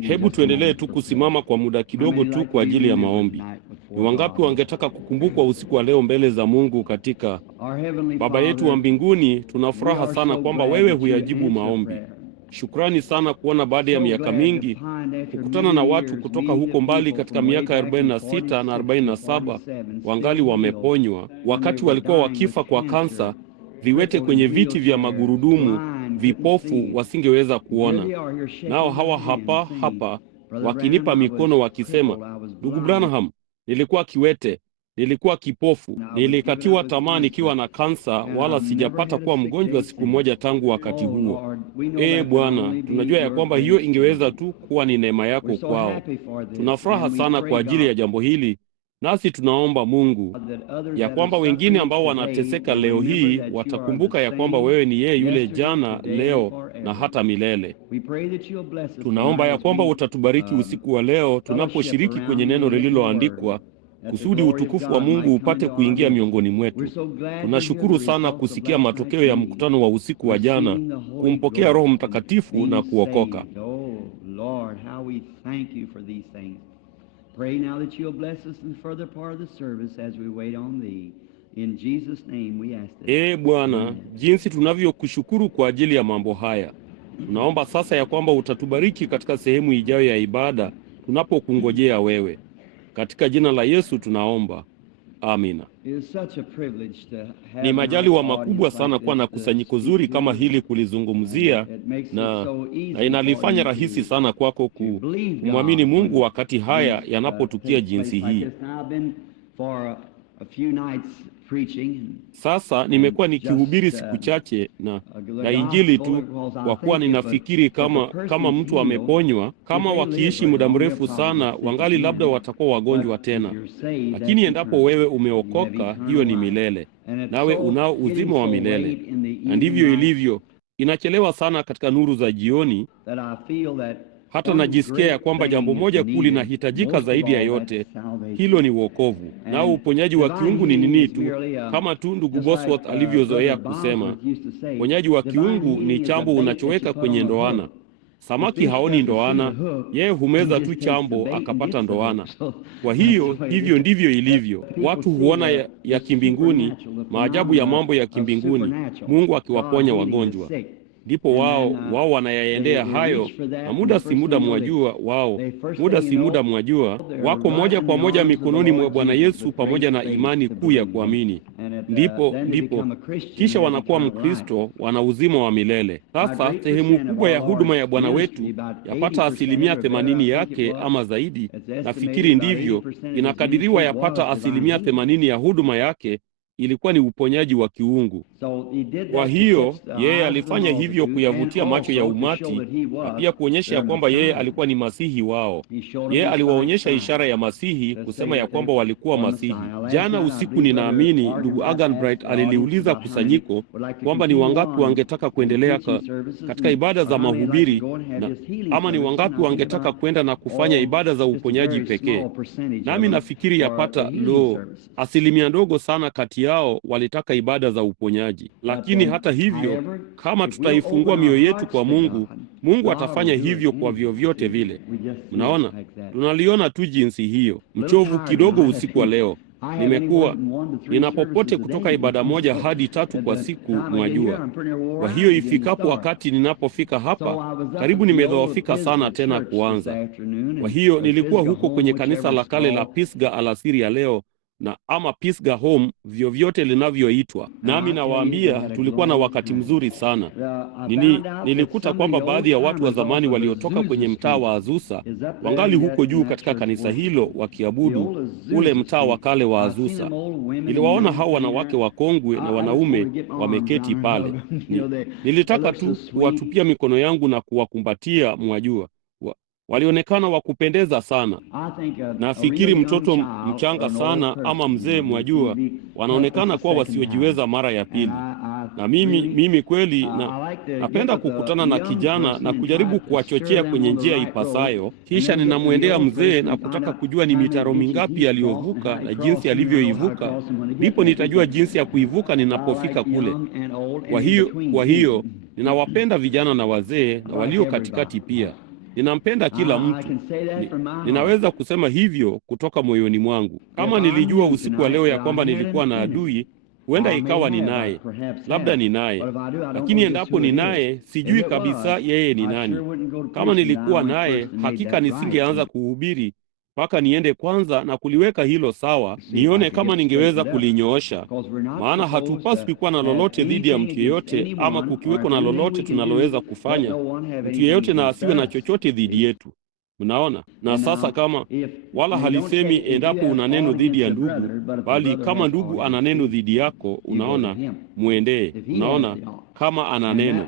Hebu tuendelee tu kusimama kwa muda kidogo tu kwa ajili ya maombi. Ni wangapi wangetaka kukumbukwa usiku wa leo mbele za Mungu katika Baba yetu wa mbinguni? Tuna furaha sana kwamba wewe huyajibu maombi. Shukrani sana kuona baada ya miaka mingi kukutana na watu kutoka huko mbali katika miaka 46 na 47 wangali wameponywa, wakati walikuwa wakifa kwa kansa, viwete kwenye viti vya magurudumu, vipofu wasingeweza kuona. Nao hawa hapa wakinipa mikono wakisema, ndugu Branham, nilikuwa kiwete, nilikuwa kipofu, nilikatiwa tamaa nikiwa na kansa, wala sijapata kuwa mgonjwa siku moja tangu wakati huo. Bwana, tunajua ya kwamba hiyo ingeweza tu kuwa ni neema yako kwao. Tunafuraha sana kwa ajili ya jambo hili, nasi tunaomba Mungu ya kwamba wengine ambao wanateseka leo hii watakumbuka ya kwamba wewe ni yeye yule jana, leo na hata milele. Tunaomba ya kwamba utatubariki usiku wa leo tunaposhiriki kwenye neno lililoandikwa, kusudi utukufu wa Mungu upate kuingia miongoni mwetu. Tunashukuru sana kusikia matokeo ya mkutano wa usiku wa jana, kumpokea Roho Mtakatifu na kuokoka. Pray now that you'll bless us in the further part of the service as we wait on thee. In Jesus' name we ask this. Bwana, jinsi tunavyokushukuru kwa ajili ya mambo haya. Tunaomba sasa ya kwamba utatubariki katika sehemu ijayo ya ibada tunapokungojea wewe. Katika jina la Yesu tunaomba. Amina. Ni majaliwa makubwa sana kuwa na kusanyiko zuri kama hili kulizungumzia, na inalifanya rahisi sana kwako kumwamini Mungu wakati haya yanapotukia jinsi hii. Sasa nimekuwa nikihubiri siku chache na Injili tu, kwa kuwa ninafikiri kama mtu ameponywa, kama wakiishi muda mrefu sana, wangali labda watakuwa wagonjwa tena. Lakini endapo wewe umeokoka, hiyo ni milele, nawe unao uzima wa milele. Na ndivyo ilivyo. Inachelewa sana katika nuru za jioni, hata najisikia ya kwamba jambo moja kuu linahitajika zaidi ya yote, hilo ni wokovu. Nao uponyaji wa kiungu ni nini tu, kama tu ndugu Bosworth alivyozoea kusema, uponyaji wa kiungu ni chambo unachoweka kwenye ndoana. Samaki haoni ndoana, yeye humeza tu chambo akapata ndoana. Kwa hiyo hivyo ndivyo ilivyo. Watu huona ya kimbinguni, maajabu ya mambo ya kimbinguni, Mungu akiwaponya wagonjwa. Ndipo wao wanayaendea hayo, na muda si muda mwajua wako moja kwa moja mikononi mwa Bwana Yesu pamoja na imani kuu ya kuamini. Ndipo kisha wanakuwa Mkristo, wana uzima wa milele. Sasa sehemu kubwa ya huduma ya Bwana wetu, yapata 80% yake ama zaidi, nafikiri ndivyo, inakadiriwa yapata 80% ya huduma yake ilikuwa ni uponyaji wa kiungu. Kwa hiyo yeye alifanya hivyo kuyavutia macho ya umati, na pia kuonyesha ya kwamba yeye alikuwa ni Masihi wao. Yeye aliwaonyesha ishara ya Masihi, kusema ya kwamba walikuwa Masihi. Jana usiku, ninaamini ndugu Agan Bright aliliuliza kusanyiko kwamba ni wangapi wangetaka kuendelea katika ibada za mahubiri, ama ni wangapi wangetaka kwenda na kufanya ibada za uponyaji pekee. Nami nafikiri yapata asilimia ndogo sana kati yao walitaka ibada za uponyaji. Lakini hata hivyo, kama tutaifungua mioyo yetu kwa Mungu, Mungu atafanya hivyo kwa vyovyote vile. Mnaona, tunaliona tu jinsi hiyo. Mchovu kidogo usiku wa leo. Nimekuwa ninapopote kutoka ibada moja hadi 3 kwa siku, mwajua. Kwa hiyo ifikapo wakati ninapofika hapa, karibu nimedhoofika sana tena kuanza. Kwa hiyo nilikuwa huko kwenye kanisa la kale la Pisgah alasiri ya leo, na ama Pisgah Home, vyovyote linavyoitwa. Nami nawaambia tulikuwa na wakati mzuri sana. Nilikuta kwamba baadhi ya watu wa zamani waliotoka kwenye mtaa wa Azusa wangali huko juu katika kanisa hilo wakiabudu, ule mtaa wa kale wa Azusa. Niliwaona hao wanawake wakongwe na wanaume wameketi pale. Nilitaka tu kuwatupia mikono yangu na kuwakumbatia, mwajua. Walionekana wakupendeza sana. Nafikiri mtoto mchanga sana ama mzee, mwajua, wanaonekana kuwa wasiojiweza mara ya pili. Na mimi kweli napenda kukutana na kijana na kujaribu kuwachochea kwenye njia ipasayo. Kisha ninamwendea mzee na kutaka kujua ni mitaro mingapi aliyovuka na jinsi alivyoivuka, ndipo nitajua jinsi ya kuivuka ninapofika kule. Kwa hiyo ninawapenda vijana na wazee na walio katikati pia. Ninampenda kila mtu. Ninaweza kusema hivyo kutoka moyoni mwangu. Kama nilijua usiku wa leo ya kwamba nilikuwa na adui, huenda ikawa ni naye, labda ni naye. Lakini endapo ni naye, sijui kabisa yeye ni nani. Kama nilikuwa naye, hakika nisingeanza kuhubiri mpaka niende kwanza na kuliweka hilo sawa, nione kama ningeweza kulinyoosha. Maana hatupaswi kuwa na lolote dhidi ya mtu yeyote, ama kukiweko na lolote tunaloweza kufanya, mtu yeyote na asiwe na chochote dhidi yetu. Mnaona? Na sasa kama wala halisemi endapo una neno dhidi ya ndugu, bali kama ndugu ana neno dhidi yako, unaona, muendee. Unaona, kama ana neno.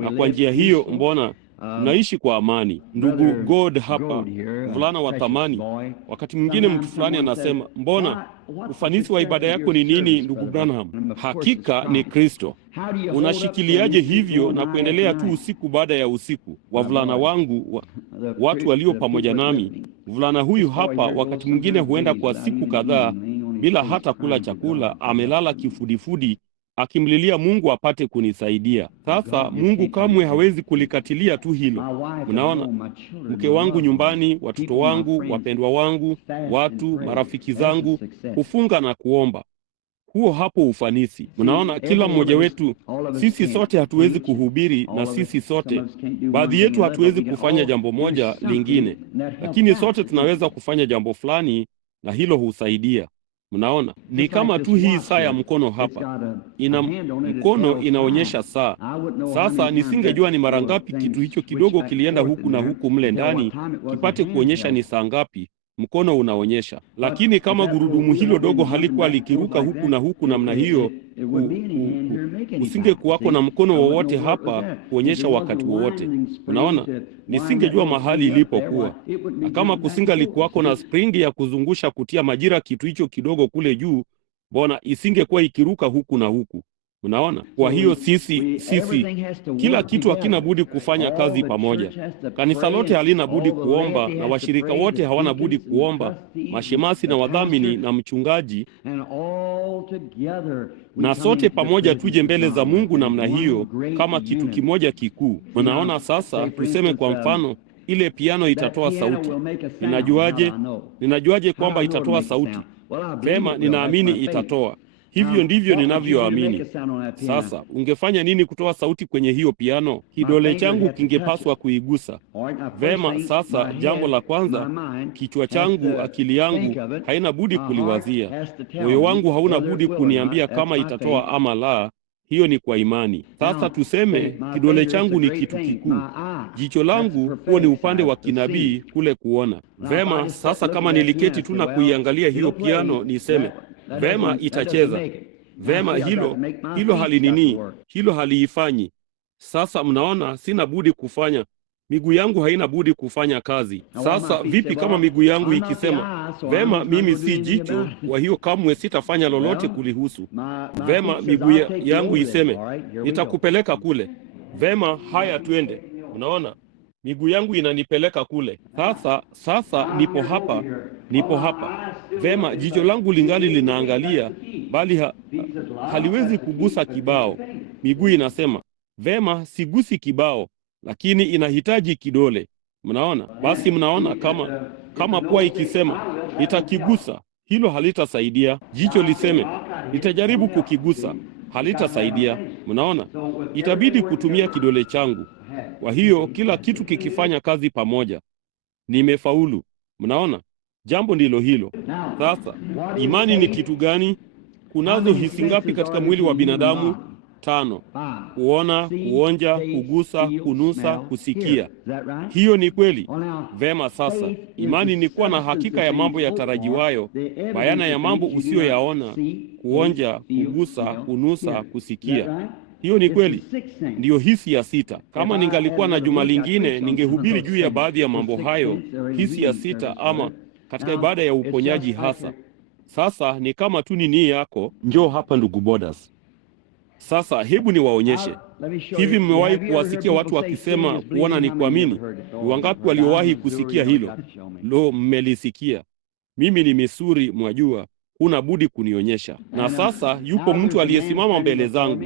Na kwa njia hiyo, mbona tunaishi kwa amani. Ndugu God hapa, mvulana wa thamani, wakati mwingine mtu fulani anasema, mbona ufanisi wa ibada yako ni nini ndugu Branham? Hakika ni Kristo. Unashikiliaje hivyo na kuendelea tu usiku baada ya usiku? Wavulana wangu, watu walio pamoja nami, mvulana huyu hapa wakati mwingine huenda kwa siku kadhaa bila hata kula chakula, amelala kifudifudi akimlilia Mungu apate kunisaidia. Sasa Mungu kamwe hawezi kulikatilia tu hilo. Mnaona, mke wangu nyumbani, watoto wangu, wapendwa wangu, watu, marafiki zangu, kufunga na kuomba. Huo hapo ufanisi. Mnaona, kila mmoja wetu, sisi sote hatuwezi kuhubiri, na sisi sote, baadhi yetu hatuwezi kufanya jambo moja lingine, lakini sote tunaweza kufanya jambo fulani, na hilo husaidia. Mnaona, ni kama tu hii saa ya mkono hapa, mkono inaonyesha saa. Sasa nisingejua ni mara ngapi kitu hicho kidogo kilienda huku na huku mle ndani kipate kuonyesha ni saa ngapi. Mkono unaonyesha. Lakini kama gurudumu hilo dogo halikuwa likiruka huku na huku namna hiyo, usingekuwako na mkono wowote hapa kuonyesha wakati wowote. Unaona, nisingejua mahali ilipokuwa. Na kama kusingalikuwako na springi ya kuzungusha kutia majira kitu hicho kidogo kule juu, mbona isingekuwa ikiruka huku na huku. Unaona? Kwa hiyo sisi kila kitu hakina budi kufanya kazi pamoja. Kanisa lote halina budi kuomba, na washirika wote hawana budi kuomba, mashemasi na wadhamini na mchungaji, na sote pamoja tuje mbele za Mungu namna hiyo kama kitu kimoja kikuu. Unaona? Sasa tuseme kwa mfano ile piano itatoa sauti. Ninajuaje kwamba itatoa sauti? Vema, ninaamini itatoa. Hivyo ndivyo ninavyoamini. Sasa, ungefanya nini kutoa sauti kwenye hiyo piano? Kidole changu kingepaswa kuigusa. Vema, sasa jambo la kwanza, kichwa changu, akili yangu haina budi kuliwazia. Moyo wangu hauna budi kuniambia kama itatoa ama la. Hiyo ni kwa imani. Sasa tuseme kidole changu ni kitu kikuu. Jicho langu huo ni upande wa kinabii kule kuona. Vema, sasa kama niliketi tu na kuiangalia hiyo piano niseme, vema itacheza. Vema, hilo halinini, hilo haliifanyi. Sasa mnaona, sina budi kufanya. Miguu yangu haina budi kufanya kazi. Sasa vipi kama miguu yangu ikisema, vema mimi si jicho, kwa hiyo kamwe sitafanya lolote kulihusu. Vema, miguu yangu iseme, nitakupeleka kule. Vema, haya twende. Unaona? Miguu yangu inanipeleka kule. Sasa nipo hapa. Vema, jicho langu lingali linaangalia, bali haliwezi kugusa kibao. Miguu inasema, vema, sigusi kibao, lakini inahitaji kidole. Mnaona? Basi mnaona, kama pua ikisema, nitakigusa, hilo halitasaidia. Jicho liseme, nitajaribu kukigusa, halitasaidia. Mnaona? Itabidi kutumia kidole changu. Kwa hiyo kila kitu kikifanya kazi pamoja, nimefaulu. Mnaona? Jambo ndilo hilo. Sasa, imani ni kitu gani? Kunazo hisi ngapi katika mwili wa binadamu? 5. Kuona, kuonja, kugusa, kunusa, kusikia. Hiyo ni kweli. Vema, sasa imani ni kuwa na hakika ya mambo yatarajiwayo, bayana ya mambo usiyoyaona, kuonja, kugusa, kunusa, kusikia. Hiyo ni kweli. Ndiyo hisi ya 6. Kama ningalikuwa na juma lingine, ningehubiri juu ya baadhi ya mambo hayo, hisi ya 6, ama katika ibada ya uponyaji hasa. Sasa ni kama tu nini yako. Njoo hapa ndugu Bodas. Sasa hebu niwaonyeshe. Hivi mmewahi kuwasikia watu wakisema kuona ni kuamini? Ni wangapi waliowahi kusikia hilo? Lo, mmelisikia. Mimi ni misuri, mwajua. Huna budi kunionyesha. Na sasa yupo mtu aliyesimama mbele zangu.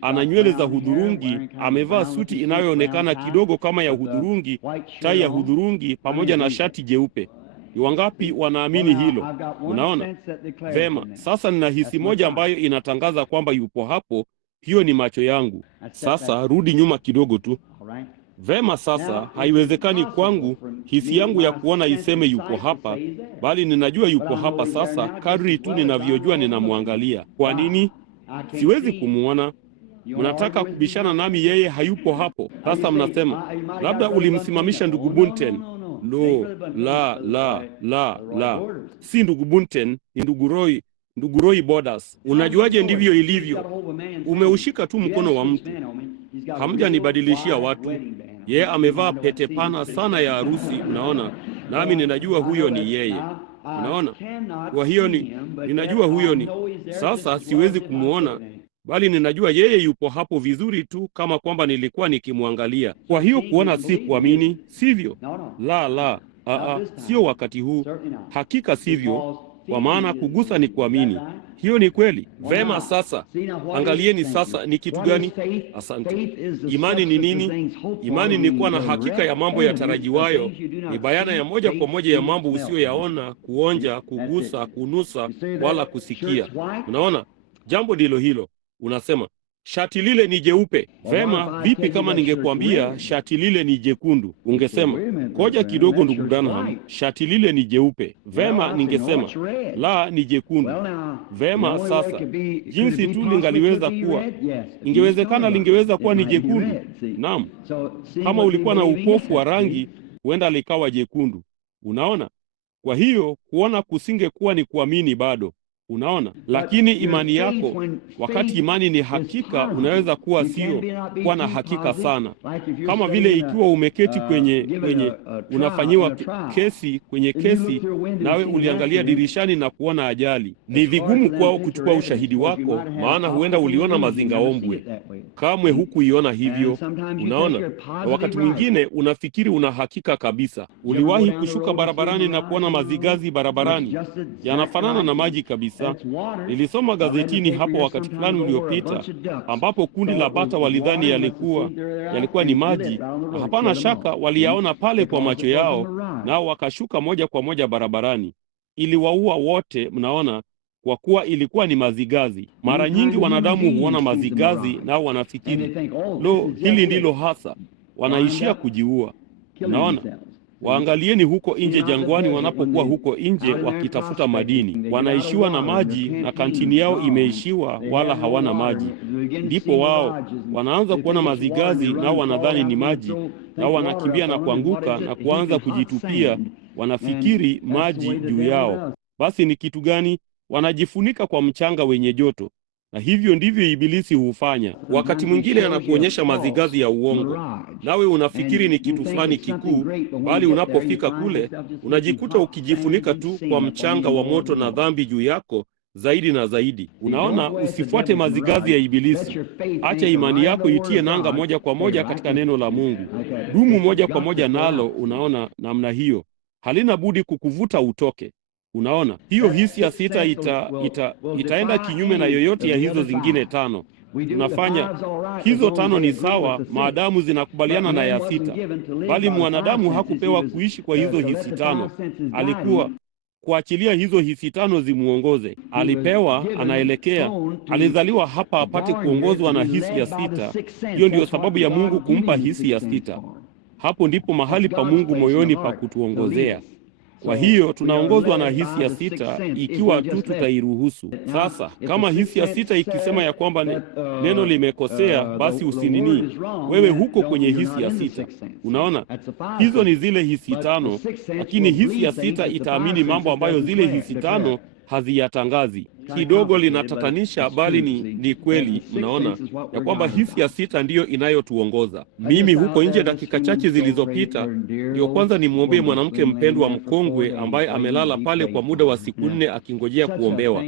ana nywele za hudhurungi, amevaa suti inayoonekana kidogo kama ya hudhurungi, tai ya hudhurungi pamoja na shati jeupe. Ni wangapi wanaamini hilo? Unaona vema. Sasa nina hisi moja ambayo inatangaza kwamba yupo hapo. Hiyo ni macho yangu. Sasa rudi nyuma kidogo tu. Vema, sasa haiwezekani kwangu hisi yangu ya kuona iseme yupo hapa, bali ninajua yupo hapa sasa kadri tu ninavyojua ninamwangalia. Kwa nini? Siwezi kumuona. Mnataka kubishana nami, yeye hayupo hapo. Sasa mnasema labda ulimsimamisha ndugu Bunten. Lo, la, si ndugu Bunten, ni ndugu Roy Borders. Unajuaje ndivyo ilivyo? Umeushika tu mkono wa mtu. Hamjanibadilishia watu. Yeye amevaa pete pana sana ya harusi, unaona, nami ninajua huyo ni yeye. Unaona, kwa hiyo ninajua huyo ni. Sasa siwezi kumuona, bali ninajua yeye yupo hapo vizuri tu, kama kwamba nilikuwa nikimwangalia. Kwa hiyo kuona si kuamini, sivyo? La, sio wakati huu. Hakika sivyo, kwa maana kugusa ni kuamini. Hiyo ni kweli. Vema, sasa angalieni sasa ni kitu gani? Asante. Imani ni nini? Imani ni kuwa na hakika ya mambo yatarajiwayo, ni bayana ya moja kwa moja ya mambo usiyoyaona, kuonja, kugusa, kunusa wala kusikia. Unaona, jambo ndilo hilo. Unasema shati lile ni jeupe. Vema, vipi kama ningekuambia shati lile ni jekundu? Ungesema koja kidogo ndugu Branham, shati lile ni jeupe. Vema, ningesema la, ni jekundu. Vema, sasa jinsi tu lingaliweza kuwa, ingewezekana lingeweza kuwa ni jekundu. Naam, kama ulikuwa na upofu wa rangi, huenda likawa jekundu. Unaona, kwa hiyo kuona kusingekuwa ni kuamini bado. Unaona, lakini imani yako, wakati imani ni hakika, unaweza kuwa sio kuwa na hakika sana. Kama vile ikiwa umeketi kwenye unafanyiwa kesi, kwenye kesi, nawe uliangalia dirishani na kuona ajali. Ni vigumu kwao kuchukua ushahidi wako, maana huenda uliona mazingaombwe. Kamwe hukuiona hivyo. Unaona, na wakati mwingine unafikiri una hakika kabisa. Uliwahi kushuka barabarani na kuona mazigazi barabarani? Yanafanana na maji kabisa. Nilisoma gazetini hapo wakati fulani uliopita, ambapo kundi la bata walidhani yalikuwa ni maji, na hapana shaka waliyaona pale kwa macho yao, nao wakashuka moja kwa moja barabarani. Iliwaua wote, mnaona, kwa kuwa ilikuwa ni mazigazi. Mara nyingi wanadamu huona mazigazi nao wanafikiri, lo, hili ndilo hasa. Wanaishia kujiua. Mnaona? Waangalieni huko nje jangwani, wanapokuwa huko nje wakitafuta madini, wanaishiwa na maji na kantini yao imeishiwa, wala hawana maji. Ndipo wao wanaanza kuona mazigazi, nao wanadhani ni maji, nao wanakimbia na kuanguka na kuanza kujitupia, wanafikiri maji juu yao. Basi ni kitu gani? Wanajifunika kwa mchanga wenye joto. Na hivyo ndivyo Ibilisi hufanya. Wakati mwingine anakuonyesha mazigazi ya uongo, nawe unafikiri ni kitu fulani kikuu, bali unapofika kule unajikuta ukijifunika tu kwa mchanga wa moto na dhambi juu yako zaidi na zaidi. Unaona, usifuate mazigazi ya Ibilisi. Acha imani yako itie nanga moja kwa moja katika neno la Mungu. Dumu moja kwa moja nalo. Unaona, namna hiyo halina budi kukuvuta utoke. Unaona, hiyo hisi ya sita itaenda kinyume na yoyote ya hizo zingine tano. Tunafanya hizo tano ni sawa maadamu zinakubaliana na ya sita, bali mwanadamu hakupewa kuishi kwa hizo hisi tano. Alikuwa kuachilia hizo hisi tano zimuongoze. Alipewa, anaelekea, alizaliwa hapa apate kuongozwa na hisi ya sita. Hiyo ndiyo sababu ya Mungu kumpa hisi ya sita. Hapo ndipo mahali pa Mungu moyoni pa kutuongozea. Kwa hiyo tunaongozwa na hisi ya sita ikiwa tu tutairuhusu. Sasa kama hisi ya sita ikisema ya kwamba neno limekosea, basi usinini, wewe huko kwenye hisi ya sita. Unaona, hizo ni zile hisi tano, lakini hisi ya sita itaamini mambo ambayo zile hisi tano haziyatangazi. Kidogo linatatanisha, bali ni kweli. Mnaona ya kwamba hisi ya sita ndiyo inayotuongoza. Mimi huko nje dakika chache zilizopita, ndio kwanza nimwombee mwanamke mpendwa mkongwe ambaye amelala pale kwa muda wa siku 4 akingojea kuombewa.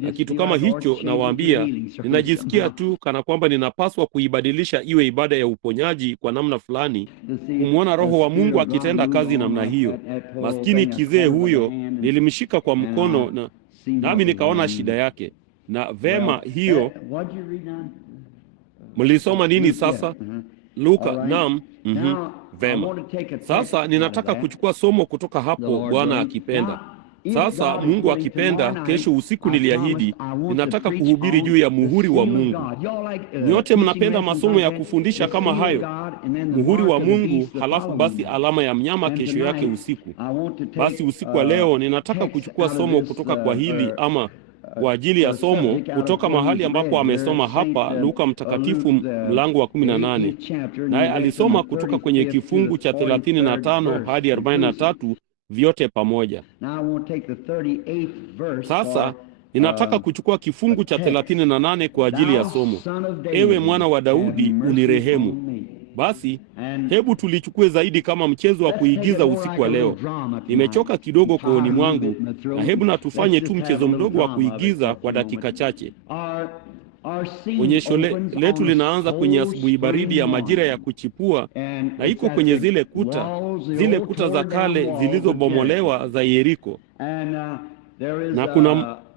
Na kitu kama hicho, nawaambia, ninajisikia tu kana kwamba ninapaswa kuibadilisha iwe ibada ya uponyaji kwa namna fulani, kumwona Roho wa Mungu akitenda kazi namna hiyo. Maskini kizee huyo, nilimshika kwa mkono nami nikaona shida yake. Na vema, hiyo Mlisoma nini sasa? Yes, Luka. all right. Naam. Now, I Vema. want to take a text Sasa out of ninataka that, kuchukua somo kutoka the hapo, Lord Bwana willing. akipenda. Now, if Sasa God is Mungu willing, akipenda, tomorrow night, kesho usiku I niliahidi, promised I want to ninataka preach kuhubiri juu ya on the muhuri wa seal of Mungu. God. Y'all like, Nyote teaching mnapenda lessons masomo like ya that? kufundisha The kama seal of hayo. God, and then the Muhuri mark wa of the Mungu, beast the halafu following basi night. alama ya mnyama And kesho yake tonight, usiku. I want to Basi take usiku wa leo ninataka text kuchukua out of somo this, kutoka kwa hili ama kwa ajili ya somo subject out of kutoka what mahali he's ambapo read amesoma here, hapa Saint, Luka mtakatifu Luke, mlango wa 18. 18th chapter, and Naye he read from alisoma the kutoka kwenye 35th to kifungu the cha 35 43rd hadi verse, inclusive. 43 vyote pamoja. Now I want to take the 38th verse Sasa for ninataka kuchukua kifungu cha 38 kwa ajili ya Thou somo. son of Ewe David, mwana wa have Daudi, mercy unirehemu. on me. Basi And hebu tulichukue zaidi kama mchezo wa let's take it kuigiza more usiku like wa a little leo. drama tonight. Nimechoka kidogo kooni Tired a little mwangu, bit in my throat. na hebu na Let's tufanye just tu have mchezo a little mdogo wa drama of it kuigiza for a kwa few dakika moments. chache. Our scene Onyesho opens letu on linaanza a kwenye cold asubuhi baridi ya spring majira ya morning. kuchipua, And na it's iko at kwenye the zile kuta walls, the zile old kuta za torn down kale walls of zilizobomolewa Jericho. za Yeriko. And there is Na kuna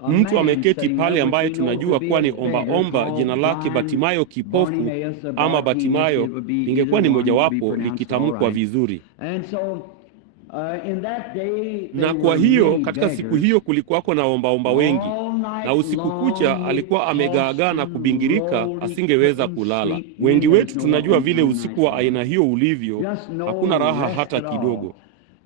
a mtu man ameketi sitting pale there, which ambaye we know tunajua to be kuwa a ni beggar omba, jina called lake blind Batimayo kipofu Bartimaeus, ama Batimayo, it would be either ingekuwa ni one would be mojawapo pronounced all likitamkwa right. vizuri. And so in that day Na there kwa were hiyo many katika siku beggars. hiyo kulikuwako na omba wengi, All night na usiku kucha long alikuwa he amegaagaa na tossed kubingirika, and rolled, he asingeweza couldn't kulala. sleep. Wengi Men wetu doesn't know what tunajua them vile kind of usiku nights wa are. aina hiyo ulivyo, Just no hakuna raha rest hata at all. kidogo.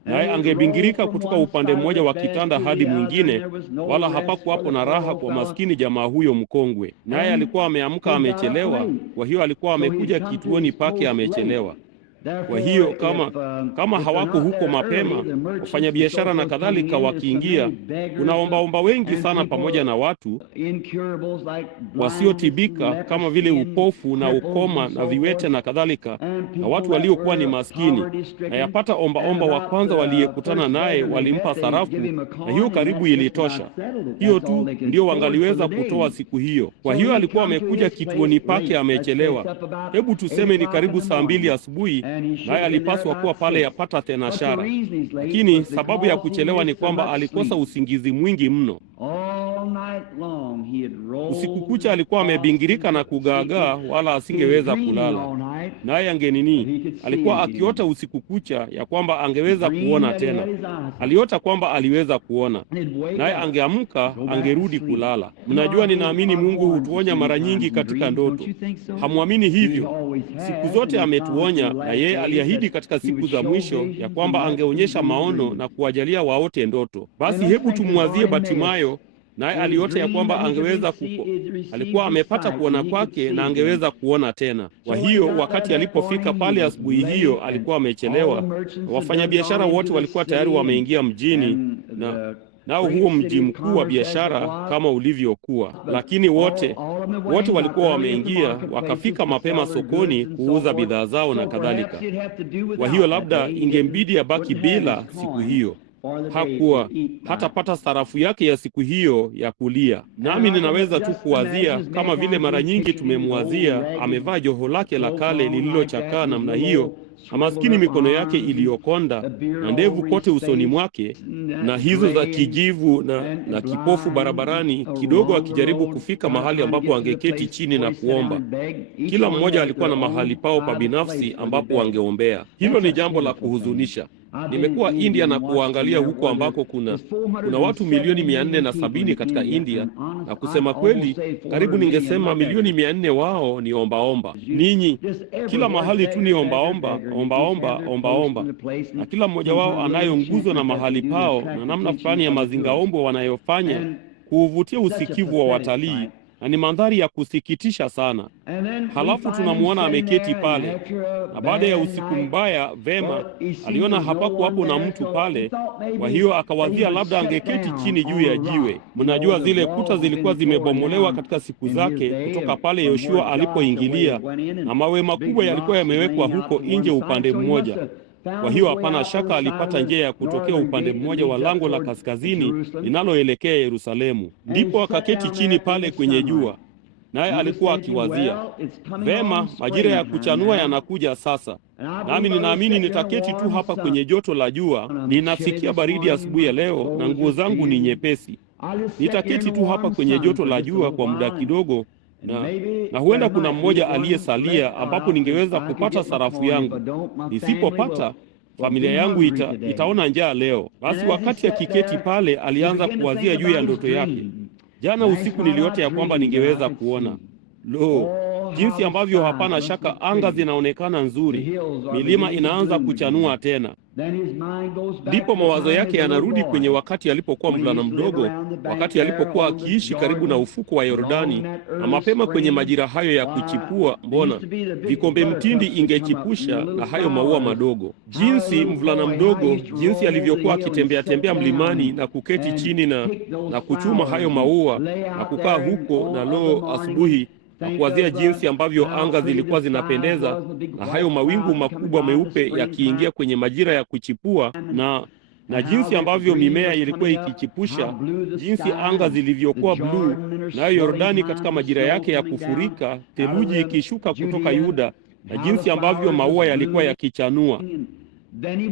And Naye it angebingirika rolled from kutoka one upande side of mmoja the wa bed kitanda to hadi the other, and mwingine, there was no wala rest for hapakuwapo the na poor raha old kwa fella. maskini jamaa huyo mkongwe. Naye And alikuwa ameamka he got up amechelewa, late. kwa hiyo alikuwa So he'd amekuja come to kituoni his pake post amechelewa. late. Kwa hiyo Therefore, kama if they're hawako not huko there mapema, early, the merchants and so wafanyabiashara na forth coming kadhalika in, there's so wakiingia, many beggars kuna omba wengi and sana pamoja na people, watu incurables like blindness and wasiotibika kama vile leprosy and upofu na cripples ukoma and na so viwete forth, na kadhalika, and na people watu that waliokuwa ni were maskini. Na poverty-stricken. yapata And omba wa about kwanza the waliyekutana first naye beggar they walimpa met, they'd sarafu, give him a na coin, hiyo and karibu that just ilitosha. about settled it. Hiyo That's all tu they could ndio afford for wangaliweza the kutoa day. siku hiyo. Kwa So hiyo he alikuwa come to amekuja his kituoni place pake late. Let's say amechelewa. it's up about Hebu 8 tuseme ni o'clock karibu in the saa 2 morning, asubuhi, and he should naye have been there alipaswa kuwa about pale 6. yapata But the thenashara. reason he's late Lakini was sababu ya because he kuchelewa ni missed so kwamba much alikosa sleep. usingizi mwingi mno. All night long he had Usiku rolled kucha alikuwa and tossed amebingirika and na couldn't sleep. kugaagaa, wala He was asingeweza dreaming kulala. all night, Naye but angenini, he could see alikuwa again. akiota usiku kucha ya kwamba He angeweza dreamed kuona that he tena. had his eyes. Aliota kwamba aliweza kuona, And he'd wake naye up, angeamka, go back to angerudi sleep. kulala. You know, Mnajua, I believe ninaamini God Mungu warns us hutuonya many mara times nyingi in katika dreams, don't ndoto. you think so? Hamwamini He hivyo? always Siku has, zote and he promised ametuonya, in the na last yeye days aliahidi that katika he siku would za show mwisho visions ya and kwamba let angeonyesha people maono dream. na kuwajalia waote ndoto. Basi And let's hebu think of tumwazie Bartimaeus. Batimayo, naye And he aliota ya dreamed kwamba that he could angeweza receive alikuwa his amepata sight, kuona and he could kwake see na again. angeweza kuona tena. Kwa So when he hiyo got there wakati that alipofika morning, he pale was asubuhi late, hiyo, and alikuwa all the amechelewa. merchants had done Wafanyabiashara gone wote into the walikuwa tayari city, wameingia mjini, and na the nao huo great mji city of mkuu wa commerce as it biashara was. kama ulivyokuwa. But Lakini all wote of them had went, wote got walikuwa early at the wameingia, marketplaces wakafika to mapema sell their goods sokoni and so kuuza forth. bidhaa zao na So perhaps kadhalika. he'd have to do Kwa hiyo without that labda day. He ingembidi abaki wouldn't have bila his siku coin hiyo. for the day Hakuwa to eat by. hatapata sarafu yake ya siku hiyo ya kulia. Nami ninaweza tu kuwazia kama vile mara nyingi tumemwazia, amevaa joho lake la kale lililochakaa namna hiyo, na maskini mikono yake iliyokonda na ndevu kote usoni mwake, na hizo za kijivu na kipofu barabarani, kidogo akijaribu kufika mahali ambapo angeketi chini na kuomba. Kila mmoja alikuwa na mahali pao pa binafsi ambapo wangeombea. Hilo ni jambo la kuhuzunisha. Nimekuwa India na kuangalia huko ambako kuna watu milioni 470 katika India, na kusema kweli, karibu ningesema milioni 400 wao ni ombaomba. Ninyi kila mahali tu ni ombaomba, na kila mmoja wao anayo nguzo na mahali pao na namna fulani ya mazingaombo wanayofanya kuuvutia usikivu wa watalii, na ni mandhari ya kusikitisha sana. Halafu tunamuona ameketi pale, na baada ya usiku mbaya, vema, aliona hapakuwapo na mtu pale, kwa hiyo akawazia labda angeketi chini juu ya jiwe. Mnajua zile kuta zilikuwa zimebomolewa katika siku zake kutoka pale Yoshua alipoingilia, na mawe makubwa yalikuwa yamewekwa huko nje upande mmoja. Kwa hiyo hapana shaka alipata njia ya kutokea upande mmoja wa lango la kaskazini linaloelekea Yerusalemu. Ndipo akaketi chini pale kwenye jua, naye alikuwa akiwazia, vema, majira ya kuchanua yanakuja sasa, nami ninaamini nitaketi tu hapa kwenye joto la jua. Ninasikia baridi asubuhi ya leo na nguo zangu ni nyepesi. Nitaketi tu hapa kwenye joto la jua kwa muda kidogo, na huenda kuna mmoja aliyesalia ambapo ningeweza kupata sarafu yangu. Nisipopata, familia yangu itaona njaa leo. Basi wakati akiketi pale, alianza kuwazia juu ya ndoto yake. Jana usiku niliota ya kwamba ningeweza kuona. Lo, jinsi ambavyo hapana shaka anga zinaonekana nzuri, milima inaanza kuchanua tena. Ndipo mawazo yake yanarudi kwenye wakati alipokuwa mvulana mdogo, wakati alipokuwa akiishi karibu na ufuko wa Yordani, na mapema kwenye majira hayo ya kuchipua, mbona vikombe mtindi ingechipusha na hayo maua madogo. Jinsi mvulana mdogo, jinsi alivyokuwa akitembea tembea mlimani na kuketi chini na kuchuma hayo maua na kukaa huko, na lo, asubuhi na kuwazia jinsi ambavyo anga zilikuwa zinapendeza na hayo mawingu makubwa meupe yakiingia kwenye majira ya kuchipua, na jinsi ambavyo mimea ilikuwa ikichipusha, jinsi anga zilivyokuwa bluu, nayo Yordani katika majira yake ya kufurika, theluji ikishuka kutoka Yuda, na jinsi ambavyo maua yalikuwa yakichanua.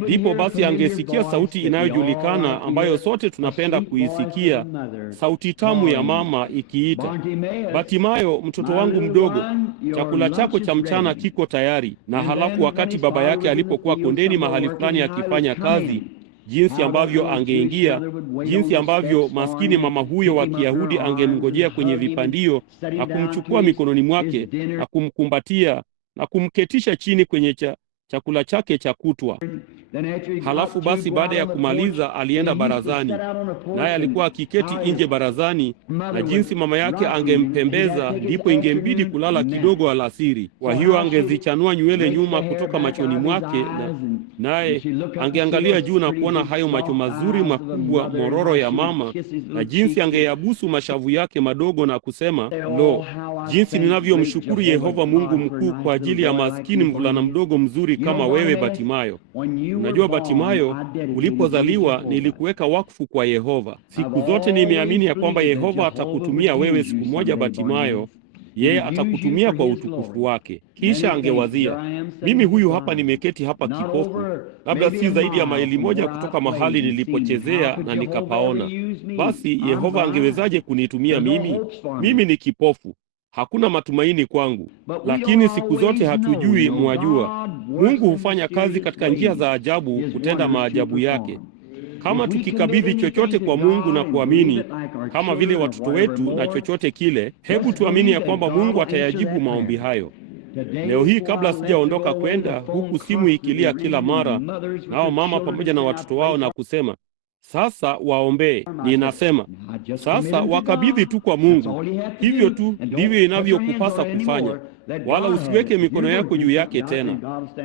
Ndipo basi angesikia sauti inayojulikana ambayo sote tunapenda kuisikia, sauti tamu ya mama ikiita, Batimayo, mtoto wangu mdogo, chakula chako cha mchana kiko tayari. Na halafu wakati baba yake alipokuwa kondeni mahali fulani akifanya kazi, jinsi ambavyo angeingia, jinsi ambavyo maskini mama huyo wa Kiyahudi angemngojea kwenye vipandio na kumchukua mikononi mwake na kumkumbatia na kumketisha chini kwenye chakula chake cha kutwa. Halafu basi baada ya kumaliza alienda barazani, naye alikuwa akiketi nje barazani, na jinsi mama yake angempembeza, ndipo ingembidi kulala kidogo alasiri. Kwa hiyo angezichanua nywele nyuma kutoka machoni mwake, naye angeangalia juu na kuona hayo macho mazuri makubwa mororo ya mama, na jinsi angeyabusu mashavu yake madogo na kusema, lo, jinsi ninavyomshukuru Yehova Mungu mkuu kwa ajili ya maskini mvulana mdogo mzuri kama wewe Batimayo. Unajua Batimayo, ulipozaliwa nilikuweka wakfu kwa Yehova. Siku zote nimeamini ya kwamba Yehova atakutumia wewe siku moja Batimayo. Yeye atakutumia kwa utukufu wake. Kisha angewazia, mimi huyu hapa nimeketi hapa kipofu, labda si zaidi ya maili moja kutoka mahali nilipochezea na nikapaona. Basi Yehova angewezaje kunitumia mimi? Mimi ni kipofu. Hakuna matumaini kwangu. Lakini siku zote hatujui, mwajua, Mungu hufanya kazi katika njia za ajabu, kutenda maajabu yake. Kama tukikabidhi chochote kwa Mungu na kuamini, kama vile watoto wetu na chochote kile, hebu tuamini ya kwamba Mungu atayajibu maombi hayo. Leo hii kabla sijaondoka kwenda, huku simu ikilia kila mara, nao mama pamoja na watoto wao na kusema, sasa waombee. Ninasema, sasa wakabidhi tu kwa Mungu. Hivyo tu ndivyo inavyokupasa kufanya. Wala usiweke mikono yako juu yake tena.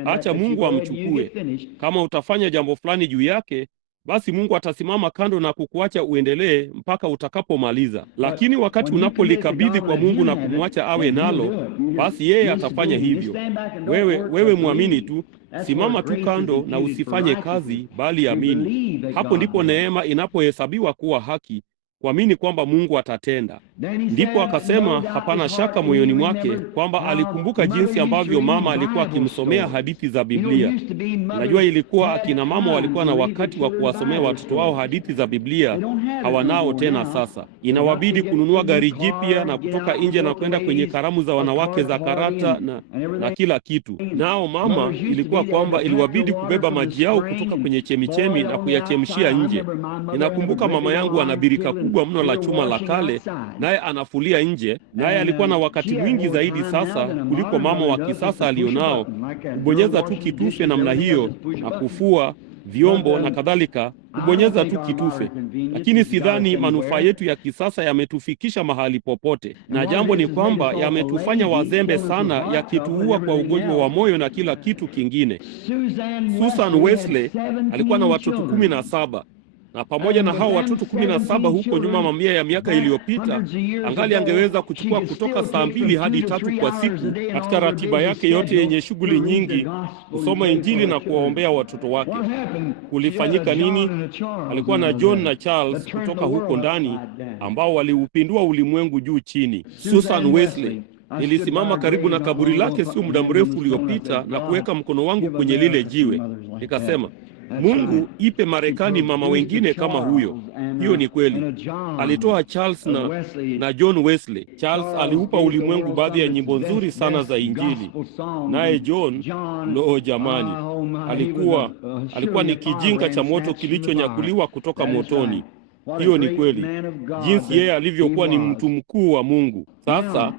Acha Mungu amchukue. Kama utafanya jambo fulani juu yake, basi Mungu atasimama kando na kukuacha uendelee mpaka utakapomaliza. Lakini wakati unapolikabidhi kwa Mungu na kumwacha awe nalo, basi yeye atafanya hivyo. Wewe muamini tu, simama tu kando na usifanye kazi, bali amini. Hapo ndipo neema inapohesabiwa kuwa haki, kuamini kwamba Mungu atatenda. Ndipo akasema hapana shaka moyoni mwake kwamba alikumbuka jinsi ambavyo mama alikuwa akimsomea hadithi za Biblia. Najua ilikuwa akina mama walikuwa na wakati wa kuwasomea watoto wao hadithi za Biblia, hawanao tena sasa. Inawabidi kununua gari jipya na kutoka nje na kwenda kwenye karamu za wanawake za karata na kila kitu. Nao mama ilikuwa kwamba iliwabidi kubeba maji yao kutoka kwenye chemichemi na kuyachemshia nje. Ninakumbuka mama yangu ana birika kubwa mno la chuma la kale, naye anafulia nje, naye alikuwa na wakati mwingi zaidi sasa kuliko mama wa kisasa alionao, kubonyeza tu kitufe namna hiyo na kufua vyombo na kadhalika, kubonyeza tu kitufe. Lakini sidhani manufaa yetu ya kisasa yametufikisha mahali popote, na jambo ni kwamba yametufanya wazembe sana, yakituua kwa ugonjwa wa moyo na kila kitu kingine. Susan Wesley alikuwa na watoto 17. Na pamoja na hao watoto 17 huko nyuma, mamia ya miaka iliyopita, angali angeweza kuchukua kutoka saa 2 hadi 3 kwa siku katika ratiba yake yote yenye shughuli nyingi, kusoma Injili na kuwaombea watoto wake. Kulifanyika nini? Alikuwa na John na Charles kutoka huko ndani ambao waliupindua ulimwengu juu chini. Susan Wesley, nilisimama karibu na kaburi lake sio muda mrefu uliopita na kuweka mkono wangu kwenye lile jiwe. Nikasema, Mungu ipe Marekani mama wengine kama huyo. Hiyo ni kweli. Alitoa Charles na John Wesley. Charles aliupa ulimwengu baadhi ya nyimbo nzuri sana za Injili, naye John, lo jamani, alikuwa ni kijinga cha moto kilichonyakuliwa kutoka motoni. Hiyo ni kweli, jinsi yeye alivyokuwa ni mtu mkuu wa Mungu. Sasa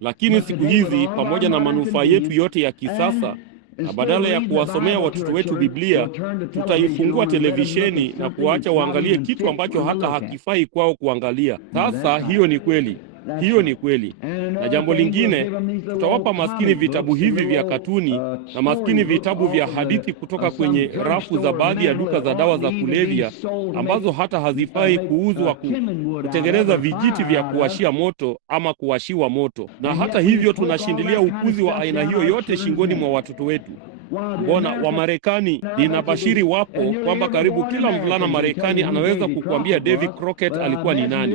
lakini siku hizi, pamoja na manufaa yetu yote ya kisasa, na badala ya kuwasomea watoto wetu Biblia, tutaifungua televisheni na kuacha waangalie kitu ambacho hata hakifai kwao kuangalia. Sasa hiyo ni kweli. Hiyo ni kweli. Na jambo lingine, tutawapa maskini vitabu hivi vya katuni na maskini vitabu vya hadithi kutoka kwenye rafu za baadhi ya duka za dawa za kulevya, ambazo hata hazifai kuuzwa, kutengeneza vijiti vya kuwashia moto ama kuwashiwa moto. Na hata hivyo tunashindilia ukuzi wa aina hiyo yote shingoni mwa watoto wetu. Mbona wa Marekani, ninabashiri wapo kwamba karibu kila mvulana Marekani anaweza kukuambia Davy Crockett alikuwa ni nani,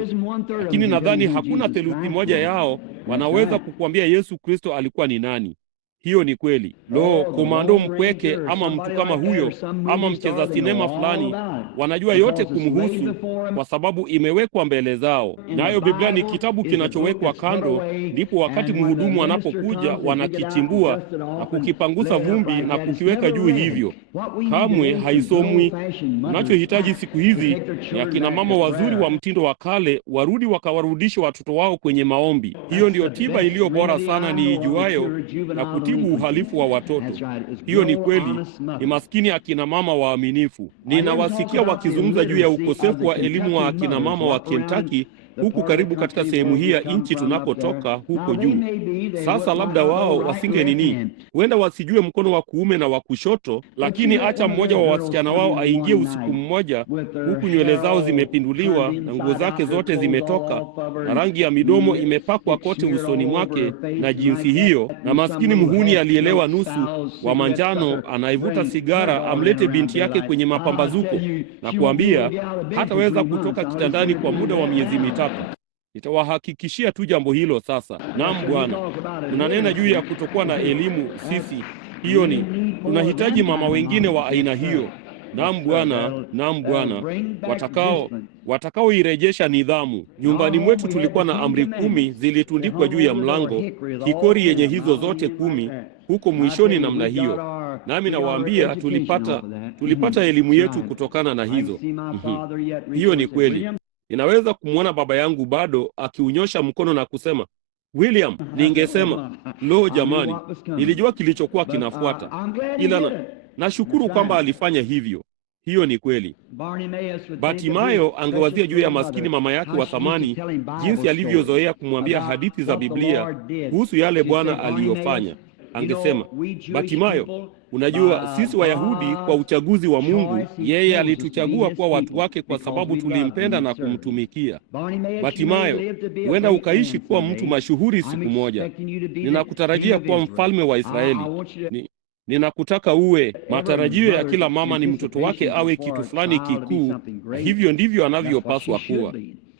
lakini nadhani hakuna theluthi moja yao wanaweza kukuambia Yesu Kristo alikuwa ni nani. Hiyo ni kweli. Lo, komando mpweke ama mtu kama huyo ama mcheza sinema fulani wanajua yote kumhusu kwa sababu imewekwa mbele zao. Nayo Biblia ni kitabu kinachowekwa kando, ndipo wakati mhudumu anapokuja wanakichimbua na kukipangusa vumbi na kukiweka juu. Hivyo kamwe haisomwi. Unachohitaji siku hizi ni akina mama wazuri wa mtindo wa kale warudi wakawarudishe watoto wao kwenye maombi. Hiyo ndiyo tiba iliyo bora sana niijuayo na kutibu uhalifu wa watoto. Hiyo ni kweli. Ni maskini akina mama waaminifu. Ninawasikia wakizungumza juu ya ukosefu wa elimu wa akina mama wa Kentucky huku karibu katika sehemu hii ya nchi tunakotoka huko juu. Sasa labda wao wasinge nini, huenda wasijue mkono wa kuume na wa kushoto, lakini acha mmoja wa wasichana wao aingie usiku mmoja huku nywele zao zimepinduliwa na nguo zake zote zimetoka na rangi ya midomo imepakwa kote usoni mwake na jinsi hiyo, na maskini mhuni alielewa nusu wa manjano anaivuta sigara amlete binti yake kwenye mapambazuko na kuambia hataweza kutoka kitandani kwa muda wa miezi mitatu. Nitawahakikishia tu jambo hilo sasa. Naam Bwana, tunanena juu ya kutokuwa na elimu sisi. Hiyo ni tunahitaji mama wengine wa aina hiyo. Naam Bwana, naam Bwana, watakaoirejesha nidhamu. Nyumbani mwetu tulikuwa na amri 10 zilitundikwa juu ya mlango, kikori yenye hizo zote 10 huko mwishoni namna hiyo. Nami nawaambia tulipata elimu yetu kutokana na hizo. Hiyo ni kweli. Ninaweza kumwona baba yangu bado akiunyosha mkono na kusema, William, ningesema, lo jamani, nilijua kilichokuwa kinafuata. Ila nashukuru kwamba alifanya hivyo. Hiyo ni kweli. Bartimayo angewazia juu ya maskini mama yake wa thamani, jinsi alivyozoea kumwambia hadithi za Biblia kuhusu yale Bwana aliyofanya. Angesema, Bartimayo, unajua sisi Wayahudi kwa uchaguzi wa Mungu, yeye alituchagua kuwa watu wake kwa sababu tulimpenda na kumtumikia. Bartimayo, huenda ukaishi kuwa mtu mashuhuri siku moja. Ninakutarajia kuwa mfalme wa Israeli. Ninakutaka uwe. Matarajio ya kila mama ni mtoto wake awe kitu fulani kikuu, na hivyo ndivyo anavyopaswa kuwa.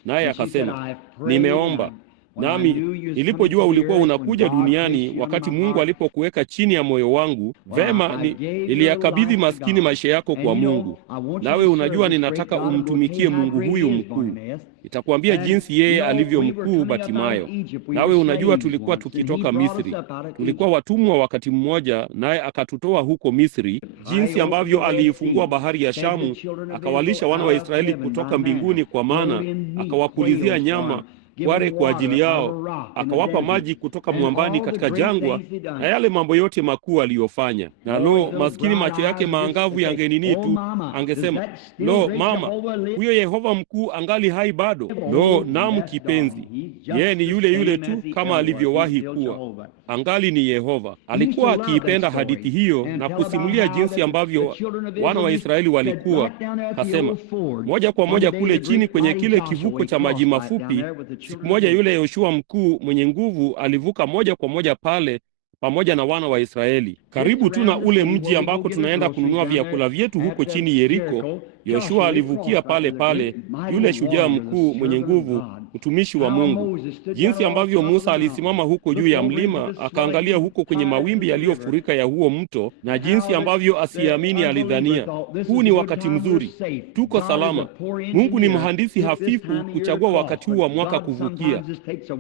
Naye akasema, nimeomba. Nami nilipojua ulikuwa unakuja duniani, wakati Mungu alipokuweka chini ya moyo wangu, vema niliyakabidhi maskini maisha yako kwa Mungu. Nawe unajua ninataka umtumikie Mungu huyu mkuu. Nitakwambia jinsi yeye alivyo mkuu, Bartimayo. Nawe unajua tulikuwa tukitoka Misri. Tulikuwa watumwa wakati mmoja, naye akatutoa huko Misri, jinsi ambavyo aliifungua bahari ya Shamu, akawalisha wana wa Israeli kutoka mbinguni kwa mana, akawapulizia nyama kware kwa ajili yao, akawapa maji kutoka mwambani katika jangwa, na yale mambo yote makuu aliyofanya. Na lo, maskini macho yake maangavu yangenini tu, angesema, lo mama, huyo Yehova mkuu angali hai bado. Lo, naam kipenzi, yeye ni yule yule tu kama alivyowahi kuwa. Angali ni Yehova. Alikuwa akiipenda hadithi hiyo na kusimulia jinsi ambavyo wana wa Israeli walikuwa. Kasema, moja kwa moja kule chini kwenye kile kivuko cha maji mafupi, siku moja yule Yoshua mkuu mwenye nguvu alivuka moja kwa moja pale pamoja na wana wa Israeli. Karibu tu na ule mji ambako tunaenda kununua vyakula vyetu huko chini Yeriko, Yoshua alivukia pale, yule shujaa mkuu mwenye nguvu mtumishi wa Mungu. Jinsi ambavyo Musa alisimama huko juu ya mlima akaangalia huko kwenye mawimbi yaliyofurika ya huo mto, na jinsi ambavyo asiamini alidhania huu ni wakati mzuri, tuko salama. Mungu ni mhandisi hafifu kuchagua wakati huu wa mwaka kuvukia,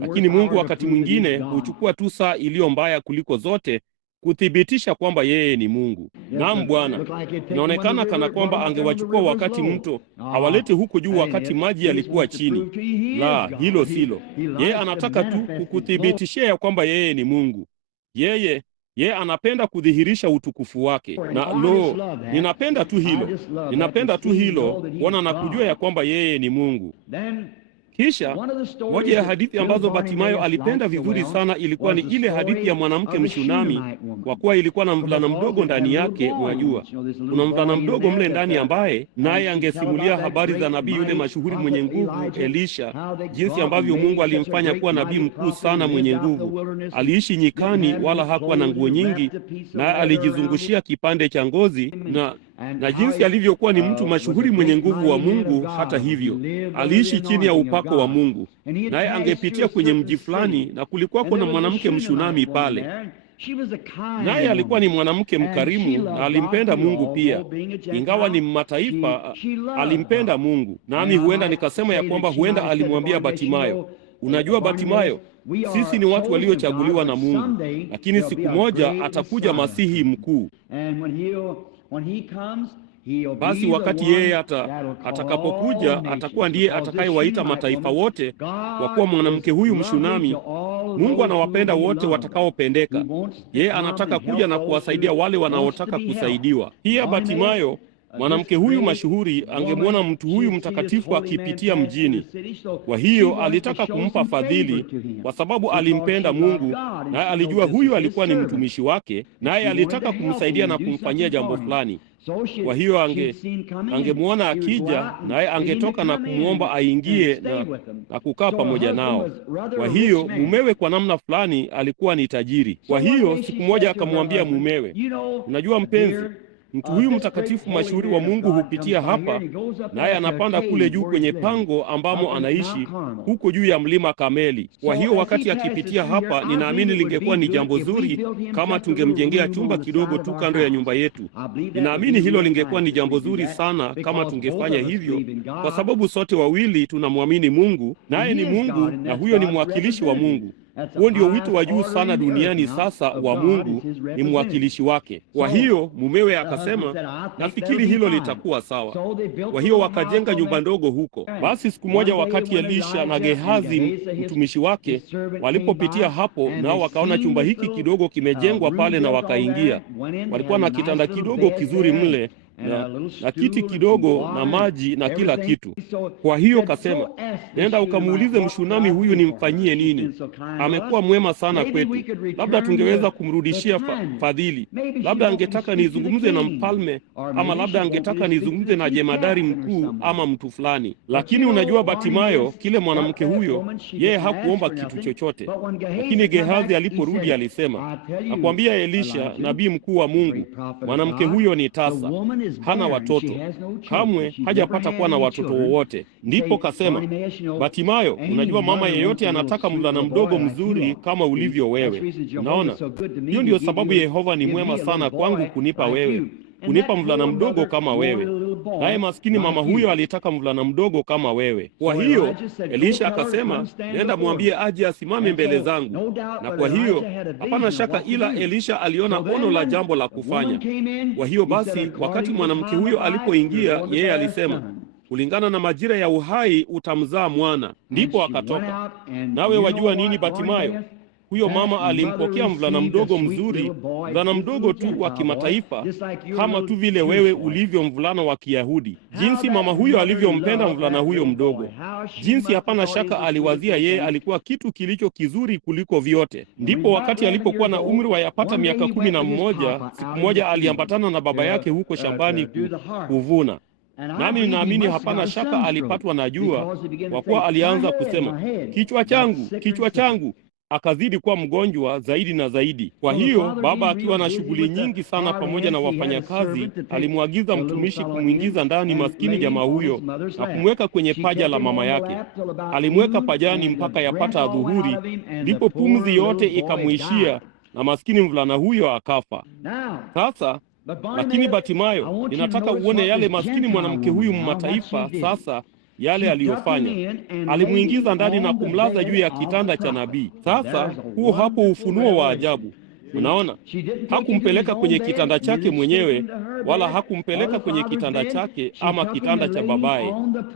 lakini Mungu wakati mwingine huchukua tu saa iliyo mbaya kuliko zote kuthibitisha kwamba yeye ni Mungu. Naam Bwana, inaonekana kana kwamba angewachukua wakati mto awalete huko juu wakati maji yalikuwa chini. La, hilo silo. Yeye anataka tu kukuthibitishia ya kwamba yeye ni Mungu. Yeye anapenda kudhihirisha utukufu wake, na ninapenda tu hilo. Ninapenda tu hilo, Bwana, na kujua ya kwamba yeye ni Mungu. Kisha moja ya hadithi ambazo Batimayo alipenda vizuri sana ilikuwa ni ile hadithi ya mwanamke Mshunami, kwa kuwa ilikuwa na mvulana mdogo ndani yake. Mwajua, kuna mvulana mdogo mle ndani ambaye naye angesimulia habari za nabii yule mashuhuri mwenye nguvu Elisha, jinsi ambavyo Mungu alimfanya kuwa nabii mkuu sana mwenye nguvu. Aliishi nyikani, wala hakuwa na nguo nyingi, na alijizungushia kipande cha ngozi, na jinsi alivyokuwa ni mtu mashuhuri mwenye nguvu wa Mungu. Hata hivyo aliishi chini ya upako wa Mungu, naye angepitia kwenye mji fulani, na kulikuwa kuna mwanamke Mshunami pale, naye alikuwa ni mwanamke mkarimu na alimpenda Mungu pia. Ingawa ni mataifa, alimpenda Mungu. Nami huenda nikasema ya kwamba huenda alimwambia Batimayo, unajua Batimayo, sisi ni watu waliochaguliwa na Mungu, lakini siku moja atakuja Masihi mkuu. Basi wakati yeye atakapokuja, atakuwa ndiye atakayewaita mataifa wote, kwa kuwa mwanamke huyu Mshunami, Mungu anawapenda wote watakaopendeka. Yeye anataka kuja na kuwasaidia wale wanaotaka kusaidiwa. Pia Batimayo, mwanamke huyu mashuhuri, angemwona mtu huyu mtakatifu akipitia mjini. Kwa hiyo alitaka kumpa fadhili, kwa sababu alimpenda Mungu, naye alijua huyu alikuwa ni mtumishi wake, naye alitaka kumsaidia na kumfanyia jambo fulani. Kwa hiyo angemwona akija, naye angetoka na kumwomba aingie na kukaa pamoja nao. Kwa hiyo mumewe kwa namna fulani alikuwa ni tajiri. Kwa hiyo siku moja akamwambia mumewe, unajua mpenzi, mtu huyu mtakatifu mashuhuri wa Mungu hupitia hapa, naye anapanda kule juu kwenye pango ambamo anaishi huko juu ya mlima Kameli. Kwa hiyo wakati akipitia hapa, ninaamini lingekuwa ni jambo zuri kama tungemjengea chumba kidogo tu kando ya nyumba yetu. Ninaamini hilo lingekuwa ni jambo zuri sana kama tungefanya hivyo, kwa sababu sote wawili tunamwamini Mungu, naye ni Mungu, na huyo ni mwakilishi wa Mungu. Huo ndio wito wa juu sana duniani sasa wa Mungu, ni mwakilishi wake. Kwa hiyo mumewe akasema, nafikiri hilo litakuwa sawa. Kwa hiyo wakajenga nyumba ndogo huko. Basi siku moja wakati Elisha na Gehazi mtumishi wake walipopitia hapo, nao wakaona chumba hiki kidogo kimejengwa pale, na wakaingia. Walikuwa na kitanda kidogo kizuri mle na kiti kidogo na maji na kila kitu. Kwa hiyo kasema, nenda ukamuulize Mshunami huyu nimfanyie nini. Amekuwa mwema sana kwetu, labda tungeweza kumrudishia fadhili. Labda angetaka nizungumze na mfalme, ama labda angetaka nizungumze na jemadari mkuu ama mtu fulani. Lakini unajua Batimayo, kile mwanamke huyo, yeye hakuomba kitu chochote. Lakini Gehazi aliporudi alisema, nakwambia Elisha, nabii mkuu wa Mungu, mwanamke huyo ni tasa, hana watoto, kamwe hajapata kuwa na watoto wowote. Ndipo kasema, Batimayo, unajua mama yeyote anataka mvulana mdogo mzuri kama ulivyo wewe. Unaona, hiyo ndiyo sababu Yehova ni mwema sana kwangu kunipa wewe, kunipa mvulana mdogo kama wewe. Naye maskini mama huyo alitaka mvulana mdogo kama wewe. Kwa hiyo Elisha akasema, nenda mwambie aje asimame mbele zangu. Na kwa hiyo hapana shaka ila Elisha aliona ono la jambo la kufanya. Kwa hiyo basi wakati mwanamke huyo alipoingia, yeye alisema, kulingana na majira ya uhai utamzaa mwana. Ndipo akatoka. Nawe wajua nini Batimayo? Huyo mama alimpokea mvulana mdogo mzuri, mvulana mdogo tu wa kimataifa, kama tu vile wewe ulivyo mvulana wa Kiyahudi. Jinsi mama huyo alivyompenda mvulana huyo mdogo, jinsi hapana shaka aliwazia yeye alikuwa kitu kilicho kizuri kuliko vyote. Ndipo wakati alipokuwa na umri wa yapata miaka 11, siku moja aliambatana na baba yake huko shambani kuvuna. Nami ninaamini hapana shaka alipatwa na jua, kwa kuwa alianza kusema, kichwa changu, kichwa changu. akazidi kuwa mgonjwa zaidi na zaidi. Kwa hiyo baba, akiwa na shughuli nyingi sana pamoja na wafanyakazi, alimwagiza mtumishi kumwingiza ndani maskini jamaa huyo na kumweka kwenye paja la mama yake. Alimweka pajani mpaka yapata adhuhuri, ndipo pumzi yote ikamwishia na maskini mvulana huyo akafa. Sasa lakini Batimayo, ninataka uone yale maskini mwanamke huyu mmataifa sasa yale aliyofanya. Alimwingiza ndani na kumlaza juu ya kitanda cha nabii. Sasa huo hapo ufunuo wa ajabu. Unaona, hakumpeleka kwenye kitanda chake mwenyewe, wala hakumpeleka kwenye kitanda chake ama kitanda cha babaye.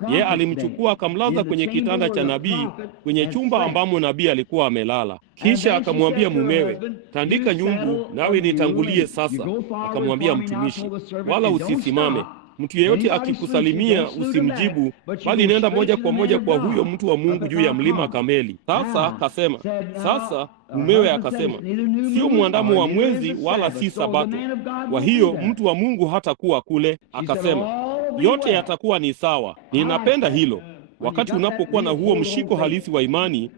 Yeye alimchukua akamlaza kwenye kitanda cha nabii, kwenye chumba ambamo nabii alikuwa amelala. Kisha akamwambia mumewe, tandika nyumbu nawe nitangulie sasa. Akamwambia mtumishi, wala usisimame. Mtu yeyote akikusalimia usimjibu, bali nenda moja kwa moja kwa huyo mtu wa Mungu juu ya mlima Kameli. Sasa mumewe akasema, sio mwandamo wa mwezi wala si Sabato, kwa hiyo mtu wa Mungu hatakuwa kule. Akasema, yote yatakuwa ni sawa. Ninapenda hilo. Wakati unapokuwa na huo mshiko halisi wa imani,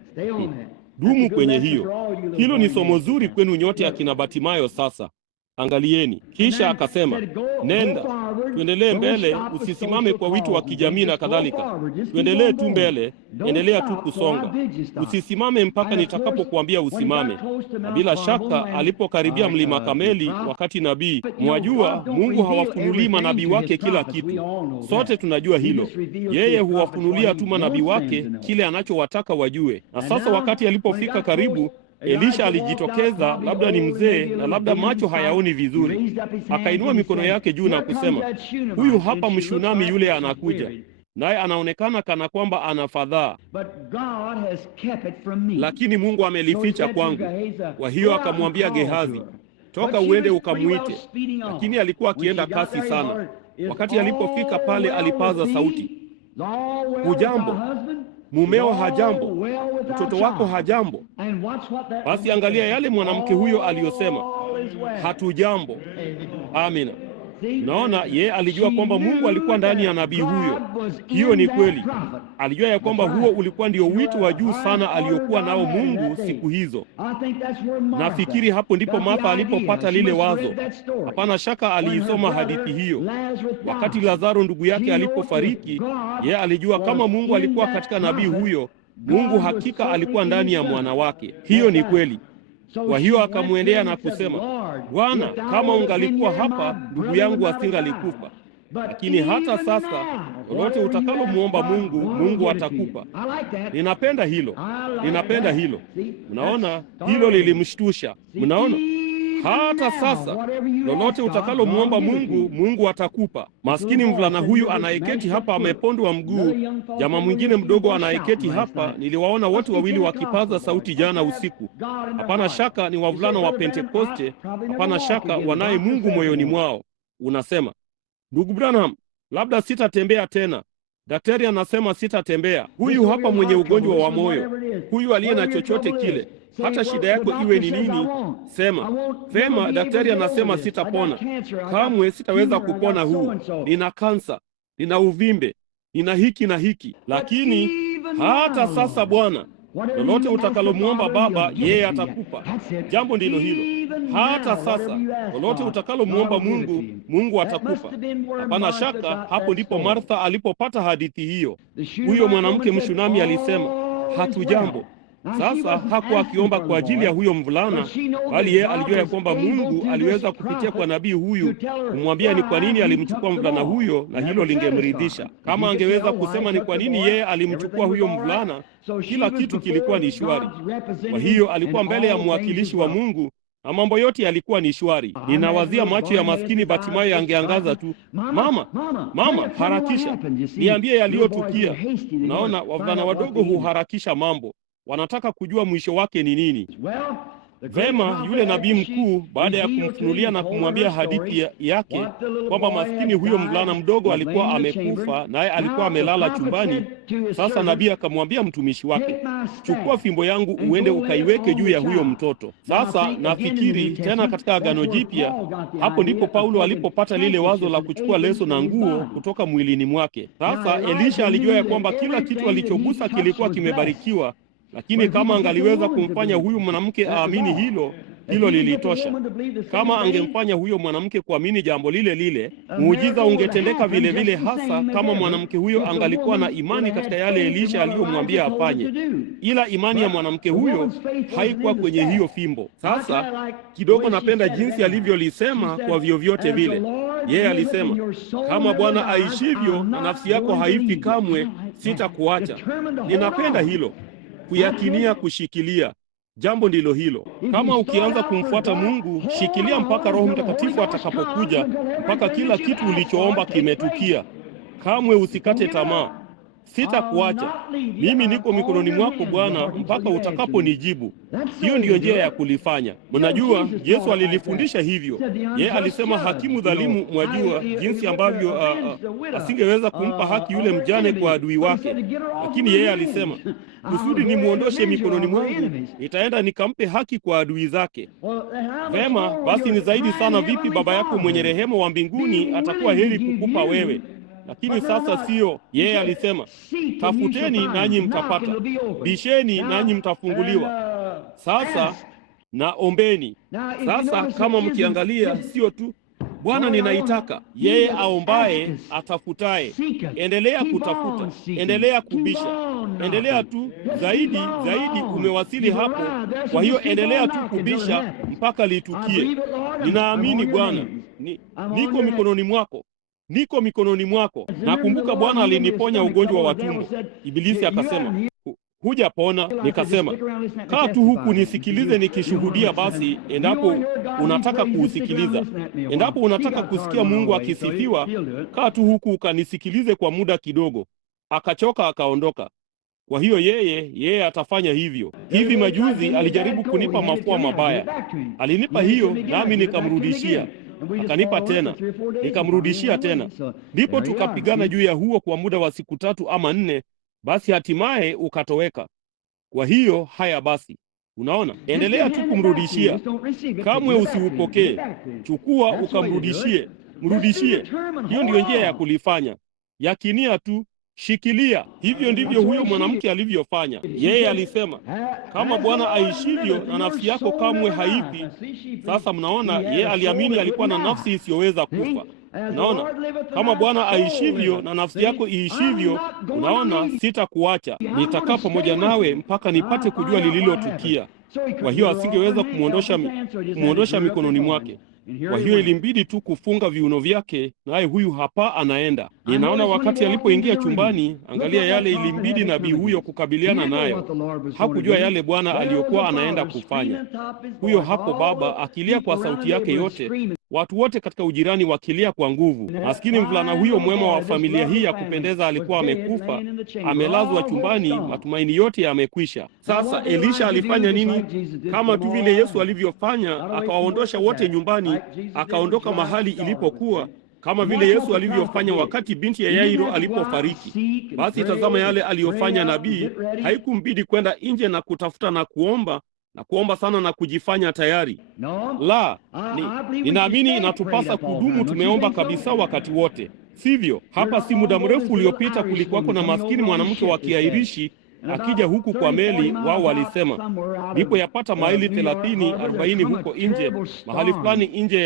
dumu kwenye hiyo. Hilo ni somo zuri kwenu nyote akina Batimayo. Sasa angalieni. Kisha akasema, nenda, tuendelee mbele, usisimame kwa wito wa kijamii na kadhalika. Tuendelee tu mbele, endelea tu kusonga, usisimame mpaka nitakapokuambia usimame. Na bila shaka alipokaribia mlima Kameli, wakati nabii, mwajua Mungu hawafunulii manabii wake kila kitu. Sote tunajua hilo. Yeye huwafunulia tu manabii wake kile anachowataka wajue. Na sasa wakati alipofika karibu, Elisha alijitokeza, labda ni mzee na labda macho hayaoni vizuri. Akainua mikono yake juu na kusema, huyu hapa Mshunami yule anakuja, naye anaonekana kana kwamba ana fadhaa, lakini Mungu amelificha kwangu. Kwa hiyo akamwambia Gehazi, toka uende ukamwite. Lakini alikuwa akienda kasi sana. Wakati alipofika pale, alipaza sauti, hujambo? Mumeo hajambo? Mtoto wako hajambo? Basi angalia yale mwanamke huyo aliyosema, hatujambo. Amina. Naona yeye alijua kwamba Mungu alikuwa ndani ya nabii huyo. Hiyo ni kweli. Alijua ya kwamba huo ulikuwa ndio wito wa juu sana aliokuwa nao Mungu siku hizo. Nafikiri hapo ndipo Martha alipopata lile wazo. Hapana shaka aliisoma hadithi hiyo. Wakati Lazaro ndugu yake alipofariki, yeye alijua kama Mungu alikuwa katika nabii huyo, Mungu hakika alikuwa ndani ya mwana wake. Hiyo ni kweli. Kwa hiyo akamwendea na kusema, Bwana, kama ungalikuwa hapa, ndugu yangu asingalikufa. Lakini hata sasa, lolote utakalomwomba Mungu, Mungu atakupa. Ninapenda hilo. Mnaona, hilo lilimshtusha. Mnaona, hata sasa lolote utakalomwomba Mungu, Mungu atakupa. Maskini mvulana huyu anayeketi hapa amepondwa mguu, jamaa mwingine mdogo anayeketi hapa, niliwaona wote wawili wakipaza sauti jana usiku. Hapana shaka ni wavulana wa Pentekoste, hapana shaka wanaye Mungu moyoni mwao. Unasema, ndugu Branham, labda sitatembea tena. Daktari anasema sitatembea. Huyu hapa mwenye ugonjwa wa moyo, huyu aliye na chochote kile, hata shida yako iwe ni nini, sema, vema, daktari anasema sitapona. Kamwe sitaweza kupona huu. Nina kansa, nina uvimbe, nina hiki na hiki. Lakini hata sasa Bwana, lolote utakalomwomba Baba, yeye atakupa. Jambo ndilo hilo. Hata sasa lolote utakalomwomba Mungu, Mungu atakupa. Hapana shaka hapo ndipo Martha alipopata hadithi hiyo. Huyo mwanamke Mshunami alisema, hatujambo. Sasa hakuwa akiomba kwa ajili ya huyo mvulana, bali yeye alijua ya kwamba Mungu aliweza kupitia kwa nabii huyu kumwambia ni kwa nini alimchukua mvulana huyo, na hilo lingemridhisha. Kama angeweza kusema ni kwa nini yeye alimchukua huyo mvulana, kila kitu kilikuwa ni shwari. Kwa hiyo alikuwa mbele ya mwakilishi wa Mungu na mambo yote yalikuwa ni shwari. Ninawazia macho ya maskini Batimayo yangeangaza tu. Mama, harakisha, niambie yaliyotukia. Naona wavulana wadogo huharakisha mambo, wanataka kujua mwisho wake ni nini. Vema, yule nabii mkuu baada ya kumfunulia na kumwambia hadithi yake kwamba maskini huyo mvulana mdogo alikuwa amekufa, naye alikuwa amelala chumbani. Sasa nabii akamwambia mtumishi wake, chukua fimbo yangu uende ukaiweke juu ya huyo mtoto. Sasa nafikiri tena katika Agano Jipya, hapo ndipo Paulo alipopata lile wazo la kuchukua leso na nguo kutoka mwilini mwake. Sasa Elisha alijua ya kwamba kila kitu alichogusa kilikuwa kimebarikiwa, Lakini kama angaliweza kumfanya huyu mwanamke aamini hilo, hilo lilitosha. Kama angemfanya huyo mwanamke kuamini jambo lile lile, muujiza ungetendeka vile vile, hasa kama mwanamke huyo angalikuwa na imani katika yale Elisha aliyomwambia afanye. Ila imani ya mwanamke huyo haikuwa kwenye hiyo fimbo. Sasa kidogo napenda jinsi alivyolisema kwa vyovyote vile. Yeye alisema, kama Bwana aishivyo na nafsi yako haifi kamwe, sitakuacha. Ninapenda hilo, kuyakinia, kushikilia. Jambo ndilo hilo. Kama ukianza kumfuata Mungu, shikilia mpaka Roho Mtakatifu atakapokuja, mpaka kila kitu ulichoomba kimetukia. Kamwe usikate tamaa. Sitakuacha. Mimi niko mikononi mwako Bwana mpaka utakaponijibu. Hiyo ndiyo njia ya kulifanya. Mnajua Yesu alilifundisha hivyo. Yeye alisema hakimu dhalimu, mwajua jinsi ambavyo asingeweza kumpa haki yule mjane kwa adui wake. Lakini yeye alisema, kusudi nimuondoshe mikononi mwangu, nitaenda nikampe haki kwa adui zake. Vema, basi ni zaidi sana vipi Baba yako mwenye rehema wa mbinguni atakuwa heri kukupa wewe. Lakini sasa sio. Yeye alisema, tafuteni nanyi mtapata, bisheni nanyi mtafunguliwa. Sasa naombeni. Sasa kama mkiangalia, sio tu Bwana ninaitaka, yeye aombaye atafutaye. Endelea kutafuta, endelea kubisha, endelea tu zaidi. Umewasili hapo, kwa hiyo endelea tu kubisha mpaka litukie. Ninaamini Bwana, niko mikononi mwako. Niko mikononi mwako. Nakumbuka Bwana aliniponya ugonjwa wa tumbo. Ibilisi akasema, hujapona. Nikasema, kaa tu huku nisikilize nikishuhudia. Basi endapo unataka kuusikiliza, endapo unataka kusikia Mungu akisifiwa, kaa tu huku ukanisikilize kwa muda kidogo. Akachoka akaondoka. Kwa hiyo yeye atafanya hivyo. Hivi majuzi alijaribu kunipa mafua mabaya. Alinipa hiyo nami nikamrudishia. Akanipa tena, nikamrudishia tena. Ndipo tukapigana juu ya huo kwa muda wa siku 3 ama 4, basi hatimaye ukatoweka. Kwa hiyo haya basi, unaona, endelea tu kumrudishia. Kamwe usiupokee. Chukua ukamrudishie, mrudishie. Hiyo ndiyo njia ya kulifanya. Yakinia tu, shikilia. Hivyo ndivyo huyo mwanamke alivyofanya. Yeye alisema, kama Bwana aishivyo na nafsi yako kamwe haifi. Sasa mnaona, yeye aliamini alikuwa na nafsi isiyoweza kufa. Unaona, kama Bwana aishivyo na nafsi yako iishivyo, unaona, sitakuacha. Nitakaa pamoja nawe mpaka nipate kujua lililotukia. Kwa hiyo asingeweza kumwondosha mikononi mwake. Kwa hiyo ilimbidi tu kufunga viuno vyake, naye huyu hapa anaenda. Ninaona wakati alipoingia chumbani, angalia yale ilimbidi nabii huyo kukabiliana nayo. Hakujua yale Bwana aliyokuwa anaenda kufanya. Huyo hapo baba akilia kwa sauti yake yote, watu wote katika ujirani wakilia kwa nguvu. Maskini mvulana huyo mwema wa familia hii ya kupendeza alikuwa amekufa, amelazwa chumbani, matumaini yote yamekwisha. Sasa Elisha alifanya nini? Kama tu vile Yesu alivyofanya, akawaondosha wote nyumbani, akaondoka mahali ilipokuwa, kama vile Yesu alivyofanya wakati binti ya Yairo alipofariki. Basi tazama yale aliyofanya nabii. Haikumbidi kwenda nje na kutafuta na kuomba sana na kujifanya tayari. La, ninaamini inatupasa kudumu tumeomba kabisa wakati wote. Sivyo? Hapa si muda mrefu uliopita kulikuwako na maskini mwanamke wa Kiairishi akija huku kwa meli. Wao walisema ndipo yapata maili 30-40 huko nje, mahali fulani nje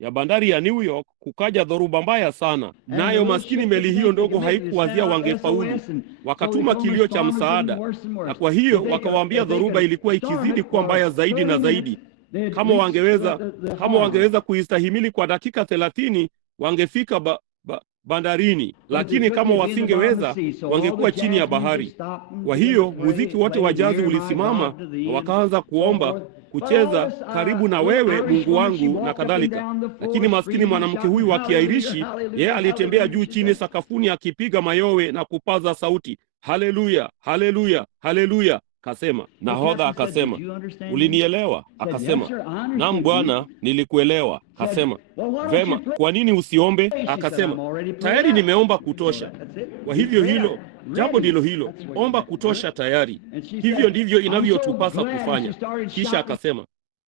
ya bandari ya New York, kukaja dhoruba mbaya sana. Nayo maskini meli hiyo ndogo haikuwazia wangefaulu. Wakatuma kilio cha msaada, na kwa hiyo wakawaambia dhoruba ilikuwa ikizidi kuwa mbaya zaidi na zaidi. Kama wangeweza kuistahimili kwa dakika 30, wangefika bandarini, lakini kama wasingeweza, wangekuwa chini ya bahari. Kwa hiyo muziki wote wa jazi ulisimama na wakaanza kuomba, kucheza karibu na wewe Mungu wangu na kadhalika. Lakini maskini mwanamke huyu wa Kiairishi, yeye alitembea juu chini sakafuni akipiga mayowe na kupaza sauti, haleluya, haleluya, haleluya. Akasema, nahodha akasema, ulinielewa? Akasema, naam Bwana, nilikuelewa. Akasema, vema, kwa nini usiombe? Akasema, tayari nimeomba kutosha. Kwa hivyo hilo jambo ndilo hilo, omba kutosha tayari. Hivyo ndivyo inavyotupasa kufanya. Kisha akasema,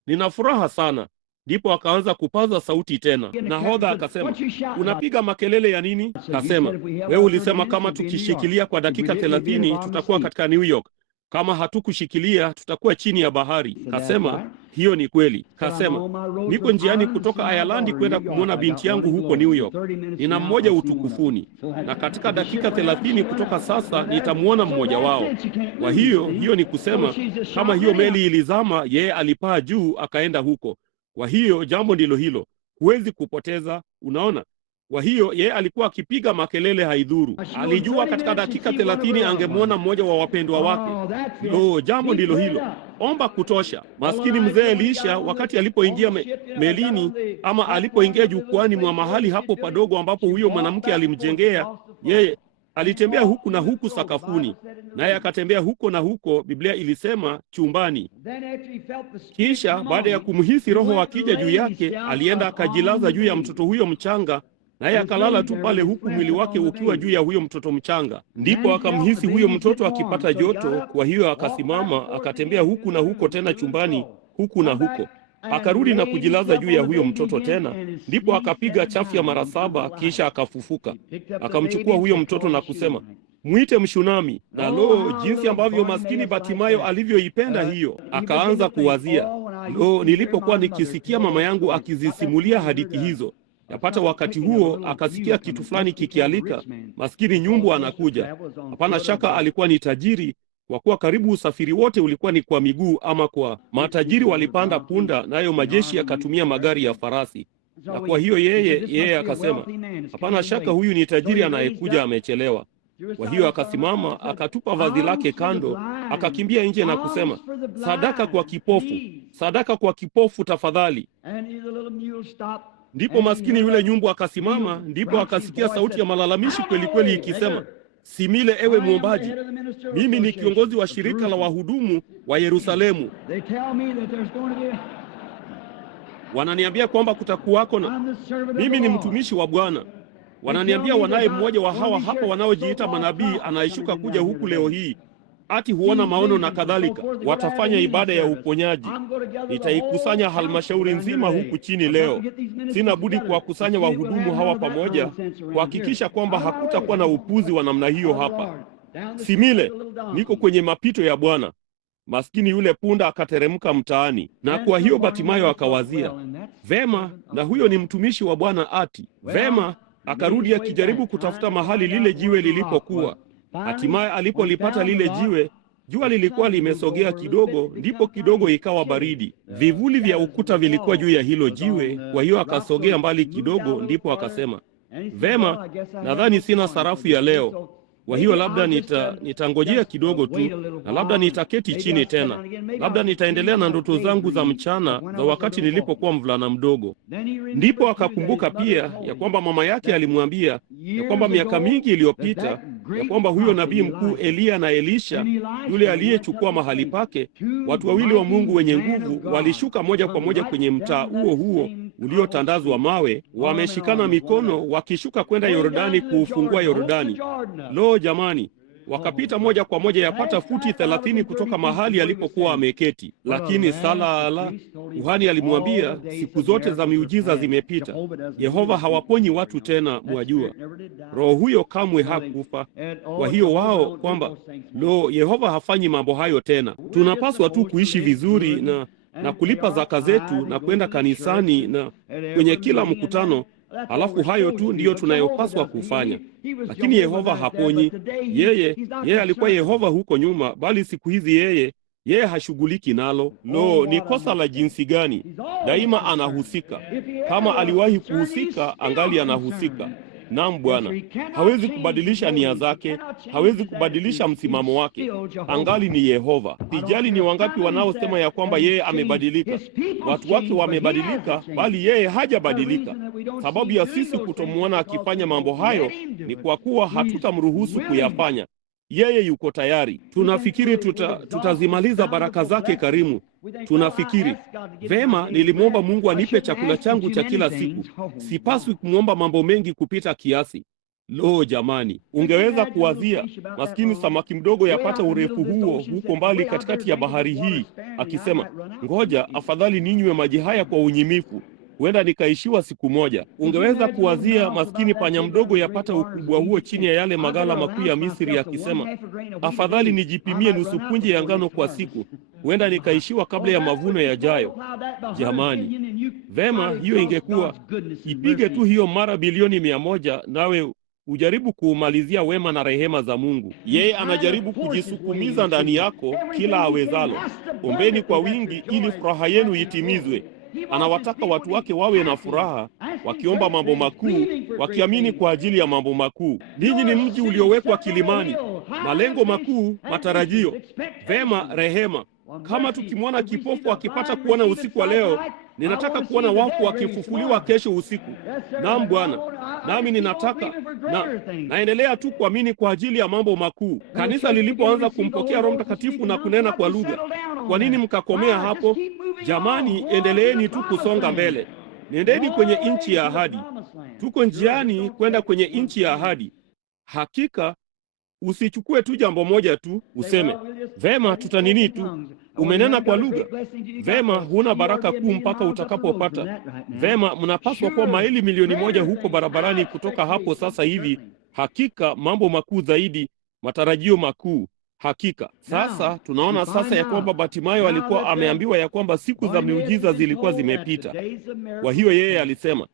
nina furaha sana. Ndipo akaanza kupaza sauti tena. Nahodha akasema, unapiga makelele ya nini? Akasema, wewe ulisema kama tukishikilia kwa dakika 30 tutakuwa katika New York. kama hatukushikilia tutakuwa chini ya bahari. Kasema hiyo ni kweli. Kasema niko njiani kutoka Ireland kwenda kumwona binti yangu huko New York. Nina mmoja utukufuni, na katika dakika 30 kutoka sasa nitamwona mmoja wao. Kwa hiyo ni kusema kama hiyo meli ilizama, yeye alipaa juu akaenda huko. Kwa hiyo jambo ndilo hilo, huwezi kupoteza. Unaona? Kwa hiyo yeye alikuwa akipiga makelele, haidhuru. Alijua katika dakika 30 angemwona mmoja wa wapendwa wake. Jambo ndilo hilo. Omba kutosha. Maskini mzee Elisha, wakati alipoingia melini ama alipoingia jukwani mwa mahali hapo padogo ambapo huyo mwanamke alimjengea, yeye alitembea huku na huku sakafuni, naye akatembea huko na huko, Biblia ilisema chumbani. Kisha baada ya kumhisi Roho akija juu yake, alienda akajilaza juu ya mtoto huyo mchanga, naye akalala tu pale, huku mwili wake ukiwa juu ya huyo mtoto mchanga. Ndipo akamhisi huyo mtoto akipata joto, kwa hiyo akasimama akatembea huku na huko tena chumbani, huku na huko. Akarudi na kujilaza juu ya huyo mtoto tena. Ndipo akapiga chafya mara 7, kisha akafufuka. Akamchukua huyo mtoto na kusema, mwite Mshunami. Na jinsi ambavyo maskini Batimayo alivyoipenda hiyo. Akaanza kuwazia, nilipokuwa nikisikia mama yangu akizisimulia hadithi hizo, yapata wakati huo akasikia kitu fulani kikialika, maskini nyumbu anakuja. Hapana shaka alikuwa ni tajiri, kwa kuwa karibu usafiri wote ulikuwa ni kwa miguu, ama kwa matajiri walipanda punda, nayo majeshi yakatumia magari ya farasi. Na kwa hiyo yeye akasema, hapana shaka huyu ni tajiri anayekuja, amechelewa. Kwa hiyo akasimama, akatupa vazi lake kando, akakimbia nje na kusema, sadaka kwa kipofu, sadaka kwa kipofu tafadhali. Ndipo maskini yule nyumbu akasimama. Ndipo akasikia sauti ya malalamishi kweli kweli ikisema, Simile, ewe muombaji, mimi ni kiongozi wa shirika la wahudumu wa Yerusalemu. Wananiambia kwamba kutakuwako na mimi ni mtumishi wa Bwana. Wananiambia wanaye mmoja wa hawa hapa wanaojiita manabii anayeshuka kuja huku leo hii, ati huona maono na kadhalika. Watafanya ibada ya uponyaji. Nitaikusanya halmashauri nzima huku chini leo. Sina budi kuwakusanya wahudumu hawa pamoja, kuhakikisha kwamba hakutakuwa na upuzi wa namna hiyo hapa. Simile, niko kwenye mapito ya Bwana. Maskini yule punda akateremka mtaani. Na kwa hiyo Batimayo akawazia, vema, na huyo ni mtumishi wa Bwana ati. Vema, akarudi akijaribu kutafuta mahali lile jiwe lilipokuwa. Hatimaye alipolipata lile jiwe, jua lilikuwa limesogea kidogo, ndipo kidogo ikawa baridi. Vivuli vya ukuta vilikuwa juu ya hilo jiwe, kwa hiyo akasogea mbali kidogo, ndipo akasema, vema, nadhani sina sarafu ya leo. Kwa hiyo labda nitangojea kidogo tu, na labda nitaketi chini tena. Labda nitaendelea na ndoto zangu za mchana za wakati nilipokuwa mvulana mdogo. Ndipo akakumbuka pia ya kwamba mama yake alimwambia ya kwamba miaka mingi iliyopita ya kwamba huyo nabii mkuu Eliya na Elisha, yule aliyechukua mahali pake, watu wawili wa Mungu wenye nguvu, walishuka moja kwa moja kwenye mtaa huo uliotandazwa mawe, wameshikana mikono wakishuka kwenda Yordani kuufungua Yordani. Jamani, wakapita moja kwa moja yapata futi 30 kutoka mahali alipokuwa ameketi. Lakini kuhani alimwambia, siku zote za miujiza zimepita. Yehova hawaponyi watu tena, mwajua. Roho huyo kamwe hakufa. Kwa hiyo wao kwamba Yehova hafanyi mambo hayo tena. Tunapaswa tu kuishi vizuri na kulipa zaka zetu na kwenda kanisani na kwenye kila mkutano. Alafu hayo tu ndiyo tunayopaswa kufanya. Lakini Yehova haponyi. Yeye alikuwa Yehova huko nyuma, bali siku hizi yeye hashughuliki nalo. Ni kosa la jinsi gani! Daima anahusika. Kama aliwahi kuhusika, angali anahusika. Naam Bwana, hawezi kubadilisha nia zake, hawezi kubadilisha msimamo wake. Angali ni Yehova. Sijali ni wangapi wanaosema ya kwamba yeye amebadilika. Watu wake wamebadilika, bali yeye hajabadilika. Sababu ya sisi kutomwona akifanya mambo hayo ni kwa kuwa hatutamruhusu kuyafanya. Yeye yuko tayari. Tunafikiri tutazimaliza baraka zake karimu. Tunafikiri, vema, nilimwomba Mungu anipe chakula changu cha kila siku. Sipaswi kumwomba mambo mengi kupita kiasi. Jamani, ungeweza kuwazia maskini samaki mdogo yapata urefu huo huko mbali katikati ya bahari hii, akisema, ngoja afadhali ninywe maji haya kwa unyimifu. huenda nikaishiwa siku moja. Ungeweza kuwazia maskini panya mdogo yapata ukubwa huo chini ya yale maghala makuu ya Misri akisema, afadhali nijipimie nusu punje ya ngano kwa siku, huenda nikaishiwa kabla ya mavuno yajayo. Jamani, vema, hiyo ingekuwa, ipige tu hiyo mara bilioni 100, nawe ujaribu kuumalizia wema na rehema za Mungu. Yeye anajaribu kujisukumiza ndani yako kila awezalo. Ombeni kwa wingi ili furaha yenu itimizwe. Anawataka watu wake wawe na furaha, wakiomba mambo makuu, wakiamini kwa ajili ya mambo makuu. Ninyi ni mji uliowekwa kilimani, malengo makuu, matarajio. Vema, rehema. Kama tukimwona kipofu akipata kuona usiku wa leo, ninataka kuona wafu wakifufuliwa kesho usiku. Naam Bwana, nami ninataka naendelea tu kuamini kwa ajili ya mambo makuu. Kanisa lilipoanza kumpokea Roho Mtakatifu na kunena kwa lugha, kwa nini mkakomea hapo? Jamani, endeleeni tu kusonga mbele. Nendeni kwenye nchi ya ahadi. Tuko njiani kwenda kwenye nchi ya ahadi. Hakika usichukue tu jambo moja tu useme, vema, tutanini tu. Umenena kwa lugha, vema, huna baraka kuu mpaka utakapopata. Vema, mnapaswa kuwa maili milioni 1 huko barabarani kutoka hapo sasa hivi. Hakika mambo makuu zaidi, matarajio makuu. Hakika sasa tunaona sasa ya kwamba Batimayo alikuwa ameambiwa ya kwamba siku za miujiza zilikuwa zimepita. Kwa hiyo yeye alisema,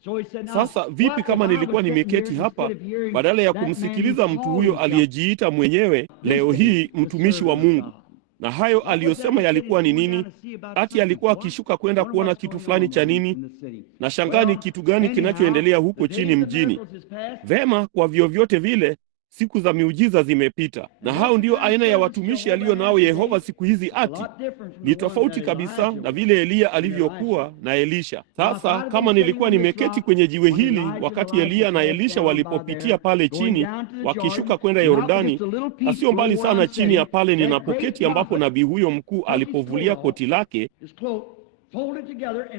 sasa vipi kama nilikuwa nimeketi hapa badala ya kumsikiliza mtu huyo aliyejiita mwenyewe leo hii mtumishi wa Mungu? Na hayo aliyosema yalikuwa ni nini? Ati alikuwa akishuka kwenda kuona kitu fulani cha nini? Na shangani kitu gani kinachoendelea huko chini mjini? Vema, kwa vyovyote vile siku za miujiza zimepita, na hao ndio aina ya watumishi aliyo nao Yehova siku hizi. Ati ni tofauti kabisa na vile Eliya alivyokuwa na Elisha. Sasa kama nilikuwa nimeketi kwenye jiwe hili wakati Eliya na Elisha walipopitia pale chini wakishuka kwenda Yordani, na sio mbali sana chini ya pale ninapoketi, ambapo nabii huyo mkuu alipovulia koti lake,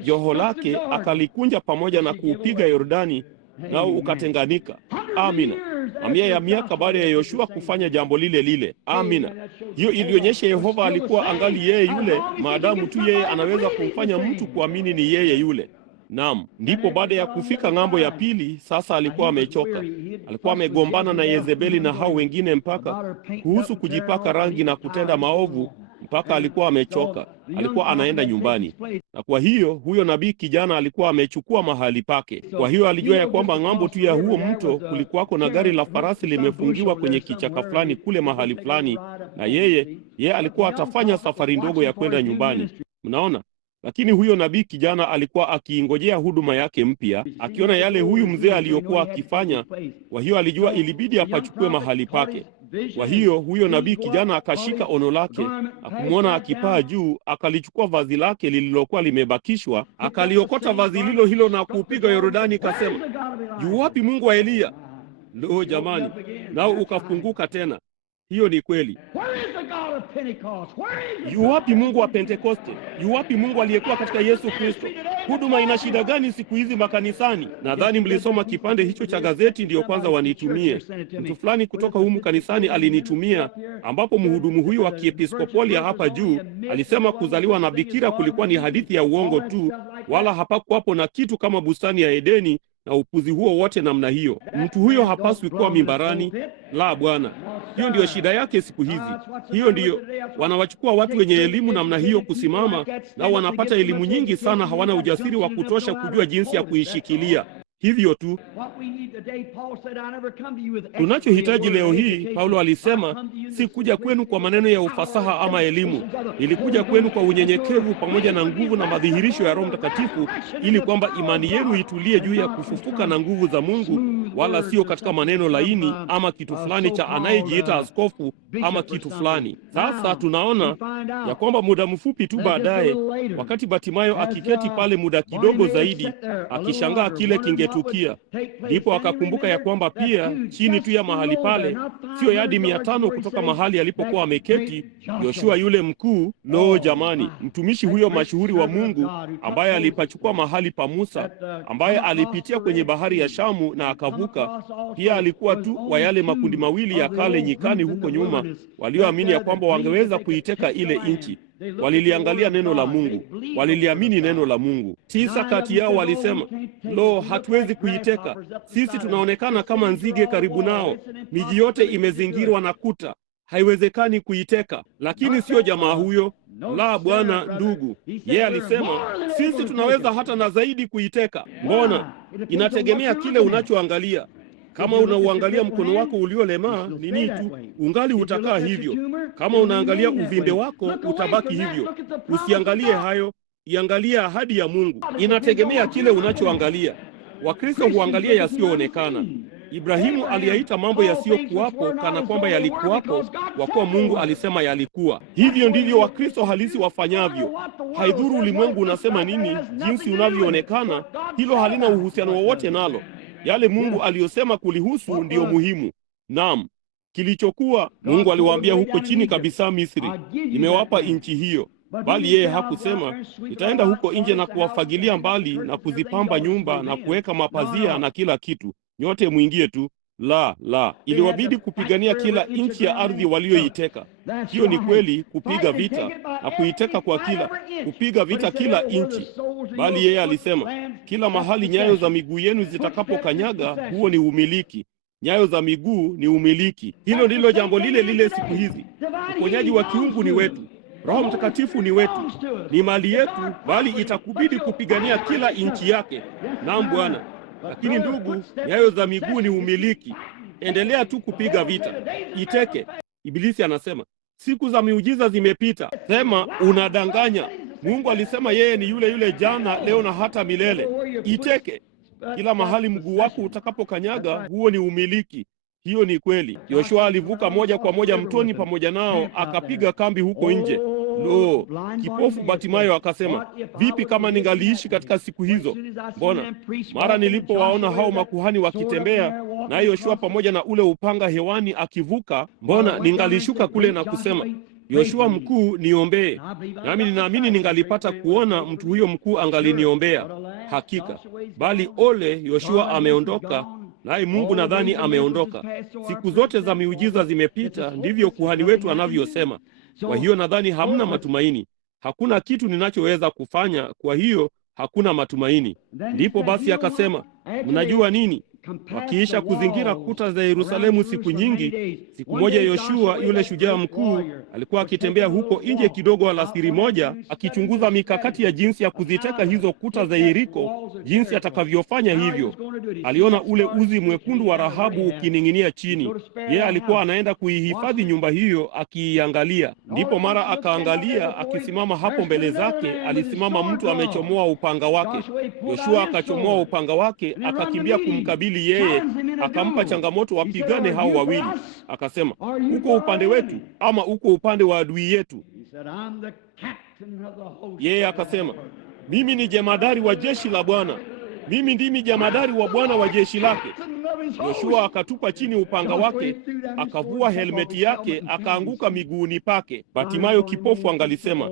joho lake akalikunja pamoja na kuupiga Yordani, nao ukatenganika. Amina. Mamia ya miaka baada ya Yoshua kufanya jambo lile lile. Amina. Hiyo ilionyesha Yehova alikuwa angali yeye yule, maadamu tu yeye anaweza kumfanya mtu kuamini ni yeye yule. Naam, ndipo baada ya kufika ng'ambo ya pili, sasa alikuwa amechoka. Alikuwa amegombana na Yezebeli na hao wengine mpaka kuhusu kujipaka rangi na kutenda maovu, mpaka alikuwa amechoka. Alikuwa anaenda nyumbani. Na kwa hiyo huyo nabii kijana alikuwa amechukua mahali pake. Kwa hiyo alijua ya kwamba ng'ambo tu ya huo mto kulikuwako na gari la farasi limefungiwa kwenye kichaka fulani kule mahali fulani, na yeye alikuwa atafanya safari ndogo ya kwenda nyumbani. Mnaona? Lakini huyo nabii kijana alikuwa akiingojea huduma yake mpya, akiona yale huyu mzee aliyokuwa akifanya. Kwa hiyo alijua ilibidi apachukue mahali pake. Kwa hiyo huyo nabii kijana akashika ono lake, akamwona akipaa juu, akalichukua vazi lake lililokuwa limebakishwa, akaliokota vazi lilo hilo na kuupiga Yordani, kasema, yu wapi Mungu wa Eliya? Lo, jamani, nao ukafunguka tena. Hiyo ni kweli. Yu wapi Mungu wa Pentekoste? Yu wapi Mungu aliyekuwa katika Yesu Kristo? Huduma ina shida gani siku hizi makanisani? Nadhani mlisoma kipande hicho cha gazeti ndiyo kwanza wanitumie. Mtu fulani kutoka humu kanisani alinitumia, ambapo mhudumu huyu wa kiepiskopoli hapa juu alisema kuzaliwa na bikira kulikuwa ni hadithi ya uongo tu, wala hapakuwapo na kitu kama bustani ya Edeni na upuzi huo wote namna hiyo. Mtu huyo hapaswi kuwa mimbarani. La, Bwana. Hiyo ndiyo shida yake siku hizi. Hiyo ndiyo wanawachukua watu wenye elimu namna hiyo kusimama, na wanapata elimu nyingi sana, hawana ujasiri wa kutosha kujua jinsi ya kuishikilia. Hivyo tu tunachohitaji leo hii. Paulo alisema, si kuja kwenu kwa maneno ya ufasaha ama elimu, nilikuja kwenu kwa unyenyekevu pamoja na nguvu na madhihirisho ya Roho Mtakatifu, ili kwamba imani yenu itulie juu ya kufufuka na nguvu za Mungu, wala sio katika maneno laini ama kitu fulani cha anayejiita askofu ama kitu fulani. Sasa tunaona ya kwamba muda mfupi tu baadaye, wakati Batimayo akiketi pale muda kidogo zaidi akishangaa kile kingetukia, ndipo akakumbuka ya kwamba pia chini tu ya mahali pale, sio yadi 500 kutoka mahali alipokuwa ameketi, Yoshua yule mkuu, lo jamani, mtumishi huyo mashuhuri wa Mungu ambaye alipachukua mahali pa Musa, ambaye alipitia kwenye bahari ya Shamu na akavuka kuvuka, pia alikuwa tu wa yale makundi mawili ya kale nyikani huko nyuma, walioamini ya kwamba wangeweza kuiteka ile nchi. Waliliangalia neno la Mungu, waliliamini neno la Mungu. 9 kati yao walisema, lo, hatuwezi kuiteka, sisi tunaonekana kama nzige karibu nao, miji yote imezingirwa na kuta, haiwezekani kuiteka. Lakini sio jamaa huyo. La, bwana ndugu, yeye alisema sisi tunaweza hata na zaidi kuiteka. Mbona? Inategemea kile unachoangalia. Kama unauangalia mkono wako uliolemaa, nini tu, ungali utakaa hivyo. Kama unaangalia uvimbe wako, utabaki hivyo. Usiangalie hayo, iangalie ahadi ya Mungu. Inategemea kile unachoangalia. Wakristo huangalia yasiyoonekana. Ibrahimu aliyaita mambo yasiyokuwapo kana kwamba yalikuwapo, kwa kuwa Mungu alisema yalikuwa. Hivyo ndivyo Wakristo halisi wafanyavyo. Haidhuru ulimwengu unasema nini, jinsi unavyoonekana, hilo halina uhusiano wowote nalo. Yale Mungu aliyosema kulihusu ndiyo muhimu. Naam, kilichokuwa, Mungu aliwaambia huko chini kabisa Misri, nimewapa nchi hiyo. Bali yeye hakusema, nitaenda huko nje na kuwafagilia mbali na kuzipamba nyumba na kuweka mapazia na kila kitu, nyote mwingie tu. La, iliwabidi kupigania kila nchi ya ardhi walioiteka. Hiyo ni kweli, kupiga vita na kuiteka kwa kupiga vita kila nchi. Bali yeye alisema, kila mahali nyayo za miguu yenu zitakapokanyaga, huo ni umiliki. Nyayo za miguu ni umiliki. Hilo ndilo jambo lile lile siku hizi. Uponyaji wa kiungu ni wetu. Roho Mtakatifu ni wetu, ni mali yetu, bali itakubidi kupigania kila nchi yake. Naam Bwana. Lakini ndugu, nyayo za miguu ni umiliki. Endelea tu kupiga vita, iteke. Ibilisi anasema siku za miujiza zimepita. Sema unadanganya. Mungu alisema yeye ni yule yule jana, leo na hata milele. Iteke. Kila mahali mguu wako utakapokanyaga, huo ni umiliki. Hiyo ni kweli. Yoshua alivuka moja kwa moja mtoni pamoja nao, akapiga kambi huko nje. Lo, kipofu Batimayo akasema, vipi kama ningaliishi katika siku hizo? Mbona mara nilipowaona hao makuhani wakitembea na Yoshua pamoja na ule upanga hewani akivuka, mbona ningalishuka kule na kusema, Yoshua mkuu, niombee. Nami ninaamini ningalipata kuona mtu huyo mkuu angaliniombea. Hakika. Bali ole, Yoshua ameondoka, naye Mungu nadhani ameondoka. Siku zote za miujiza zimepita, ndivyo kuhani wetu anavyosema. Kwa hiyo nadhani hamna matumaini. Hakuna kitu ninachoweza kufanya, kwa hiyo hakuna matumaini. Ndipo basi akasema, mnajua nini? Wakiisha kuzingira kuta za Yerusalemu siku nyingi, siku moja Yoshua yule shujaa mkuu alikuwa akitembea huko nje kidogo alasiri moja, akichunguza mikakati ya jinsi ya kuziteka hizo kuta za Yeriko, jinsi atakavyofanya hivyo. Aliona ule uzi mwekundu wa Rahabu ukining'inia chini. Yeye alikuwa anaenda kuihifadhi nyumba hiyo, akiiangalia. Ndipo mara akaangalia, akisimama hapo mbele zake, alisimama mtu amechomoa upanga wake. Yoshua akachomoa upanga wake, akakimbia kumkabili yeye, akampa changamoto wapigane hao wawili. Akasema, uko upande wetu ama uko upande wa adui yetu? Yeye akasema, mimi ni jemadari wa jeshi la Bwana, mimi ndimi jemadari wa Bwana wa jeshi lake. Yoshua akatupa chini upanga wake, akavua helmeti yake, akaanguka miguuni pake. Batimayo kipofu angalisema,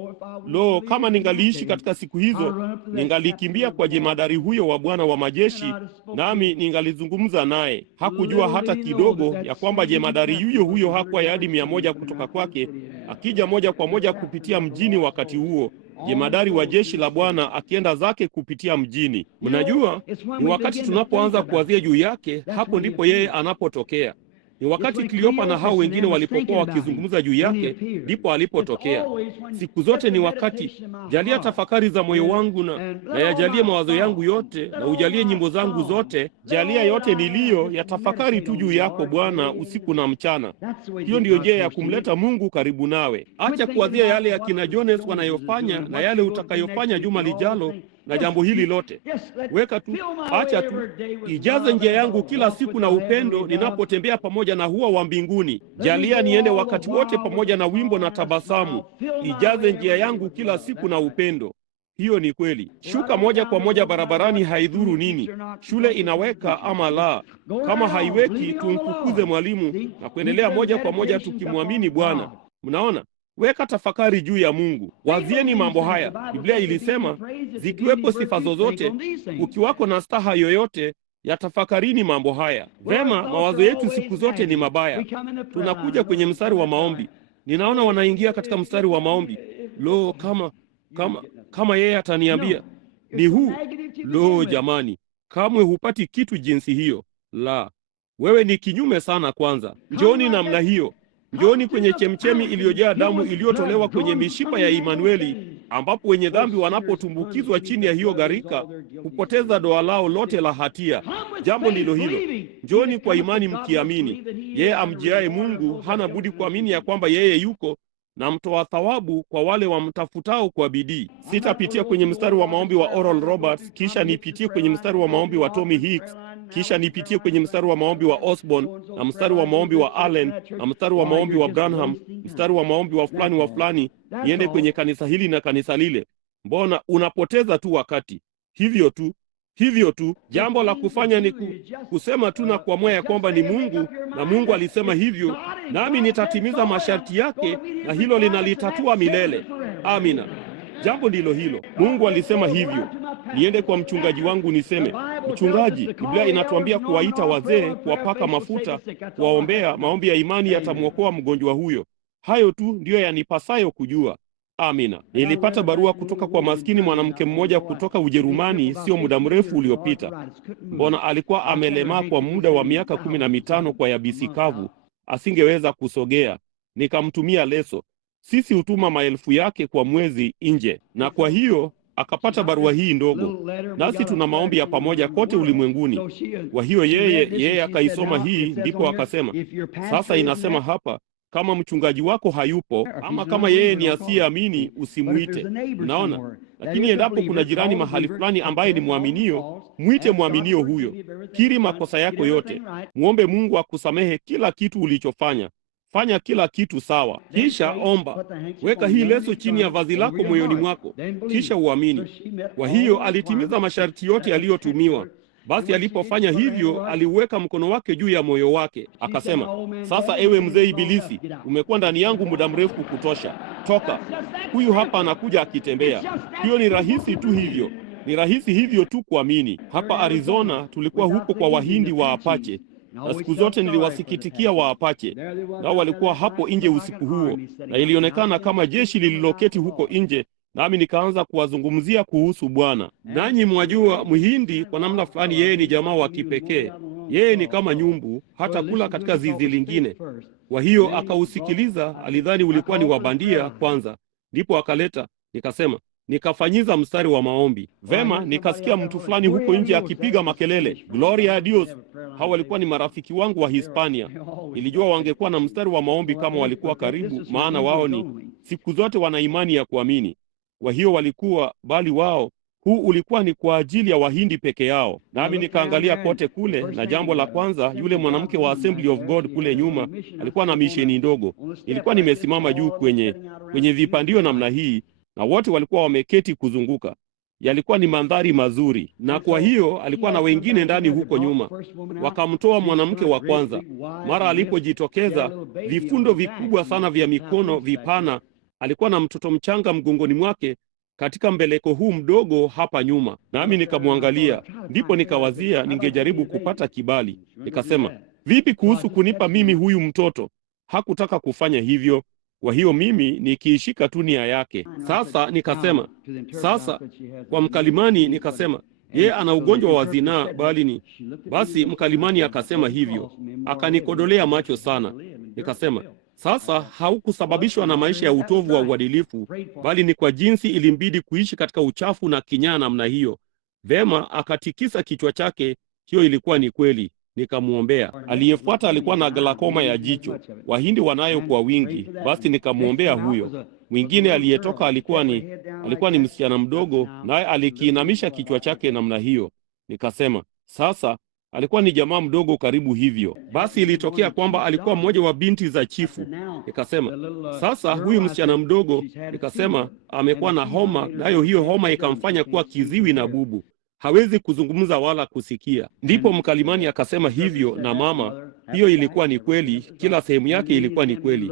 lo, kama ningaliishi katika siku hizo, ningalikimbia kwa jemadari huyo wa Bwana wa majeshi, nami ningalizungumza naye. Hakujua hata kidogo ya kwamba jemadari yuyo huyo hakuwa yadi 100 kutoka kwake, akija moja kwa moja kupitia mjini. Wakati huo jemadari wa jeshi la Bwana akienda zake kupitia mjini. Mnajua, ni wakati tunapoanza kuwazia juu yake, hapo ndipo yeye anapotokea. Ni wakati Kleopa na hao wengine walipokuwa wakizungumza juu yake, ndipo alipotokea. Siku zote ni wakati, jalia tafakari za moyo wangu na yajalie mawazo yangu yote, na ujalie nyimbo zangu zote, jalia yote niliyo ya tafakari tu juu yako Bwana usiku na mchana. Hiyo ndiyo njia ya kumleta Mungu karibu nawe. Acha kuwazia yale ya kina Jones wanayofanya na yale utakayofanya juma lijalo na jambo hili lote. Weka tu, acha tu, ijaze njia yangu kila siku na upendo ninapotembea pamoja na huwa wa mbinguni. Jalia niende wakati wote pamoja na wimbo na tabasamu. Ijaze njia yangu kila siku na upendo. Hiyo ni kweli. Shuka moja kwa moja barabarani, haidhuru nini, shule inaweka ama la. Kama haiweki, tumfukuze mwalimu na kuendelea moja kwa moja tukimwamini Bwana. Mnaona? Weka tafakari juu ya Mungu. Wazieni mambo haya. Biblia ilisema, zikiwepo sifa zozote, ukiwako na staha yoyote, Yatafakarini mambo haya. Vema, mawazo yetu siku zote ni mabaya. Tunakuja kwenye mstari wa maombi. Ninaona wanaingia katika mstari wa maombi. Lo, kama yeye ataniambia ni huu. Lo, jamani, kamwe hupati kitu jinsi hiyo. La, wewe ni kinyume sana. Kwanza njoni namna hiyo. Njoni kwenye chemchemi iliyojaa damu iliyotolewa kwenye mishipa ya Imanueli, ambapo wenye dhambi wanapotumbukizwa chini ya hiyo gharika hupoteza doa lao lote la hatia. Jambo ndilo hilo. Njoni kwa imani mkiamini. Yeye amjiaye Mungu hana budi kuamini ya kwamba yeye yuko na mtoa thawabu kwa wale wamtafutao kwa bidii. Sitapitia kwenye mstari wa maombi wa Oral Roberts, kisha nipitie kwenye mstari wa maombi wa Tommy Hicks, kisha nipitie kwenye mstari wa maombi wa Osborne na mstari wa maombi wa Allen na mstari wa maombi wa Branham, mstari wa maombi wa fulani, niende kwenye kanisa hili na kanisa lile. Mbona unapoteza tu wakati? Hivyo tu. Jambo la kufanya ni kusema tu na kuamua ya kwamba ni Mungu, na Mungu alisema hivyo, nami nitatimiza masharti yake, na hilo linalitatua milele. Amina. Jambo ndilo hilo. Mungu alisema hivyo. Niende kwa mchungaji wangu niseme, mchungaji, Biblia inatuambia kuwaita wazee, kuwapaka mafuta, kuwaombea, maombi ya imani yatamwokoa mgonjwa huyo. Hayo tu ndiyo yanipasayo kujua. Amina. Nilipata barua kutoka kwa maskini mwanamke mmoja kutoka Ujerumani sio muda mrefu uliopita. Mbona alikuwa amelemaa kwa muda wa miaka 15 kwa yabisi kavu, asingeweza kusogea. Nikamtumia leso. Sisi hutuma maelfu yake kwa mwezi nje, na kwa hiyo akapata barua hii ndogo. Nasi tuna maombi ya pamoja kote ulimwenguni. Kwa hiyo yeye akaisoma hii, ndipo akasema, sasa inasema hapa, kama mchungaji wako hayupo, ama kama yeye ni asiyeamini, usimuite. Naona, lakini endapo kuna jirani mahali fulani ambaye ni mwaminio, mwite mwaminio huyo. Kiri makosa yako yote. Muombe Mungu akusamehe kila kitu ulichofanya. Fanya kila kitu sawa. Kisha omba. Weka hii leso chini ya vazi lako moyoni mwako. Kisha uamini. Kwa hiyo alitimiza masharti yote yaliyotumiwa. Basi alipofanya hivyo, aliuweka mkono wake juu ya moyo wake. Akasema, sasa ewe mzee Ibilisi, umekuwa ndani yangu muda mrefu kutosha. Toka. Huyu hapa anakuja akitembea. Hiyo ni rahisi tu hivyo. Ni rahisi hivyo tu kuamini. Hapa Arizona tulikuwa huko kwa Wahindi wa Apache. Na siku zote niliwasikitikia wa Apache. Nao walikuwa hapo nje usiku huo, na ilionekana kama jeshi lililoketi huko nje, nami nikaanza kuwazungumzia kuhusu Bwana. Nanyi mwajua Mhindi kwa namna fulani yeye ni jamaa wa kipekee. Yeye ni kama nyumbu, hata kula katika zizi lingine. Kwa hiyo akausikiliza, alidhani ulikuwa ni wabandia kwanza. Ndipo akaleta, nikafanyiza mstari wa maombi. Vema, nikasikia mtu fulani huko nje akipiga makelele, Gloria a Dios. Hao walikuwa ni marafiki wangu wa Hispania. Nilijua wangekuwa na mstari wa maombi kama walikuwa karibu, maana wao ni siku zote wana imani ya kuamini. Kwa hiyo walikuwa, bali wao, huu ulikuwa ni kwa ajili ya Wahindi peke yao. Nami nikaangalia kote kule, na jambo la kwanza, yule mwanamke wa Assembly of God kule nyuma alikuwa na misheni ndogo. Nilikuwa nimesimama juu kwenye vipandio namna hii, na wote walikuwa wameketi kuzunguka. Yalikuwa ni mandhari mazuri, na kwa hiyo alikuwa na wengine ndani huko nyuma. Wakamtoa mwanamke wa kwanza. Mara alipojitokeza, vifundo vikubwa sana vya mikono vipana, alikuwa na mtoto mchanga mgongoni mwake katika mbeleko huu mdogo hapa nyuma. Nami nikamwangalia, ndipo nikawazia ningejaribu kupata kibali. Nikasema, vipi kuhusu kunipa mimi huyu mtoto? Hakutaka kufanya hivyo. Kwa hiyo mimi nikiishika tu nia yake. Sasa nikasema, kwa mkalimani nikasema, yeye ana ugonjwa wa zinaa, basi mkalimani akasema hivyo. Akanikodolea macho sana. Nikasema, sasa haukusababishwa na maisha ya utovu wa uadilifu, bali ni kwa jinsi ilimbidi kuishi katika uchafu na kinyaa namna hiyo. Vema, akatikisa kichwa chake. Hiyo ilikuwa ni kweli. Nikamuombea. Aliyefuata alikuwa na glaucoma ya jicho. Wahindi wanayo kwa wingi. Basi nikamuombea huyo. Mwingine aliyetoka alikuwa ni msichana mdogo, naye alikiinamisha kichwa chake namna hiyo. Nikasema, sasa alikuwa ni jamaa mdogo karibu hivyo. Basi ilitokea kwamba alikuwa mmoja wa binti za chifu. Nikasema, sasa huyu msichana mdogo, nikasema, amekuwa na homa, nayo hiyo homa ikamfanya kuwa kiziwi na bubu. Hawezi kuzungumza wala kusikia. Ndipo mkalimani akasema hivyo, na mama, hiyo ilikuwa ni kweli, kila sehemu yake ilikuwa ni kweli.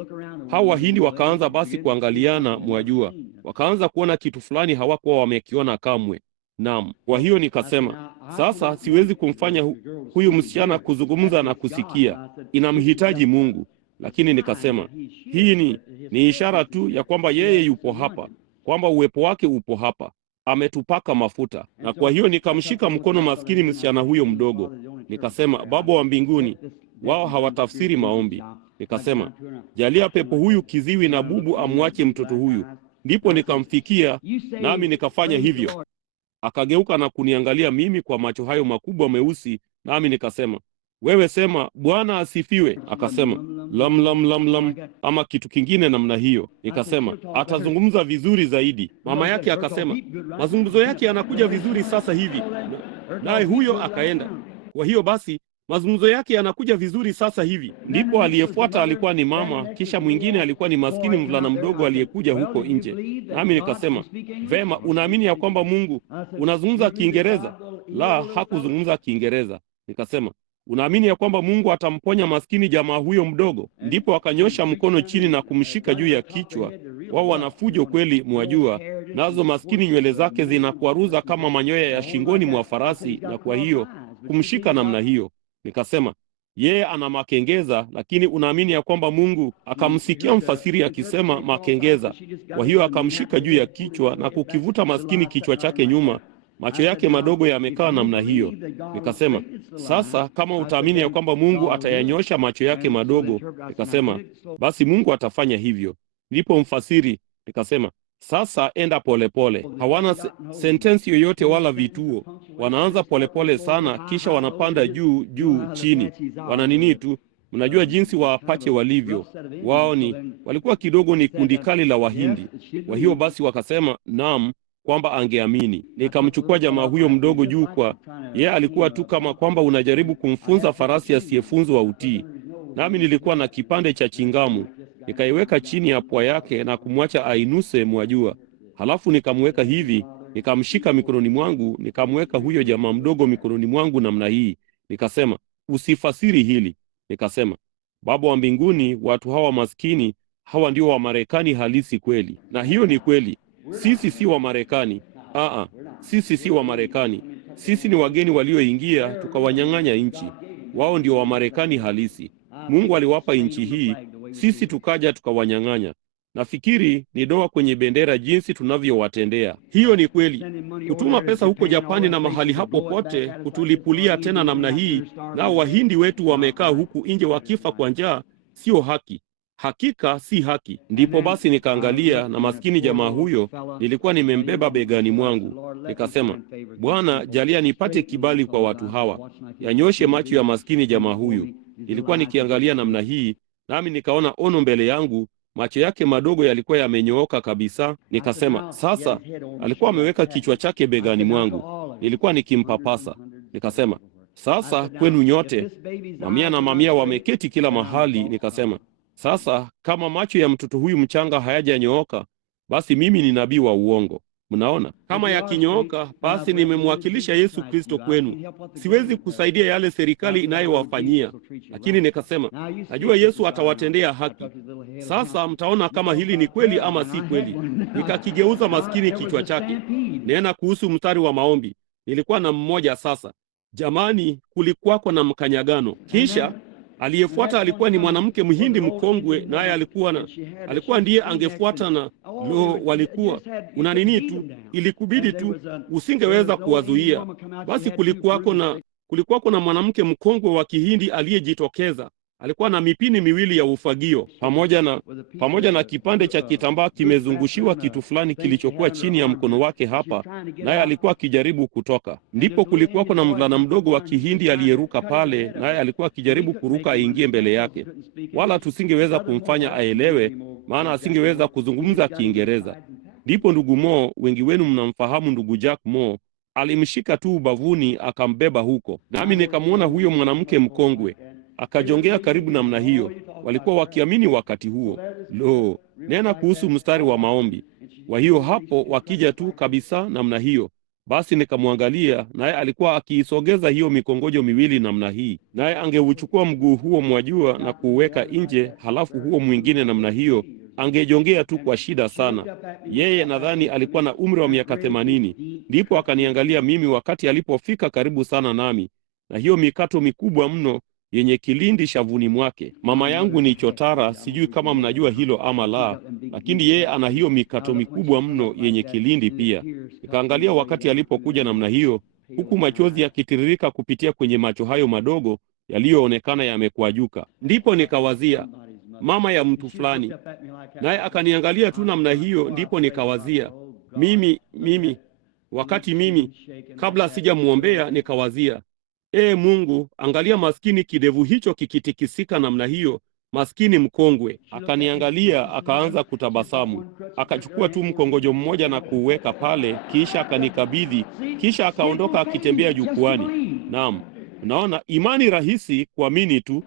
Hao Wahindi wakaanza basi kuangaliana, mwajua. Wakaanza kuona kitu fulani hawakuwa wamekiona kamwe. Naam. Kwa hiyo nikasema, sasa siwezi kumfanya huyu msichana kuzungumza na kusikia, inamhitaji Mungu. Lakini nikasema, hii ni ishara tu ya kwamba yeye yupo hapa, kwamba uwepo wake upo hapa, ametupaka mafuta. Na kwa hiyo nikamshika mkono maskini msichana huyo mdogo, nikasema, Baba wa mbinguni, wao hawatafsiri maombi. Nikasema, jalia pepo huyu kiziwi na bubu amwache mtoto huyu. Ndipo nikamfikia, nami nikafanya hivyo. Akageuka na kuniangalia mimi kwa macho hayo makubwa meusi, nami nikasema, wewe sema Bwana asifiwe. Akasema, lam lam lam lam, ama kitu kingine namna hiyo. Nikasema, atazungumza vizuri zaidi. Mama yake akasema, mazungumzo yake yanakuja vizuri sasa hivi. Naye huyo akaenda. Kwa hiyo basi mazungumzo yake yanakuja vizuri sasa hivi. Ndipo aliyefuata alikuwa ni mama, kisha mwingine alikuwa ni maskini mvulana mdogo aliyekuja huko nje. Nami nikasema, vema, unaamini ya kwamba Mungu unazungumza Kiingereza? La, hakuzungumza Kiingereza. Nikasema, unaamini ya kwamba Mungu atamponya maskini jamaa huyo mdogo? Ndipo akanyosha mkono chini na kumshika juu ya kichwa. Wao wanafujo kweli, mwajua, nazo maskini nywele zake zinakwaruza kama manyoya ya shingoni mwa farasi, na kwa hiyo kumshika namna hiyo. Nikasema, yeye ana makengeza, lakini unaamini ya kwamba Mungu? Akamsikia mfasiri akisema makengeza. Kwa hiyo akamshika juu ya kichwa na kukivuta maskini kichwa chake nyuma. Macho yake madogo yamekaa namna hiyo. Nikasema, sasa kama utaamini ya kwamba Mungu atayanyosha macho yake madogo, nikasema, basi Mungu atafanya hivyo. Ndipo mfasiri, nikasema, sasa enda polepole pole. Hawana sentensi yoyote wala vituo. Wanaanza polepole sana, kisha wanapanda juu chini. Wana nini tu. Mnajua jinsi Waapache walivyo. Wao walikuwa kidogo ni kundi kali la Wahindi. Kwa hiyo basi wakasema, naam, kwamba angeamini. Nikamchukua jamaa huyo mdogo juu, kwa yeye alikuwa tu kama kwamba unajaribu kumfunza farasi asiyefunzwa utii. Nami nilikuwa na kipande cha chingamu, nikaiweka chini ya pua yake na kumwacha ainuse, mwajua. Halafu nikamweka hivi, nikamshika mikononi mwangu, nikamweka huyo jamaa mdogo mikononi mwangu namna hii. Nikasema, usifasiri hili. Nikasema, Baba wa mbinguni, watu hawa maskini, hawa ndio wa Marekani halisi kweli. Na hiyo ni kweli. Sisi si wa Marekani. Sisi si wa Marekani. Sisi ni wageni walioingia tukawanyang'anya nchi. Wao ndio wa Marekani halisi. Mungu aliwapa nchi hii, sisi tukaja tukawanyang'anya. Nafikiri ni doa kwenye bendera jinsi tunavyowatendea. Hiyo ni kweli. Kutuma pesa huko Japani na mahali hapo pote, kutulipulia tena namna hii, nao Wahindi wetu wamekaa huku nje wakifa kwa njaa, sio haki. Hakika si haki. Ndipo basi nikaangalia, na maskini jamaa huyo nilikuwa nimembeba begani mwangu. Nikasema, Bwana, jalia nipate kibali kwa watu hawa. Yanyoshe macho ya maskini jamaa huyu. Nilikuwa nikiangalia namna hii, nami nikaona ono mbele yangu. Macho yake madogo yalikuwa yamenyooka kabisa. Nikasema, sasa alikuwa ameweka kichwa chake begani mwangu. Nilikuwa nikimpapasa. Nikasema, sasa kwenu nyote, mamia na mamia wameketi kila mahali. Nikasema, sasa kama macho ya mtoto huyu mchanga hayajanyooka, basi mimi ni nabii wa uongo. Mnaona, kama yakinyooka, basi nimemwakilisha Yesu Kristo kwenu. Siwezi kusaidia yale serikali inayowafanyia, lakini nikasema, najua Yesu atawatendea haki. Sasa mtaona kama hili ni kweli ama si kweli. Nikakigeuza maskini kichwa chake. Nena kuhusu mstari wa maombi. Nilikuwa na mmoja sasa. Jamani, kulikuwako na mkanyagano. Kisha aliyefuata alikuwa ni mwanamke Mhindi mkongwe, naye alikuwa ndiye angefuata, na walikuwa una nini tu, ilikubidi tu, usingeweza kuwazuia. Basi kulikuwako na mwanamke mkongwe wa Kihindi aliyejitokeza. Alikuwa na mipini miwili ya ufagio pamoja na kipande cha kitambaa kimezungushiwa kitu fulani kilichokuwa chini ya mkono wake hapa, naye alikuwa akijaribu kutoka. Ndipo kulikuwako na mvulana mdogo wa Kihindi aliyeruka pale, naye alikuwa akijaribu kuruka aingie mbele yake. Wala tusingeweza kumfanya aelewe, maana asingeweza kuzungumza Kiingereza. Ndipo ndugu Mo, wengi wenu mnamfahamu ndugu Jack Mo, alimshika tu ubavuni akambeba huko. Nami nikamwona huyo mwanamke mkongwe akajongea karibu namna hiyo. Walikuwa wakiamini wakati huo. Nena kuhusu mstari wa maombi. Kwa hiyo hapo wakija tu kabisa namna hiyo. Basi nikamwangalia, naye alikuwa akiisogeza hiyo mikongojo miwili namna hii. Naye angeuchukua mguu huo, mwajua, na kuuweka nje, halafu huo mwingine namna hiyo, angejongea tu kwa shida sana. Yeye nadhani alikuwa na umri wa miaka 80. Ndipo akaniangalia mimi wakati alipofika karibu sana nami, na hiyo mikato mikubwa mno yenye kilindi shavuni mwake. Mama yangu ni chotara, sijui kama mnajua hilo ama la, lakini yeye ana hiyo mikato mikubwa mno yenye kilindi pia. Nikaangalia wakati alipokuja namna hiyo, huku machozi yakitiririka kupitia kwenye macho hayo madogo yaliyoonekana yamekwajuka. Ndipo nikawazia mama ya mtu fulani, naye akaniangalia tu namna hiyo. Ndipo nikawazia mimi wakati mimi kabla sijamuombea, nikawazia Mungu, angalia maskini kidevu hicho kikitikisika namna hiyo, maskini mkongwe. Akaniangalia, akaanza kutabasamu, akachukua tu mkongojo mmoja na kuuweka pale, kisha akanikabidhi, kisha akaondoka akitembea jukwani. Naam, unaona, imani rahisi kuamini tu.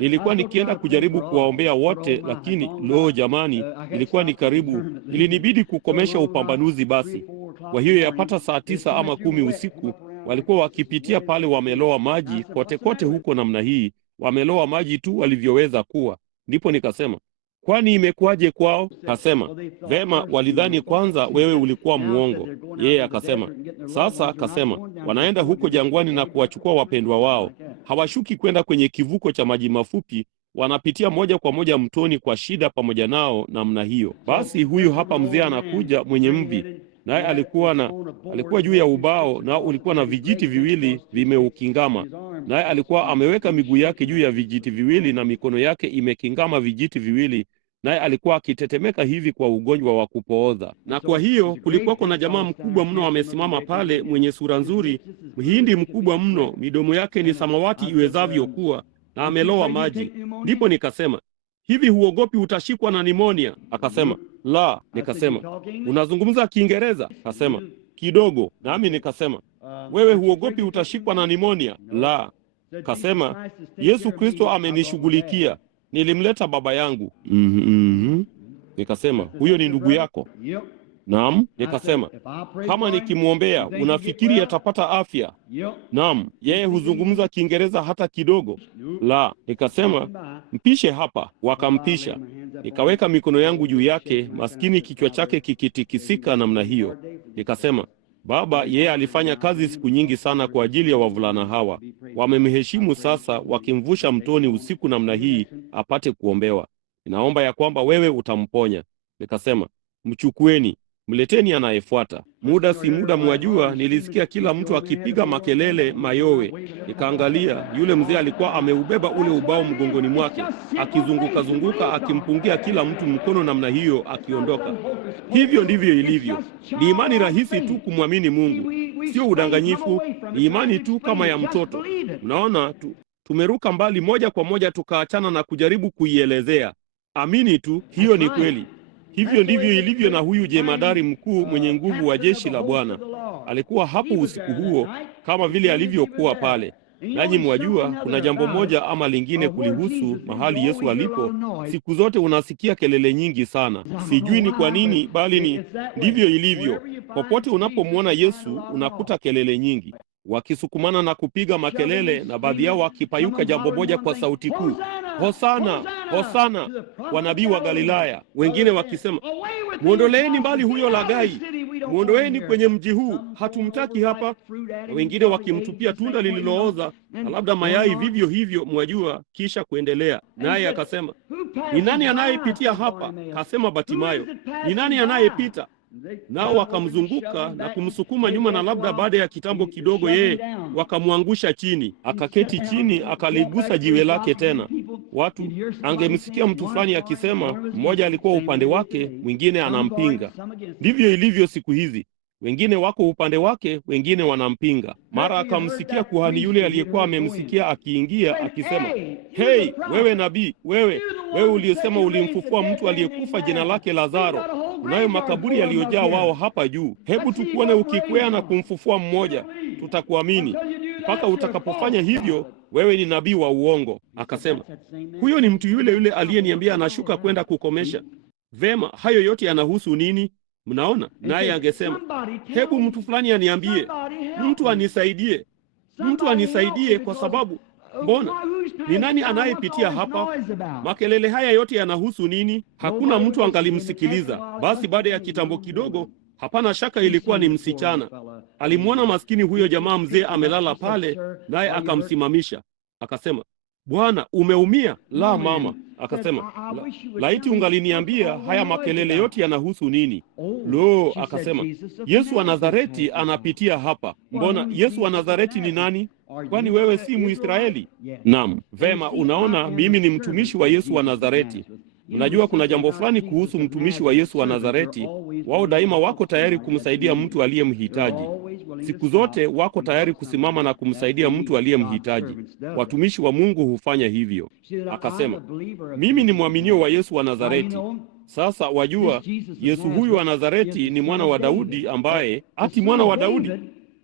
Nilikuwa nikienda kujaribu kuwaombea wote, lakini jamani, nilikuwa ni karibu, ilinibidi kukomesha upambanuzi basi. Kwa hiyo yapata saa 9 ama 10 usiku walikuwa wakipitia pale, wameloa maji kote kote huko namna hii, wameloa maji tu walivyoweza kuwa. Ndipo nikasema, kwani imekuwaje kwao? Kasema, vema, walidhani kwanza wewe ulikuwa muongo. Yeye akasema, sasa akasema, wanaenda huko jangwani na kuwachukua wapendwa wao. Hawashuki kwenda kwenye kivuko cha maji mafupi, wanapitia moja kwa moja mtoni kwa shida pamoja nao namna hiyo. Basi huyu hapa mzee anakuja mwenye mvi, naye alikuwa juu ya ubao, na ulikuwa na vijiti viwili vimeukingama, naye alikuwa ameweka miguu yake juu ya vijiti viwili na mikono yake imekingama vijiti viwili, naye alikuwa akitetemeka hivi kwa ugonjwa wa kupooza. Na kwa hiyo kulikuwa kuna jamaa mkubwa mno amesimama pale, mwenye sura nzuri, mhindi mkubwa mno, midomo yake ni samawati iwezavyo kuwa, na ameloa maji. Ndipo nikasema, hivi huogopi utashikwa na nimonia? Akasema, la. Nikasema, unazungumza Kiingereza? Akasema, kidogo. Nami nikasema, wewe huogopi utashikwa na nimonia? La. Kasema, Yesu Kristo amenishughulikia, nilimleta baba yangu. Nikasema, huyo ni ndugu yako? Naam. Nikasema, kama nikimwombea unafikiri atapata afya? Naam. Yeye huzungumza Kiingereza hata kidogo? La. Nikasema, mpishe hapa. Wakampisha. Nikaweka mikono yangu juu yake, maskini kichwa chake kikitikisika namna hiyo. Nikasema, Baba, yeye alifanya kazi siku nyingi sana kwa ajili ya wavulana hawa. Wamemheshimu sasa, wakimvusha mtoni usiku namna hii apate kuombewa. Ninaomba ya kwamba wewe utamponya. Nikasema, mchukueni, mleteni anayefuata. Muda si muda, mwajua, nilisikia kila mtu akipiga makelele, mayowe. Nikaangalia, yule mzee alikuwa ameubeba ule ubao mgongoni mwake, akizunguka zunguka, akimpungia kila mtu mkono namna hiyo, akiondoka. Hivyo ndivyo ilivyo. Ni imani rahisi tu kumwamini Mungu, sio udanganyifu. Ni imani tu kama ya mtoto. Unaona, tumeruka mbali moja kwa moja, tukaachana na kujaribu kuielezea. Amini tu, hiyo ni kweli. Hivyo ndivyo ilivyo na huyu jemadari mkuu mwenye nguvu wa jeshi la Bwana. Alikuwa hapo usiku huo kama vile alivyokuwa pale. Nanyi mwajua, kuna jambo moja ama lingine kulihusu mahali Yesu alipo. Siku zote unasikia kelele nyingi sana. Sijui ni kwa nini, bali ndivyo ilivyo. Popote unapomwona Yesu unakuta kelele nyingi, wakisukumana na kupiga makelele, na baadhi yao wakipayuka jambo moja kwa sauti kuu, Hosana, Hosana, kwa nabii wa Galilaya. Wengine wakisema, muondoleeni mbali huyo laghai, muondoeni kwenye mji huu, hatumtaki hapa. Na wengine wakimtupia tunda lililooza na labda mayai vivyo hivyo, mwajua, kisha kuendelea. Naye akasema, ni nani anayepitia hapa? Kasema Batimayo, ni nani anayepita? Nao wakamzunguka na kumsukuma nyuma, na labda baada ya kitambo kidogo yeye wakamwangusha chini. Akaketi chini, akaligusa jiwe lake tena. Watu angemsikia mtu fulani akisema, mmoja alikuwa upande wake, mwingine anampinga. Ndivyo ilivyo siku hizi. Wengine wako upande wake, wengine wanampinga. Mara akamsikia kuhani yule aliyekuwa amemsikia akiingia akisema, hey, wewe nabii, wewe uliyesema ulimfufua mtu aliyekufa jina lake Lazaro, unayo makaburi yaliyojaa wao hapa juu. Hebu tukuone ukikwea na kumfufua mmoja, tutakuamini. Mpaka utakapofanya hivyo, wewe ni nabii wa uongo. Akasema, huyo ni mtu yule yule aliyeniambia anashuka kwenda kukomesha. Vema, hayo yote yanahusu nini? Mnaona? Naye angesema, hebu mtu fulani aniambie, mtu anisaidie, kwa sababu mbona ni nani anayepitia hapa? Makelele haya yote yanahusu nini? Hakuna mtu angalimsikiliza. Basi baada ya kitambo kidogo, hapana shaka ilikuwa ni msichana, alimwona maskini huyo jamaa mzee amelala pale, naye akamsimamisha. Akasema, Bwana, umeumia? La mama. Akasema, laiti ungaliniambia haya makelele yote yanahusu nini. Lo, akasema, Yesu wa Nazareti anapitia hapa. Mbona Yesu wa Nazareti ni nani? Kwani wewe si Mwisraeli? Naam. Vema, unaona mimi ni mtumishi wa Yesu wa Nazareti. Unajua kuna jambo fulani kuhusu mtumishi wa Yesu wa Nazareti. Wao daima wako tayari kumsaidia mtu aliyemhitaji. Siku zote wako tayari kusimama na kumsaidia mtu aliyemhitaji. Watumishi wa Mungu hufanya hivyo. Akasema, mimi ni mwaminio wa Yesu wa Nazareti. Sasa wajua, Yesu huyu wa Nazareti ni mwana wa Daudi ambaye, ati mwana wa Daudi?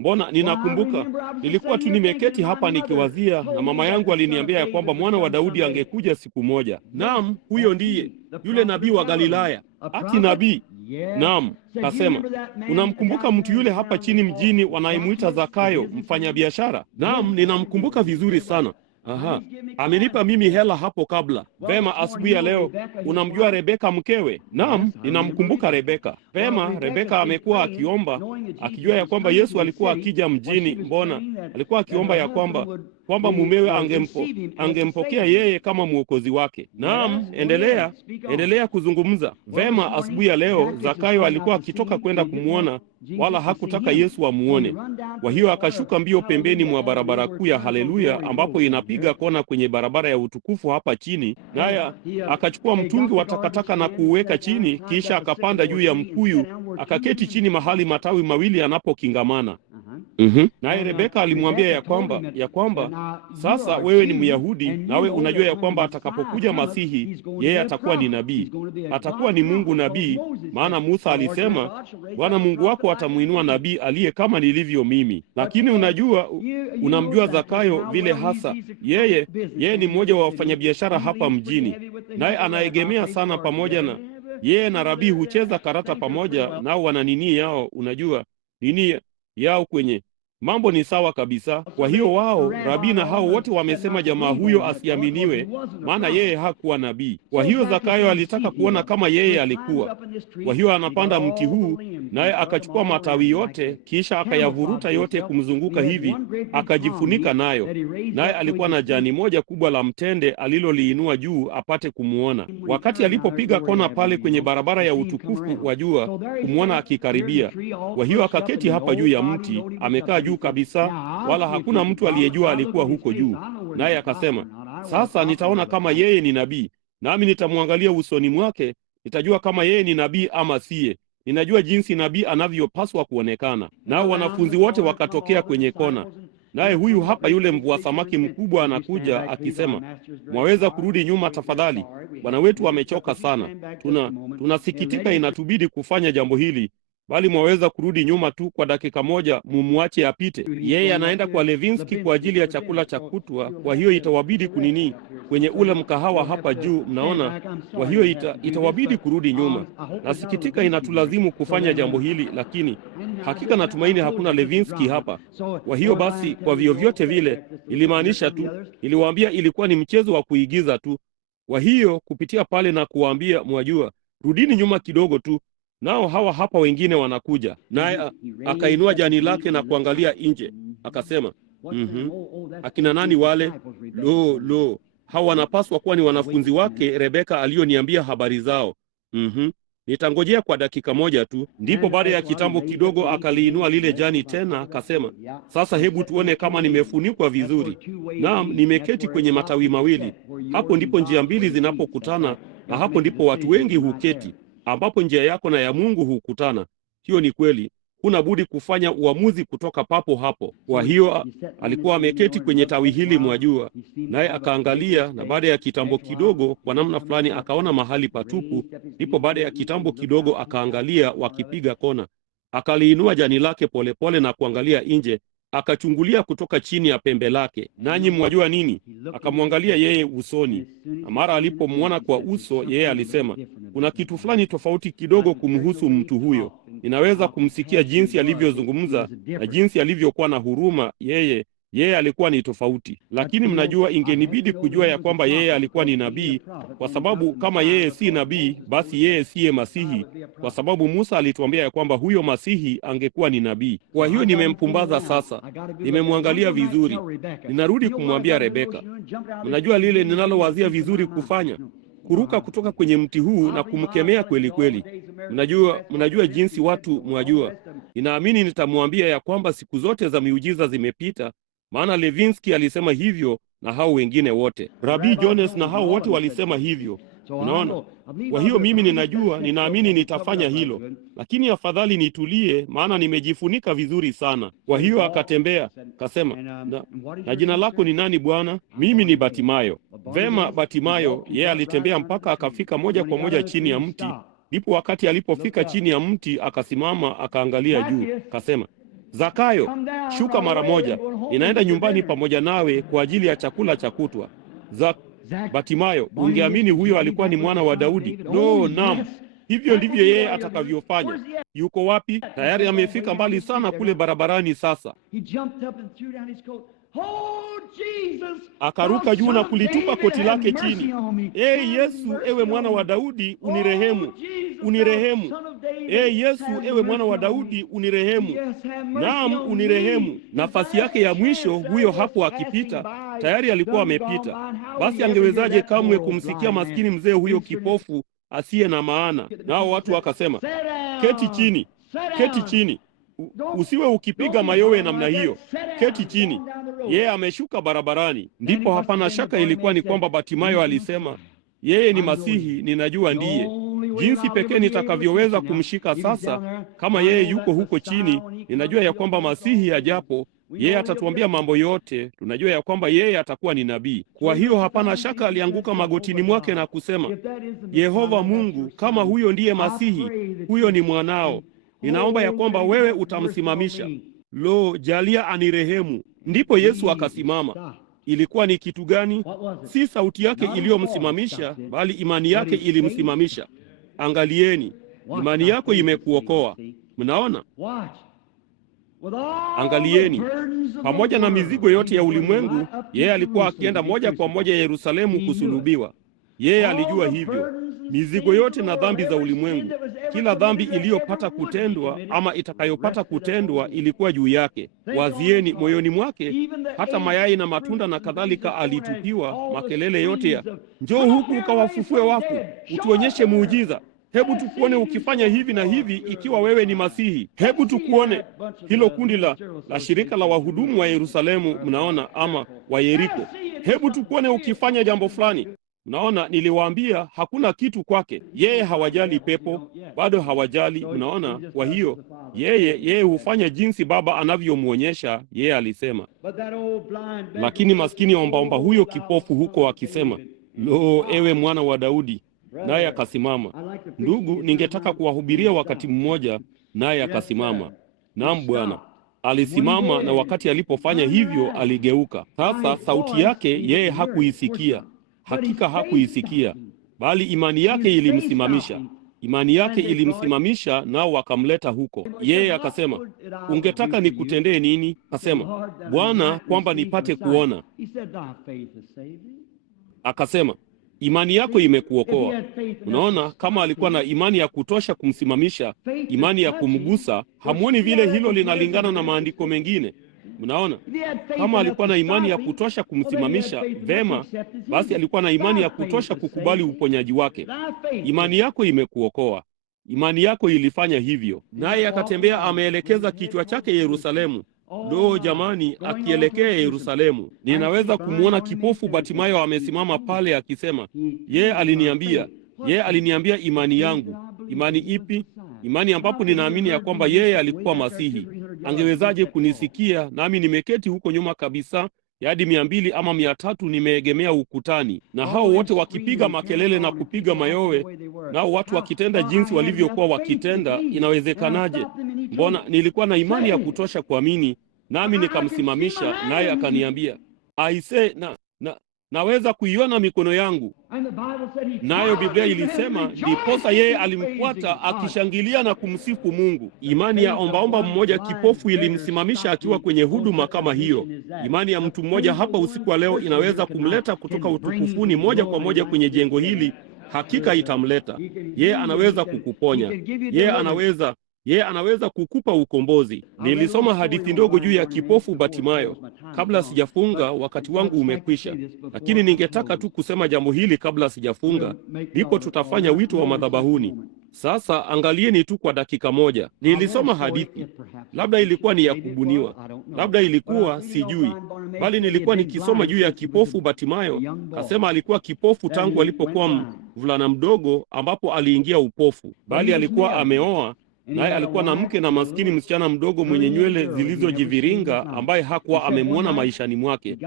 Mbona ninakumbuka nilikuwa tu nimeketi hapa nikiwazia, na mama yangu aliniambia ya kwamba mwana wa Daudi angekuja siku moja. Naam, huyo ndiye yule nabii wa Galilaya. Ati nabii? Naam. Kasema, unamkumbuka mtu yule hapa chini mjini wanayemuita Zakayo, mfanyabiashara? Naam, ninamkumbuka vizuri sana. Aha, amenipa mimi hela hapo kabla. Vema, asubuhi ya leo, unamjua Rebeka mkewe? Naam, ninamkumbuka Rebeka. Vema, Rebeka amekuwa akiomba, akijua ya kwamba Yesu alikuwa akija mjini. Mbona alikuwa akiomba ya kwamba mumewe angempokea yeye kama mwokozi wake. Naam, endelea kuzungumza. Vema, asubuhi ya leo Zakayo alikuwa akitoka kwenda kumwona, wala hakutaka Yesu amuone. Kwa hiyo akashuka mbio pembeni mwa barabara kuu ya Haleluya, ambapo inapiga kona kwenye barabara ya utukufu hapa chini, naye akachukua mtungi wa takataka na kuuweka chini, kisha akapanda juu ya mkuyu, akaketi chini mahali matawi mawili yanapokingamana. Naye Rebeka alimwambia ya kwamba sasa wewe ni Myahudi, nawe unajua ya kwamba atakapokuja Masihi yeye atakuwa ni nabii, atakuwa ni Mungu nabii, maana Musa alisema, Bwana Mungu wako atamuinua nabii aliye kama nilivyo mimi. Lakini unamjua Zakayo vile hasa, yeye ni mmoja wa wafanyabiashara hapa mjini, naye anaegemea sana pamoja na yeye na rabii hucheza karata pamoja, nao wana nini yao, unajua nini yao kwenye mambo ni sawa kabisa. Kwa hiyo wao rabii na hao wote wamesema jamaa huyo asiaminiwe, maana yeye hakuwa nabii. Kwa hiyo Zakayo alitaka kuona kama yeye alikuwa. Kwa hiyo anapanda mti huu, naye akachukua matawi yote, kisha akayavuruta yote kumzunguka hivi, akajifunika nayo. Naye alikuwa na jani moja kubwa la mtende aliloliinua juu apate kumuona. Wakati alipopiga kona pale kwenye barabara ya utukufu wa jua kumuona akikaribia, kwa hiyo akaketi hapa juu ya mti, amekaa juu kabisa, wala hakuna mtu aliyejua alikuwa huko juu. Naye akasema, sasa nitaona kama yeye ni nabii, nami nitamwangalia usoni mwake, nitajua kama yeye ni nabii ama siye. Ninajua jinsi nabii anavyopaswa kuonekana. Nao wanafunzi wote wakatokea kwenye kona, naye huyu hapa yule mvua samaki mkubwa anakuja akisema, mwaweza kurudi nyuma tafadhali, bwana wetu amechoka sana. Tunasikitika inatubidi kufanya jambo hili, bali mwaweza kurudi nyuma tu kwa dakika moja, mumwache apite. Yeye anaenda kwa Levinsky kwa ajili ya chakula cha kutwa, kwa hiyo itawabidi kunini kwenye ule mkahawa hapa juu, mnaona. Kwa hiyo itawabidi kurudi nyuma. Nasikitika inatulazimu kufanya jambo hili, lakini hakika natumaini hakuna Levinsky hapa. Kwa hiyo basi, kwa vyovyote vile, ilimaanisha tu, niliwaambia ilikuwa ni mchezo wa kuigiza tu. Kwa hiyo kupitia pale na kuwaambia, mwajua, rudini nyuma kidogo tu, nao hawa hapa wengine wanakuja. Naye akainua jani lake na kuangalia nje, akasema, akina nani wale? Lo, hawa wanapaswa kuwa ni wanafunzi wake Rebeka aliyoniambia habari zao. Nitangojea kwa dakika moja tu. Ndipo baada ya kitambo kidogo akaliinua lile jani tena, akasema, sasa hebu tuone kama nimefunikwa vizuri. Naam, nimeketi kwenye matawi mawili. Hapo ndipo njia mbili zinapokutana, na hapo ndipo watu wengi huketi, ambapo njia yako na ya Mungu hukutana. Hiyo ni kweli. Huna budi kufanya uamuzi kutoka papo hapo. Kwa hiyo alikuwa ameketi kwenye tawi hili, mwajua, naye akaangalia, na baada ya kitambo kidogo kwa namna fulani akaona mahali patupu. Ndipo baada ya kitambo kidogo akaangalia wakipiga kona, akaliinua jani lake polepole na kuangalia nje, akachungulia kutoka chini ya pembe lake. Nanyi mwajua nini? Akamwangalia yeye usoni, na mara alipomwona kwa uso, yeye alisema, kuna kitu fulani tofauti kidogo kumhusu mtu huyo. Ninaweza kumsikia jinsi alivyozungumza na jinsi alivyokuwa na huruma. Yeye alikuwa ni tofauti, lakini mnajua, ingenibidi kujua ya kwamba yeye alikuwa ni nabii, kwa sababu kama yeye si nabii, basi yeye siye Masihi, kwa sababu Musa alituambia ya kwamba huyo Masihi angekuwa ni nabii. Kwa hiyo nimempumbaza sasa, nimemwangalia vizuri, ninarudi kumwambia Rebeka, mnajua lile ninalowazia vizuri kufanya, kuruka kutoka kwenye mti huu na kumkemea kweli kweli. Mnajua jinsi watu mwajua. Ninaamini nitamwambia ya kwamba siku zote za miujiza zimepita, maana Levinsky alisema hivyo na hao wengine wote, Rabbi Jones na hao wote walisema hivyo. Unaona? Kwa hiyo mimi ninaamini nitafanya hilo, lakini afadhali nitulie, maana nimejifunika vizuri sana. Kwa hiyo akatembea, kasema, na jina lako ni nani Bwana? Mimi ni Batimayo. Vema, Batimayo. Yeye alitembea mpaka akafika moja kwa moja chini ya mti. Ndipo wakati alipofika chini ya mti akasimama, akaangalia juu, kasema, Zakayo, shuka mara moja, ninaenda nyumbani pamoja nawe kwa ajili ya chakula cha kutwa. Batimayo, ungeamini huyo alikuwa ni mwana wa Daudi? Naam, hivyo ndivyo yeye atakavyofanya. Yuko wapi? Tayari amefika mbali sana kule barabarani sasa. Akaruka juu na kulitupa koti lake chini. Yesu, ewe mwana wa Daudi, unirehemu, unirehemu. Yesu, ewe mwana wa Daudi, unirehemu. Naam, unirehemu. Nafasi yake ya mwisho, huyo hapo akipita, tayari alikuwa amepita. Basi angewezaje kamwe kumsikia maskini mzee huyo kipofu asiye na maana? Nao watu wakasema, keti chini, keti chini. Usiwe ukipiga mayowe namna hiyo, keti chini. Yeye ameshuka barabarani. Ndipo hapana shaka ilikuwa ni kwamba Batimayo alisema, yeye ni Masihi, ninajua ndiye. Jinsi pekee nitakavyoweza kumshika sasa, kama yeye yuko huko chini, ninajua ya kwamba Masihi ajapo, yeye atatuambia mambo yote. Tunajua ya kwamba yeye atakuwa ni nabii. Kwa hiyo hapana shaka alianguka magotini mwake na kusema, Yehova Mungu, kama huyo ndiye Masihi, huyo ni mwanao, ninaomba ya kwamba wewe utamsimamisha. Jalia anirehemu. Ndipo Yesu akasimama. Ilikuwa ni kitu gani? Si sauti yake iliyomsimamisha, bali imani yake ilimsimamisha. Angalieni, imani yako imekuokoa. Mnaona? Angalieni, pamoja na mizigo yote ya ulimwengu, yeye alikuwa akienda moja kwa moja Yerusalemu kusulubiwa. Yeye alijua hivyo. Mizigo yote na dhambi za ulimwengu, kila dhambi iliyopata kutendwa ama itakayopata kutendwa ilikuwa juu yake. Wazieni, moyoni mwake hata mayai na matunda na kadhalika alitupiwa. Makelele yote ya njoo huku ukawafufue wafu, utuonyeshe muujiza, hebu tukuone ukifanya hivi na hivi, ikiwa wewe ni Masihi, hebu tukuone. Hilo kundi la shirika la wahudumu wa Yerusalemu, mnaona, ama wa Yeriko, hebu tukuone ukifanya jambo fulani. Mnaona, niliwaambia hakuna kitu kwake. Yeye hawajali pepo, bado hawajali. Mnaona, kwa hiyo yeye hufanya jinsi Baba anavyomwonyesha. Yeye alisema. Lakini maskini ombaomba huyo kipofu huko akisema, ewe mwana wa Daudi, naye akasimama. Ndugu, ningetaka kuwahubiria wakati mmoja, naye akasimama. Naam Bwana. Alisimama, na wakati alipofanya hivyo aligeuka. Sasa sauti yake yeye hakuisikia. Hakika hakuisikia, bali imani yake ilimsimamisha. Imani yake ilimsimamisha, nao wakamleta huko. Yeye akasema, ungetaka nikutendee nini? Akasema, Bwana, kwamba nipate kuona. Akasema, imani yako imekuokoa. Unaona, kama alikuwa na imani ya kutosha kumsimamisha, imani ya kumgusa, hamuoni vile hilo linalingana na maandiko mengine? Mnaona, kama alikuwa na imani ya kutosha kumsimamisha, vema, basi alikuwa na imani ya kutosha kukubali uponyaji wake. Imani yako imekuokoa. Imani yako ilifanya hivyo. Naye akatembea ameelekeza kichwa chake Yerusalemu. Jamani, akielekea Yerusalemu. Ninaweza kumwona kipofu Batimayo amesimama pale akisema, yeye aliniambia imani yangu. Imani ipi? Imani ambapo ninaamini ya kwamba yeye alikuwa Masihi. Angewezaje kunisikia nami nimeketi huko nyuma kabisa, yadi 200 ama 300 nimeegemea ukutani, na hao wote wakipiga makelele na kupiga mayowe, nao watu wakitenda jinsi walivyokuwa wakitenda? Inawezekanaje? Mbona nilikuwa na imani ya kutosha kuamini, nami nikamsimamisha, naye akaniambia, naweza kuiona mikono yangu. Nayo Biblia ilisema ndiposa yeye alimfuata akishangilia na kumsifu Mungu. Imani ya ombaomba mmoja kipofu ilimsimamisha akiwa kwenye huduma kama hiyo. Imani ya mtu mmoja hapa usiku wa leo inaweza kumleta kutoka utukufuni moja kwa moja kwenye jengo hili. Hakika itamleta. Yeye anaweza kukuponya. Yeye anaweza kukupa ukombozi. Nilisoma hadithi ndogo juu ya kipofu Batimayo. Kabla sijafunga, wakati wangu umekwisha, lakini ningetaka tu kusema jambo hili kabla sijafunga, ndipo tutafanya wito wa madhabahuni. Sasa angalieni tu kwa dakika moja. Nilisoma hadithi, labda ilikuwa ni ya kubuniwa, labda ilikuwa sijui, bali nilikuwa nikisoma juu ya kipofu Batimayo. Kasema alikuwa kipofu tangu alipokuwa mvulana mdogo, ambapo aliingia upofu, bali alikuwa ameoa, naye alikuwa na mke na maskini msichana mdogo mwenye nywele zilizojiviringa ambaye hakuwa amemwona maishani mwake.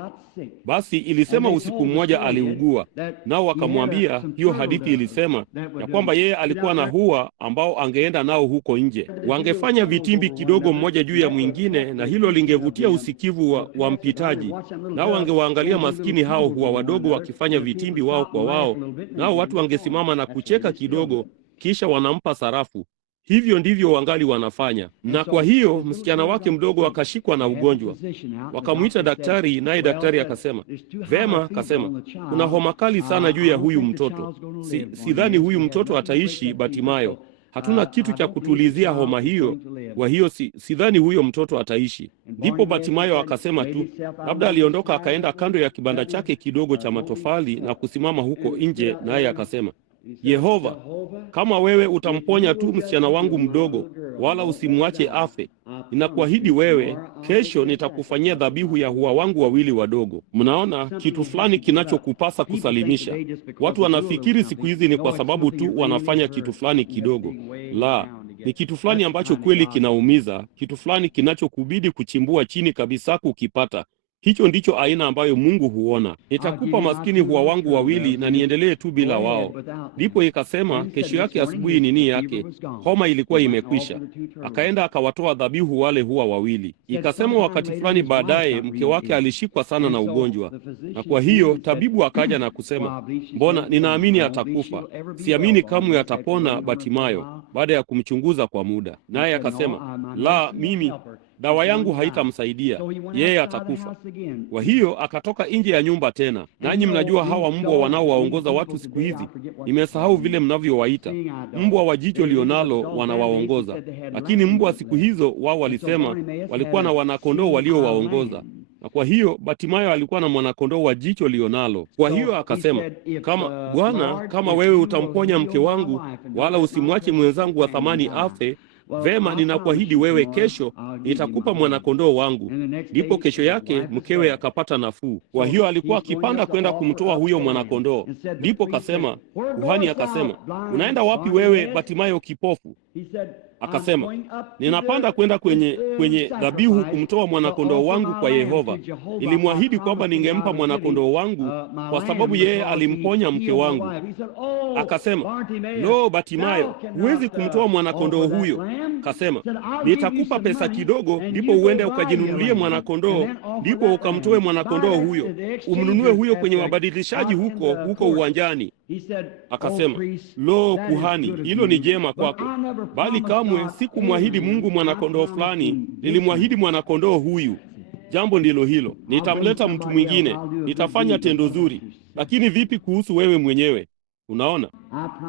Basi ilisema usiku mmoja aliugua, nao wakamwambia, hiyo hadithi ilisema ya kwamba yeye alikuwa na hua ambao angeenda nao huko nje. Wangefanya vitimbi kidogo mmoja juu ya mwingine, na hilo lingevutia usikivu wa mpitaji. Nao wangewaangalia maskini hao hua wadogo wakifanya vitimbi wao kwa wao, nao watu wangesimama na kucheka kidogo, kisha wanampa sarafu. Hivyo ndivyo wangali wanafanya. Na kwa hiyo msichana wake mdogo akashikwa na ugonjwa. Wakamwita daktari, naye daktari akasema, vema, akasema, kuna homa kali sana juu ya huyu mtoto. Sidhani huyu mtoto ataishi, Batimayo. Hatuna kitu cha kutulizia homa hiyo, kwa hiyo sidhani huyo mtoto ataishi. Ndipo Batimayo akasema tu, labda aliondoka akaenda kando ya kibanda chake kidogo cha matofali na kusimama huko nje, naye akasema, Yehova, kama wewe utamponya tu msichana wangu mdogo, wala usimwache afe, ninakuahidi wewe, kesho nitakufanyia dhabihu ya hua wangu wawili wadogo. Mnaona kitu fulani kinachokupasa kusalimisha. Watu wanafikiri siku hizi ni kwa sababu tu wanafanya kitu fulani kidogo. La, ni kitu fulani ambacho kweli kinaumiza, kitu fulani kinachokubidi kuchimbua chini kabisa kukipata. Hicho ndicho aina ambayo Mungu huona. Nitakupa maskini hua wangu wawili na niendelee tu bila wao. Ndipo ikasema kesho yake asubuhi nini yake, homa ilikuwa imekwisha. Akaenda akawatoa dhabihu wale hua wawili. Ikasema wakati fulani baadaye mke wake alishikwa sana na ugonjwa. Na kwa hiyo tabibu akaja na kusema, mbona ninaamini atakufa. Siamini kamwe atapona Batimayo, baada ya kumchunguza kwa muda. Naye akasema, la, mimi dawa yangu haitamsaidia, yeye atakufa. Kwa hiyo akatoka nje ya nyumba tena. Nanyi mnajua hawa mbwa wanaowaongoza watu siku hizi, nimesahau vile mnavyowaita, mbwa wa jicho lionalo wanawaongoza. Lakini mbwa siku hizo wao walisema walikuwa na wanakondoo waliowaongoza. Na kwa hiyo Batimayo alikuwa na mwanakondoo wa jicho lionalo. Kwa hiyo akasema, Bwana, kama wewe utamponya mke wangu, wala usimwache mwenzangu wa thamani afe, vema, ninakuahidi wewe, kesho nitakupa mwanakondoo wangu. Ndipo kesho yake mkewe akapata nafuu. Kwa hiyo alikuwa akipanda kwenda kumtoa huyo mwanakondoo. Ndipo kuhani akasema, unaenda wapi wewe Batimayo kipofu? Akasema, ninapanda kwenda kwenye dhabihu kumtoa mwanakondoo wangu kwa Yehova. Nilimwahidi kwamba ningempa mwanakondoo wangu kwa sababu yeye alimponya mke wangu. Akasema, lo, Batimayo, huwezi kumtoa mwanakondoo huyo. Akasema, nitakupa pesa kidogo, ndipo uende ukajinunulie mwanakondoo, ndipo ukamtoe mwanakondoo huyo, umnunue huyo kwenye wabadilishaji huko uwanjani. Akasema, lo, kuhani, hilo ni jema kwako, bali kamwe sikumwahidi Mungu mwanakondoo fulani, nilimwahidi mwanakondoo huyu. Jambo ndilo hilo, nitamleta mtu mwingine, nitafanya tendo zuri. Lakini vipi kuhusu wewe mwenyewe? Unaona,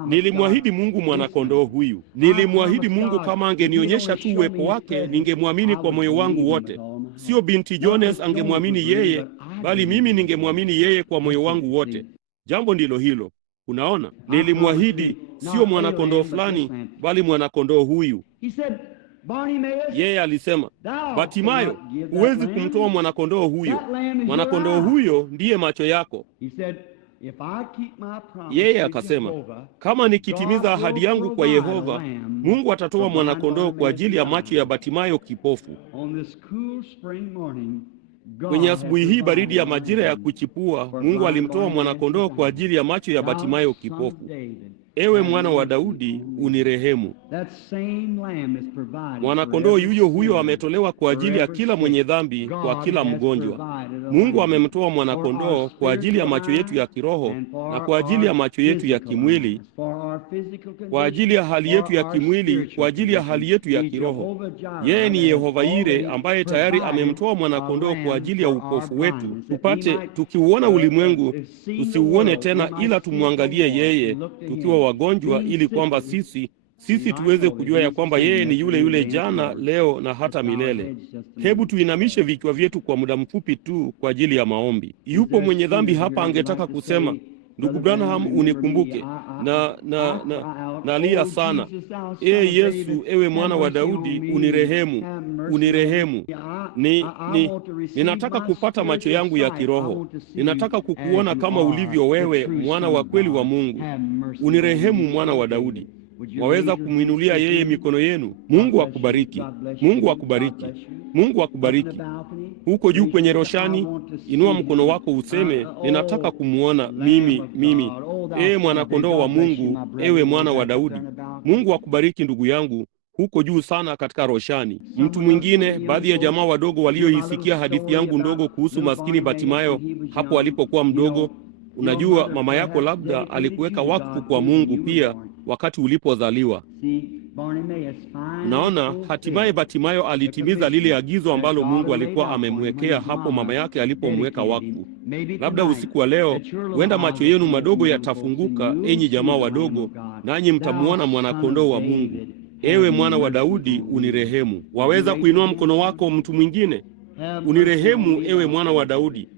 nilimwahidi Mungu mwanakondoo huyu. Nilimwahidi Mungu kama angenionyesha tu uwepo wake, ningemwamini kwa moyo wangu wote. Sio binti Jones angemwamini yeye, bali mimi ningemwamini yeye kwa moyo wangu wote. Jambo ndilo hilo. Unaona, nilimwahidi sio mwanakondoo fulani, bali mwanakondoo huyu. Yeye alisema, Batimayo, huwezi kumtoa mwanakondoo huyo. Mwanakondoo huyo ndiye macho yako. Yeye akasema, kama nikitimiza ahadi yangu kwa Yehova, Mungu atatoa mwanakondoo kwa ajili ya macho ya Batimayo kipofu. Kwenye asubuhi hii baridi ya majira ya kuchipua, Mungu alimtoa mwanakondoo kwa ajili ya macho ya Batimayo kipofu. Ewe mwana wa Daudi, unirehemu. Mwana-kondoo yuyo huyo ametolewa kwa ajili ya kila mwenye dhambi, kwa kila mgonjwa. Mungu amemtoa mwana-kondoo kwa ajili ya macho yetu ya kiroho na kwa ajili ya macho yetu ya kimwili, kwa ajili ya hali yetu ya kimwili, kwa ajili ya hali yetu ya kiroho. Yeye ni Yehova Yire ambaye tayari amemtoa mwana-kondoo kwa ajili ya upofu wetu, tupate tukiuona ulimwengu tusiuone tena, ila tumwangalie yeye tukiwa wagonjwa, ili kwamba sisi tuweze kujua ya kwamba yeye ni yule yule jana, leo na hata milele. Hebu tuinamishe vichwa vyetu kwa muda mfupi tu kwa ajili ya maombi. Yupo mwenye dhambi hapa angetaka kusema, ndugu Branham, unikumbuke nalia sana. Yesu, ewe mwana wa Daudi, unirehemu, unirehemu. Ninataka kupata macho yangu ya kiroho. Ninataka kukuona kama ulivyo wewe, mwana wa kweli wa Mungu. Unirehemu, mwana wa Daudi. Waweza kumwinulia yeye mikono yenu. Mungu akubariki. Mungu akubariki. Mungu akubariki. Huko juu kwenye roshani, inua mkono wako useme, ninataka kumuona mimi. Mwana-kondoo wa Mungu, ewe mwana wa Daudi. Mungu akubariki ndugu yangu, huko juu sana katika roshani. Mtu mwingine, baadhi ya jamaa wadogo walioisikia hadithi yangu ndogo kuhusu maskini Batimayo hapo alipokuwa mdogo. Unajua, mama yako labda alikuweka wakfu kwa Mungu pia wakati ulipozaliwa. Naona hatimaye Batimayo alitimiza lile agizo ambalo Mungu alikuwa amemwekea hapo mama yake alipomweka wakfu. Labda usiku wa leo, huenda macho yenu madogo yatafunguka, enyi jamaa wadogo, nanyi mtamuona mwana-kondoo wa Mungu. Ewe mwana wa Daudi, unirehemu. Waweza kuinua mkono wako, mtu mwingine. Unirehemu, ewe mwana wa Daudi.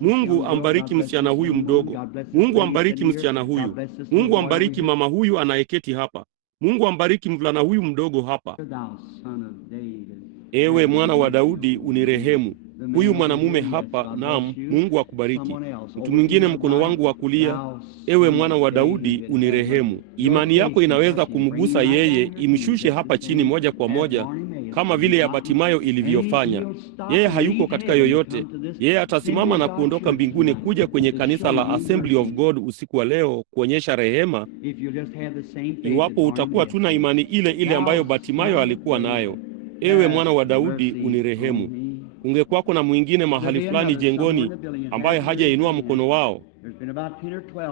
Mungu ambariki msichana huyu mdogo. Mungu ambariki msichana huyu. Mungu ambariki mama huyu anayeketi hapa. Mungu ambariki mvulana huyu mdogo hapa. Ewe mwana wa Daudi, unirehemu. Huyu mwanamume hapa, naam, Mungu akubariki. Mtu mwingine, mkono wangu wa kulia. Ewe mwana wa Daudi, unirehemu. Imani yako inaweza kumgusa yeye, imshushe hapa chini moja kwa moja, kama vile ya Batimayo ilivyofanya. Yeye hayuko katika yoyote. Yeye atasimama na kuondoka mbinguni kuja kwenye kanisa la Assembly of God usiku wa leo kuonyesha rehema, iwapo utakuwa tuna imani ile ile ambayo Batimayo alikuwa nayo. Ewe mwana wa Daudi, unirehemu. Kungekwako na mwingine mahali fulani jengoni ambaye hajainua mkono wao.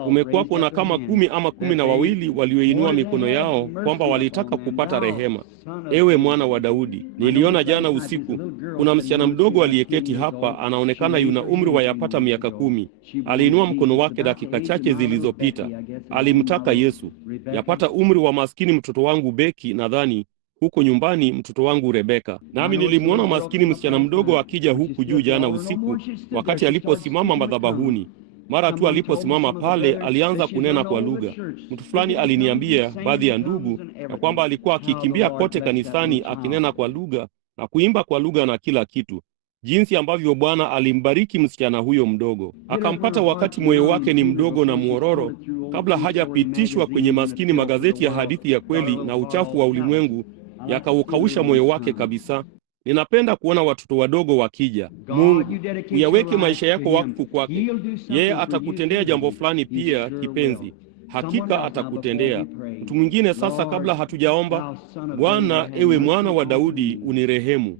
Kumekuwako na kama 10 ama 12 walioinua mikono yao kwamba walitaka kupata rehema. Ewe mwana wa Daudi, niliona jana usiku kuna msichana mdogo aliyeketi hapa, anaonekana yuna umri wa yapata miaka 10. Aliinua mkono wake dakika chache zilizopita. Alimtaka Yesu. Yapata umri wa maskini mtoto wangu Beki, nadhani huko nyumbani, mtoto wangu Rebeka. Nami nilimuona maskini msichana mdogo akija huku juu jana usiku wakati aliposimama madhabahuni. Mara tu aliposimama pale, alianza kunena kwa lugha. Mtu fulani aliniambia, baadhi ya ndugu, na kwamba alikuwa akikimbia kote kanisani akinena kwa lugha na kuimba kwa lugha na kila kitu. Jinsi ambavyo Bwana alimbariki msichana huyo mdogo. Akampata wakati moyo wake ni mdogo na muororo, kabla hajapitishwa kwenye maskini magazeti ya hadithi ya kweli na uchafu wa ulimwengu, yakaukausha moyo wake kabisa. Ninapenda kuona watoto wadogo wakija. Mungu, uyaweke maisha yako wakfu kwake. Yeye atakutendea jambo fulani pia, kipenzi. Hakika atakutendea. Mtu mwingine sasa, kabla hatujaomba. Bwana, ewe mwana wa Daudi, unirehemu.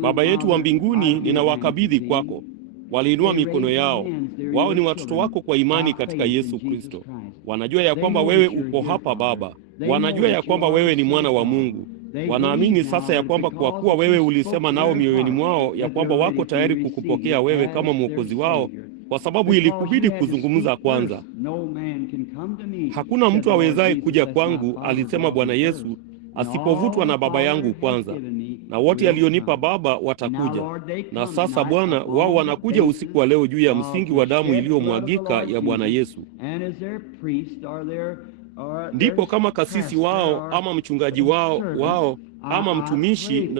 Baba yetu wa mbinguni, ninawakabidhi kwako. Waliinua mikono yao. Wao ni watoto wako kwa imani katika Yesu Kristo. Wanajua ya kwamba wewe upo hapa Baba. Wanajua ya kwamba wewe ni mwana wa Mungu. Wanaamini sasa ya kwamba kwa kuwa wewe ulisema nao mioyoni mwao ya kwamba wako tayari kukupokea wewe kama mwokozi wao, kwa sababu ilikubidi kuzungumza kwanza. Hakuna mtu awezaye kuja kwangu, alisema Bwana Yesu, asipovutwa na Baba yangu kwanza, na wote alionipa Baba watakuja. Na sasa Bwana, wao wanakuja usiku wa leo juu ya msingi wa damu iliyomwagika ya Bwana Yesu. Ndipo kama kasisi wao ama mchungaji wao ama mtumishi,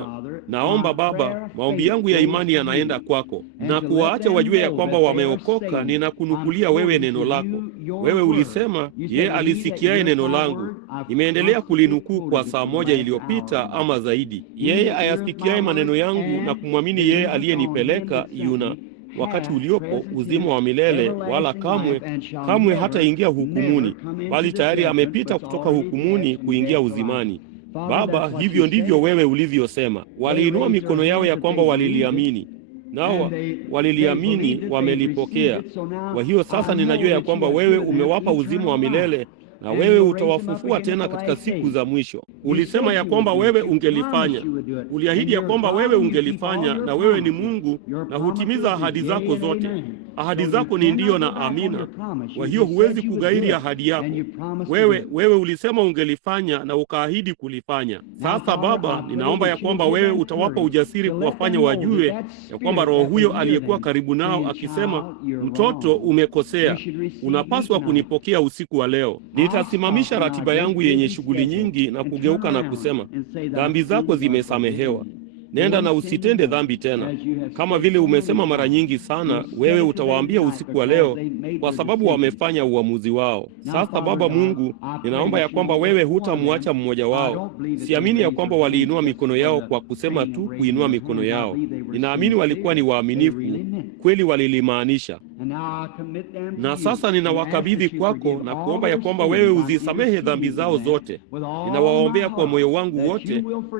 naomba Baba, maombi yangu ya imani yanaenda kwako, na kuwaacha wajue ya kwamba wameokoka. Ninakunukulia wewe neno lako. Wewe ulisema, yeye alisikiaye neno langu. Nimeendelea kulinukuu kwa saa moja iliyopita ama zaidi. Yeye ayasikiaye maneno yangu na kumwamini yeye aliyenipeleka wakati uliopo, uzima wa milele, wala kamwe hataingia hukumuni, bali tayari amepita kutoka hukumuni kuingia uzimani. Baba, hivyo ndivyo wewe ulivyosema. Waliinua mikono yao ya kwamba waliliamini, nao waliliamini, wamelipokea. Kwa hiyo sasa ninajua ya kwamba wewe umewapa uzima wa milele, na wewe utawafufua tena katika siku za mwisho. Ulisema ya kwamba wewe ungelifanya. Uliahidi ya kwamba wewe ungelifanya, na wewe ni Mungu na hutimiza ahadi zako zote. Ahadi zako ni ndiyo na amina. Kwa hiyo huwezi kugairi ahadi yako. Wewe ulisema ungelifanya na ukaahidi kulifanya. Sasa Baba, ninaomba ya kwamba wewe utawapa ujasiri kuwafanya wajue ya kwamba Roho huyo aliyekuwa karibu nao akisema, mtoto, umekosea, unapaswa kunipokea usiku wa leo. Nitasimamisha ratiba yangu yenye shughuli nyingi na kugeuka na kusema, dhambi zako zimesamehewa. Nenda na usitende dhambi tena. Kama vile umesema mara nyingi sana, wewe utawaambia usiku wa leo, kwa sababu wamefanya uamuzi wao. Sasa Baba Mungu, ninaomba ya kwamba wewe hutamwacha mmoja wao. Siamini ya kwamba waliinua mikono yao kwa kusema tu kuinua mikono yao. Ninaamini walikuwa ni waaminifu, kweli walilimaanisha. Na sasa ninawakabidhi kwako na kuomba ya kwamba wewe uzisamehe dhambi zao zote. Ninawaombea kwa moyo wangu wote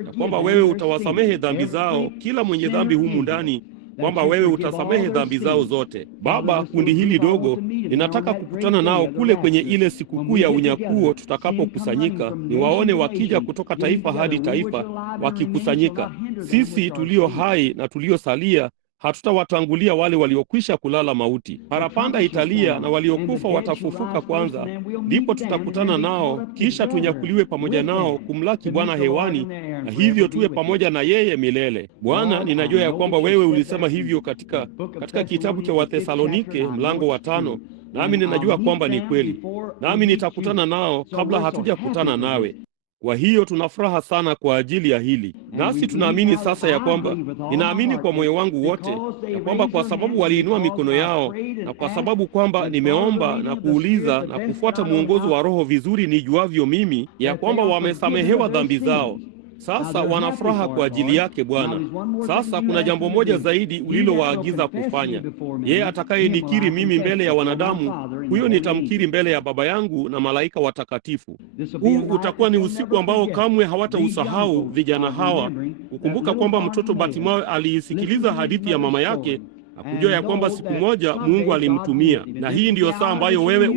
ya kwamba wewe utawasamehe dhambi zao, kila mwenye dhambi humu ndani, kwamba wewe utasamehe dhambi zao zote. Baba, kundi hili dogo ninataka kukutana nao kule kwenye ile sikukuu ya unyakuo tutakapokusanyika, niwaone wakija kutoka taifa hadi taifa wakikusanyika. Sisi tulio hai na tuliosalia hatutawatangulia wale waliokwisha kulala mauti. Parapanda italia na waliokufa watafufuka kwanza, ndipo tutakutana nao, kisha tunyakuliwe pamoja nao kumlaki Bwana hewani, na hivyo tuwe pamoja na yeye milele. Bwana, ninajua ya kwamba wewe ulisema hivyo katika kitabu cha Wathesalonike mlango wa 5, nami ninajua kwamba ni kweli, nami nitakutana nao kabla hatujakutana nawe. Kwa hiyo tuna furaha sana kwa ajili ya hili. Nasi tunaamini sasa ya kwamba, ninaamini kwa moyo wangu wote ya kwamba kwa sababu waliinua mikono yao, na kwa sababu kwamba nimeomba na kuuliza na kufuata mwongozo wa Roho vizuri nijuavyo mimi, ya kwamba wamesamehewa dhambi zao. Sasa wana furaha kwa ajili yake Bwana. Sasa kuna jambo moja zaidi ulilowaagiza kufanya. Yeye atakayenikiri mimi mbele ya wanadamu, huyo nitamkiri mbele ya Baba yangu na malaika watakatifu. Huu utakuwa ni usiku ambao kamwe hawatausahau vijana hawa, kukumbuka kwamba mtoto Batimayo aliisikiliza hadithi ya mama yake na kujua ya kwamba siku moja Mungu alimtumia, na hii ndiyo saa ambayo wewe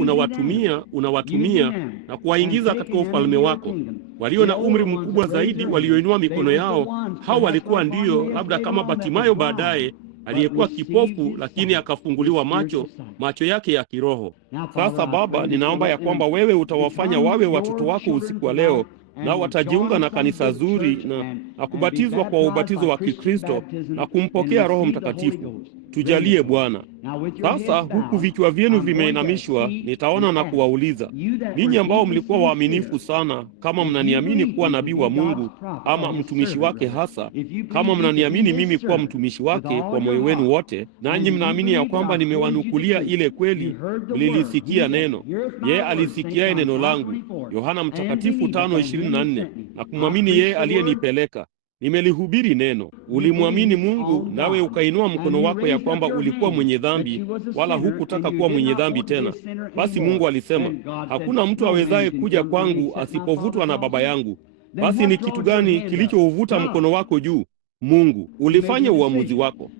unawatumia na kuwaingiza katika ufalme wako. Walio na umri mkubwa zaidi walioinua mikono yao, hao walikuwa ndiyo, labda kama Batimayo baadaye aliyekuwa kipofu lakini akafunguliwa macho yake ya kiroho. Sasa Baba, ninaomba ya kwamba wewe utawafanya wawe watoto wako usiku wa leo, nao watajiunga na kanisa zuri na kubatizwa kwa ubatizo wa Kikristo na kumpokea Roho Mtakatifu. Tujalie Bwana. Sasa huku vichwa vyenu vimeinamishwa, nitaona na kuwauliza ninyi ambao mlikuwa waaminifu sana, kama mnaniamini kuwa nabii wa Mungu ama mtumishi wake, hasa kama mnaniamini mimi kuwa mtumishi wake kwa moyo wenu wote, nanyi mnaamini ya kwamba nimewanukulia ile kweli, mlilisikia neno. Yeye alisikiaye neno langu, Yohana Mtakatifu 5:24, na kumwamini yeye aliyenipeleka. Nimelihubiri neno. Ulimwamini Mungu, nawe ukainua mkono wako ya kwamba ulikuwa mwenye dhambi, wala hukutaka kuwa mwenye dhambi tena. Basi Mungu alisema, hakuna mtu awezaye kuja kwangu asipovutwa na Baba yangu. Basi ni kitu gani kilichouvuta mkono wako juu? Mungu. Ulifanya uamuzi wako.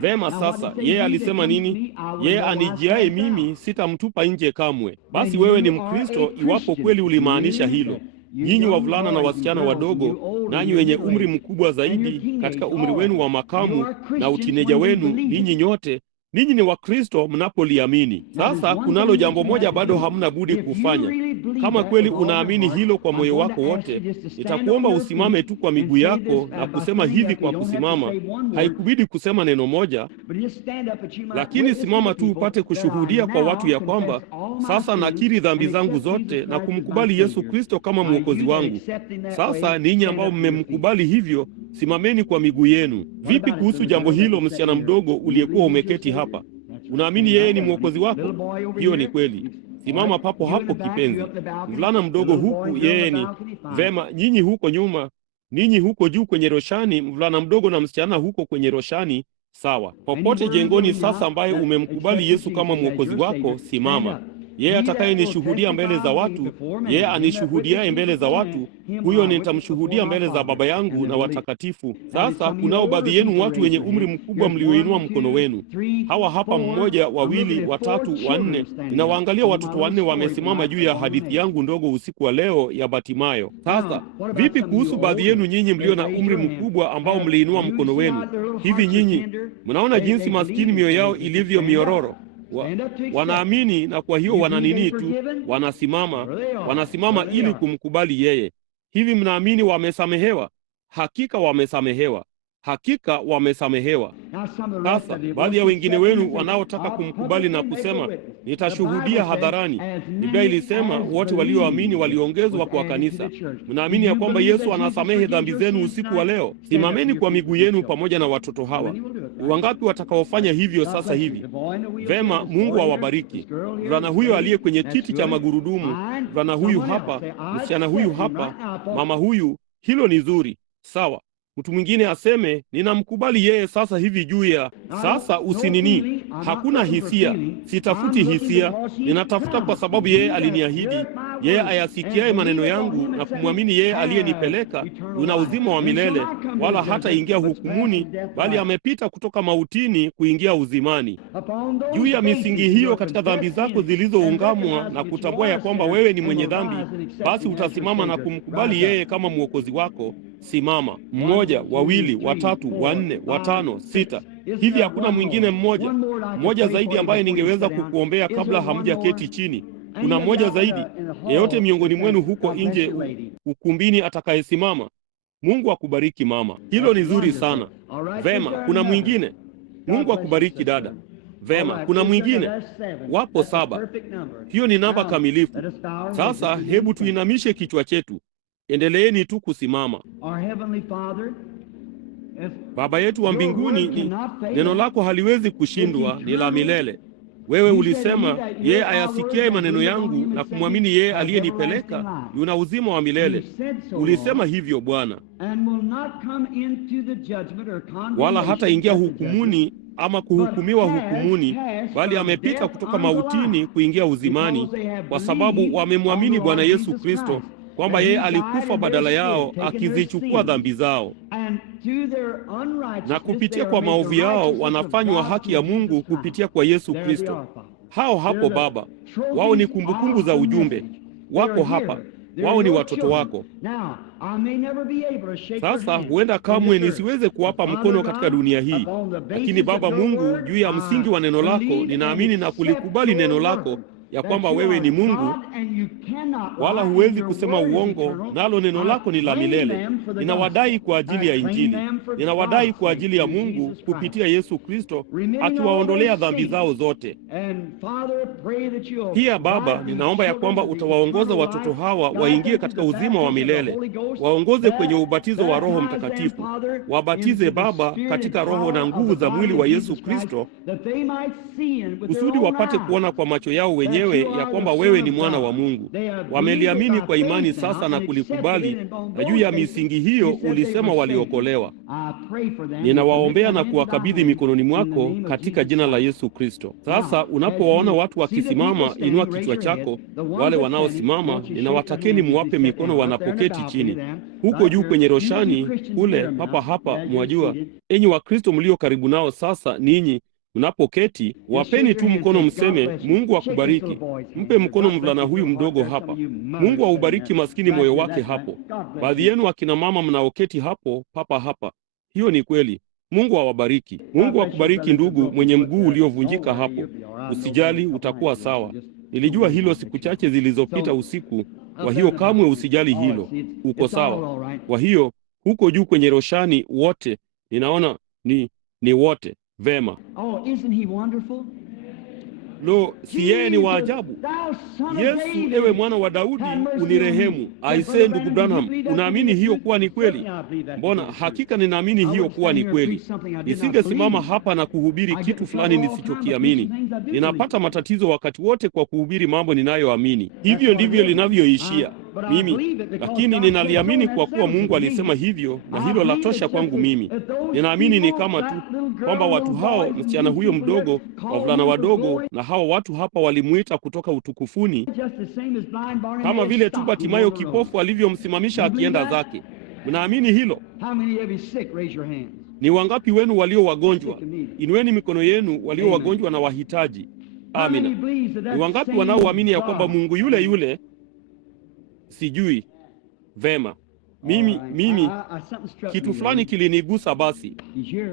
Vema, sasa yeye alisema nini? Yeye anijiaye mimi sitamtupa nje kamwe. Basi wewe ni Mkristo iwapo kweli ulimaanisha hilo. Nyinyi wavulana na wasichana wadogo, nanyi wenye umri mkubwa zaidi katika umri wenu wa makamu na utineja wenu, ninyi nyote ninyi ni Wakristo mnapoliamini. Sasa kunalo jambo moja bado hamna budi kufanya. Kama kweli unaamini hilo kwa moyo wako wote, nitakuomba usimame tu kwa miguu yako na kusema hivi kwa kusimama. Haikubidi kusema neno moja, lakini simama tu upate kushuhudia kwa watu ya kwamba sasa nakiri dhambi zangu zote na kumkubali Yesu Kristo kama Mwokozi wangu. Sasa ninyi ambao mmemkubali hivyo, simameni kwa miguu yenu. Vipi kuhusu jambo hilo, msichana mdogo uliyekuwa umeketi hapa? Unaamini yeye ni Mwokozi wako? Hiyo ni kweli. Simama papo hapo kipenzi. Mvulana mdogo huku, yeye ni vema. Nyinyi huko nyuma, ninyi huko juu kwenye roshani, mvulana mdogo na msichana huko kwenye roshani, Sawa. Popote jengoni sasa ambaye umemkubali Yesu kama mwokozi wako, simama. Yeye atakayenishuhudia mbele za watu, yeye anishuhudiaye mbele za watu, huyo nitamshuhudia mbele za Baba yangu na watakatifu. Sasa kunao baadhi yenu watu wenye umri mkubwa mlioinua mkono wenu. Hawa hapa, mmoja, wawili, watatu, wanne. Ninawaangalia watoto wanne wamesimama juu ya hadithi yangu ndogo usiku wa leo ya Batimayo. Sasa vipi kuhusu baadhi yenu nyinyi mlio na umri mkubwa ambao mliinua mkono wenu? Hivi nyinyi mnaona jinsi maskini mioyo yao ilivyo miororo? Wanaamini na kwa hiyo wananini tu, wanasimama ili kumkubali yeye. Hivi mnaamini wamesamehewa? Hakika wamesamehewa, hakika wamesamehewa. Sasa baadhi ya wengine wenu wanaotaka kumkubali na kusema nitashuhudia hadharani. Biblia ilisema wote walioamini waliongezwa kwa kanisa. Mnaamini ya kwamba Yesu anasamehe dhambi zenu usiku wa leo? Simameni kwa miguu yenu pamoja na watoto hawa. Ni wangapi watakaofanya hivyo sasa hivi? Vema, Mungu awabariki. Mvulana huyo aliye kwenye kiti cha magurudumu, mvulana huyu hapa, msichana huyu hapa, mama huyu, hilo ni zuri. Sawa. Mtu mwingine aseme ninamkubali yeye sasa hivi juu ya sasa. Usinini, hakuna hisia, sitafuti hisia, ninatafuta kwa sababu yeye aliniahidi. Yeye ayasikiaye maneno yangu na kumwamini yeye aliyenipeleka yuna uzima wa milele, wala hata ingia hukumuni, bali amepita kutoka mautini kuingia uzimani. Juu ya misingi hiyo, katika dhambi zako zilizoungamwa na kutambua ya kwamba wewe ni mwenye dhambi, basi utasimama na kumkubali yeye kama mwokozi wako. Simama. Mmoja, wawili, watatu, wanne, watano, sita. Hivi hakuna mwingine mmoja zaidi ambaye ningeweza kukuombea kabla hamjaketi chini? Kuna mmoja zaidi? Yeyote miongoni mwenu huko nje ukumbini atakayesimama? Mungu akubariki mama. Hilo ni zuri sana. Vema, kuna mwingine? Mungu akubariki dada. Vema, kuna mwingine? Wapo 7. Hiyo ni namba kamilifu. Sasa hebu tuinamishe kichwa chetu. Endeleeni tu kusimama. Baba yetu wa mbinguni, neno lako haliwezi kushindwa, ni la milele. Wewe ulisema yeye ayasikiaye maneno yangu na kumwamini yeye aliyenipeleka yuna uzima wa milele. Ulisema hivyo Bwana, wala hata ingia hukumuni ama kuhukumiwa hukumuni, bali amepita kutoka mautini kuingia uzimani, kwa sababu wamemwamini Bwana Yesu Kristo, kwamba yeye alikufa badala yao akizichukua dhambi zao, na kupitia kwa maovu yao wanafanywa haki ya Mungu kupitia kwa Yesu Kristo. Hao hapo Baba, wao ni kumbukumbu za ujumbe wako hapa, wao ni watoto wako. Sasa huenda kamwe nisiweze kuwapa mkono katika dunia hii, lakini Baba Mungu, juu ya msingi wa neno lako, ninaamini na kulikubali neno lako ya kwamba wewe ni Mungu wala huwezi kusema uongo, nalo neno lako ni la milele. Ninawadai kwa ajili ya Injili, ninawadai kwa ajili ya Mungu kupitia Yesu Kristo akiwaondolea dhambi zao zote. Pia Baba, ninaomba ya kwamba utawaongoza watoto hawa waingie katika uzima wa milele, waongoze kwenye ubatizo wa Roho Mtakatifu, wabatize Baba katika roho na nguvu za mwili wa Yesu Kristo, kusudi wapate kuona kwa macho yao wenyewe ya kwamba wewe ni mwana wa Mungu. Wameliamini kwa imani sasa na kulikubali, na juu ya misingi hiyo ulisema waliokolewa. Ninawaombea na kuwakabidhi mikononi mwako katika jina la Yesu Kristo. Sasa unapowaona watu wakisimama, inua kichwa chako. Wale wanaosimama, ninawatakeni muwape mikono wanapoketi chini. Huko juu kwenye roshani kule, papa hapa, mwajua, enyi Wakristo mlio karibu nao sasa, ninyi mnapoketi, wapeni tu mkono, mseme Mungu akubariki. Mpe mkono mvulana huyu mdogo hapa. Mungu aubariki maskini moyo wake hapo. Baadhi yenu akina mama mnaoketi hapo, papa hapa, hiyo ni kweli. Mungu awabariki. Mungu akubariki ndugu mwenye mguu uliovunjika hapo. Usijali, utakuwa sawa. Nilijua hilo siku chache zilizopita usiku, kwa hiyo kamwe usijali hilo. Uko sawa. Kwa hiyo huko juu kwenye roshani wote, ninaona ni wote. Vema. Lo, si yeye ni wa ajabu? Yesu, ewe mwana wa Daudi, unirehemu. Aisee, ndugu Branham, unaamini hiyo kuwa ni kweli? Mbona hakika ninaamini hiyo kuwa ni kweli. Nisingesimama hapa na kuhubiri kitu fulani nisichokiamini. Ninapata matatizo wakati wote kwa kuhubiri mambo ninayoamini. Hivyo ndivyo linavyoishia. lakini ninaliamini kwa kuwa Mungu alisema hivyo, na hilo latosha kwangu mimi. Ninaamini ni kama tu kwamba watu hao, msichana huyo mdogo, wavulana wadogo, na hao watu hapa walimuita kutoka utukufuni, kama vile tu Bartimayo kipofu alivyomsimamisha akienda zake. Mnaamini hilo? Ni wangapi wenu walio wagonjwa? Inueni mikono yenu walio wagonjwa na wahitaji. Amina. Ni wangapi wanaoamini ya kwamba Mungu yule yule? Sijui. Vema. Mimi kitu fulani kilinigusa basi.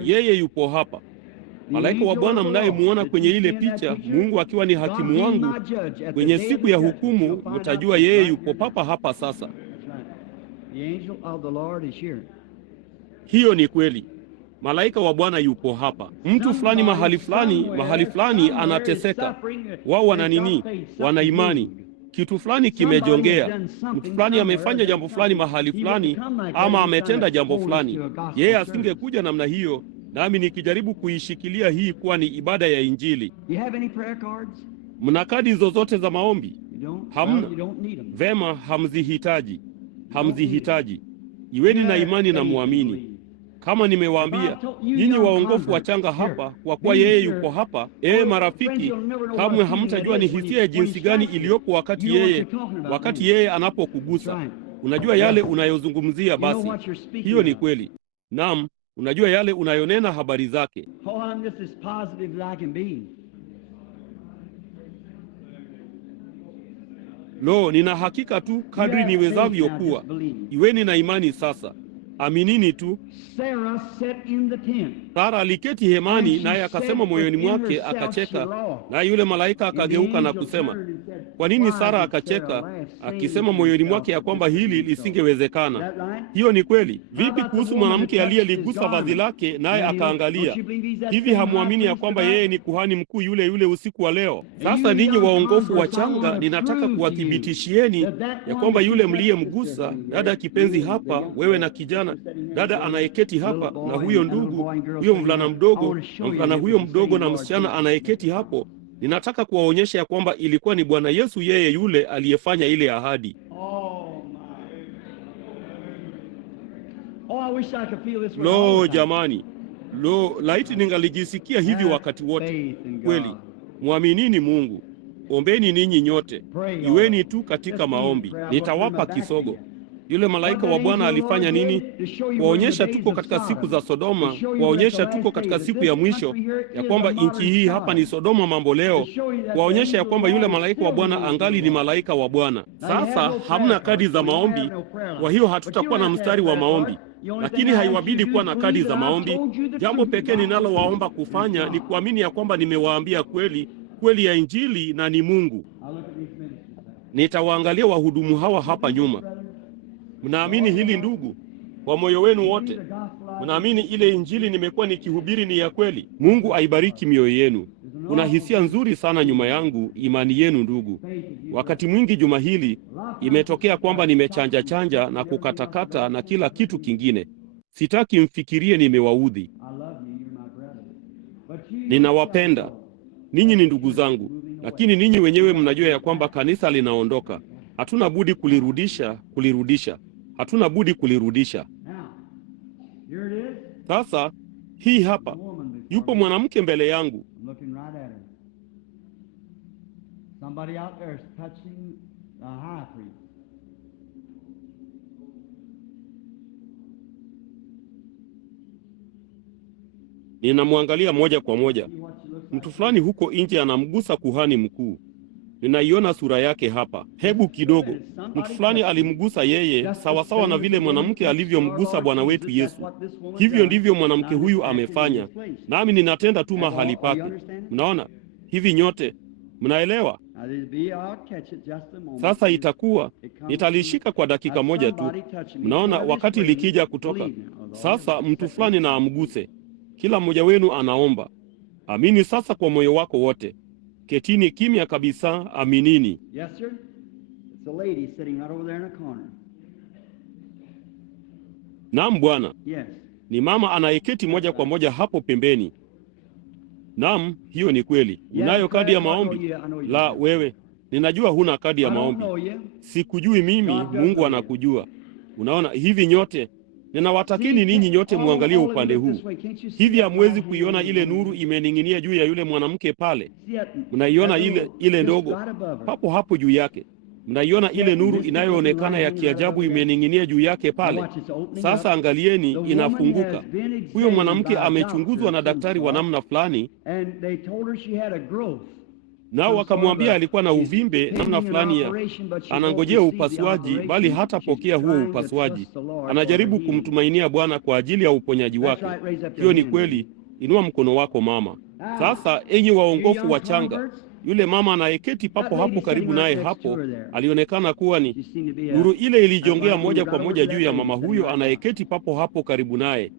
Yeye yupo hapa. Malaika wa Bwana mnayemuona kwenye ile picha, Mungu akiwa ni hakimu wangu kwenye siku ya hukumu, mtajua yeye yupo papa hapa sasa. Hiyo ni kweli. Malaika wa Bwana yupo hapa. Mtu fulani mahali fulani anateseka. Wao wana nini? Wana imani. Kitu fulani kimejongea. Mtu fulani amefanya jambo fulani mahali fulani, ama ametenda jambo fulani. Yeye asingekuja namna hiyo, nami nikijaribu kuishikilia hii kuwa ni ibada ya Injili. Mna kadi zozote za maombi? Hamna. Vema, hamzihitaji. Iweni na imani na muamini. Kama nimewaambia nyinyi waongofu wachanga hapa, kwa kuwa yeye yupo hapa, marafiki, kamwe hamtajua ni hisia ya jinsi gani iliyopo wakati yeye anapokugusa. Unajua yale unayozungumzia. Basi hiyo ni kweli. Naam, unajua yale unayonena habari zake. Lo, nina hakika tu kadri niwezavyo kuwa. Iweni na imani sasa. Aminini tu. Sara aliketi hemani, naye akasema moyoni mwake, akacheka. Naye yule malaika akageuka na kusema, kwa nini Sara akacheka, akisema moyoni mwake ya kwamba hili lisingewezekana? Hiyo ni kweli. Vipi kuhusu mwanamke aliyeligusa vazi lake, naye akaangalia? Hivi hamwamini ya kwamba yeye ni kuhani mkuu yule yule usiku wa leo? Sasa ninyi waongofu wachanga, ninataka kuwathibitishieni ya kwamba yule mliyemgusa, dada kipenzi hapa, wewe na kijana dada anayeketi hapa, na huyo ndugu, huyo mvulana mdogo, na mvulana huyo mdogo, na msichana anayeketi hapo, ninataka kuwaonyesha ya kwamba ilikuwa ni Bwana Yesu, yeye yule aliyefanya ile ahadi. Lo jamani, laiti ningalijisikia hivi wakati wote. Kweli, mwaminini Mungu. Ombeni ninyi nyote, iweni tu katika maombi. Nitawapa kisogo. Yule malaika wa Bwana alifanya nini? Kuwaonyesha tuko katika siku za Sodoma, kuwaonyesha tuko katika siku ya mwisho, ya kwamba nchi hii hapa ni Sodoma mambo leo, kuwaonyesha ya kwamba yule malaika wa Bwana angali ni malaika wa Bwana. Sasa hamna kadi za maombi, kwa hiyo hatutakuwa na mstari wa maombi, lakini haiwabidi kuwa na kadi za maombi. Jambo pekee ninalowaomba kufanya ni kuamini ya kwamba nimewaambia kweli ya Injili na ni Mungu. Nitawaangalia wahudumu hawa hapa nyuma. Mnaamini hili ndugu? Kwa moyo wenu wote mnaamini ile Injili nimekuwa nikihubiri ni ya kweli? Mungu aibariki mioyo yenu. Kuna hisia nzuri sana nyuma yangu, imani yenu ndugu. Wakati mwingi juma hili imetokea kwamba nimechanja na kukatakata na kila kitu kingine. Sitaki mfikirie nimewaudhi. Ninawapenda. Ninyi ni ndugu zangu, lakini ninyi wenyewe mnajua ya kwamba kanisa linaondoka. Hatuna budi kulirudisha. Hatuna budi kulirudisha. Sasa hii hapa, yupo mwanamke mbele yangu. Ninamwangalia moja kwa moja. Mtu fulani huko nje anamgusa kuhani mkuu. Ninaiona sura yake hapa. Hebu kidogo. Mtu fulani alimgusa yeye sawasawa na vile mwanamke alivyomgusa Bwana wetu Yesu. Hivyo ndivyo mwanamke huyu amefanya. Nami ninatenda tu mahali pake. Mnaona? Hivi nyote mnaelewa? Sasa itakuwa nitalishika kwa dakika moja tu. Mnaona wakati likija kutoka. Sasa mtu fulani na amguse. Kila mmoja wenu anaomba. Amini sasa kwa moyo wako wote. Ketini kimya kabisa, aminini. Yes, sir. It's a lady sitting right over there in a corner. Naam Bwana. Yes. Ni mama anayeketi moja kwa moja hapo pembeni. Naam, hiyo ni kweli. Unayo kadi ya maombi? La, wewe. ninajua huna kadi ya I don't maombi. know you. Sikujui mimi, God does Mungu know you. anakujua. Unaona, hivi nyote ninawatakini ninyi nyote muangalie upande huu. Hivi hamwezi kuiona ile nuru imening'inia juu ya yule mwanamke pale? Mnaiona ile ndogo hapo hapo juu yake? Mnaiona ile nuru inayoonekana ya kiajabu imening'inia juu yake pale? Sasa angalieni, inafunguka. Huyo mwanamke amechunguzwa na daktari wa namna fulani, nao wakamwambia alikuwa na uvimbe namna fulani, anangojea upasuaji, bali hatapokea huo upasuaji. Anajaribu kumtumainia Bwana kwa ajili ya uponyaji wake. Hiyo ni kweli. Inua mkono wako mama. Sasa enyi waongofu wachanga, yule mama anayeketi papo hapo karibu naye hapo, alionekana kuwa ni nuru ile ilijongea moja kwa moja juu ya mama huyo anayeketi papo hapo karibu naye.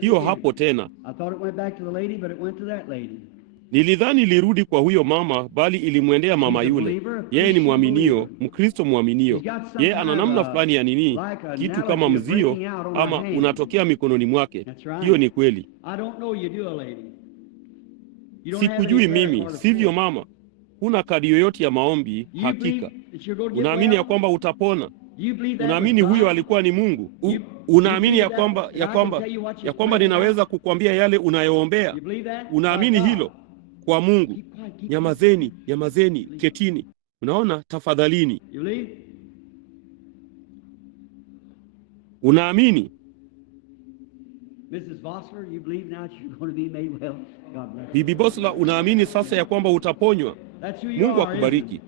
Hiyo hapo tena. Nilidhani lirudi kwa huyo mama, bali ilimwendea mama yule. Yeye ni mwaminio, Mkristo mwaminio. Yeye ana namna fulani ya nini, kitu kama mzio ama unatokea mikononi mwake. Hiyo ni kweli. Sikujui mimi, sivyo mama? Huna kadi yoyote ya maombi. Hakika unaamini ya kwamba utapona? Unaamini huyo alikuwa ni Mungu? Unaamini ya kwamba ninaweza kukwambia yale unayoombea? Unaamini hilo kwa Mungu? Nyamazeni, ketini. Unaona, tafadhalini. Unaamini? Bibi Bosla, unaamini sasa ya kwamba utaponywa? Mungu akubariki.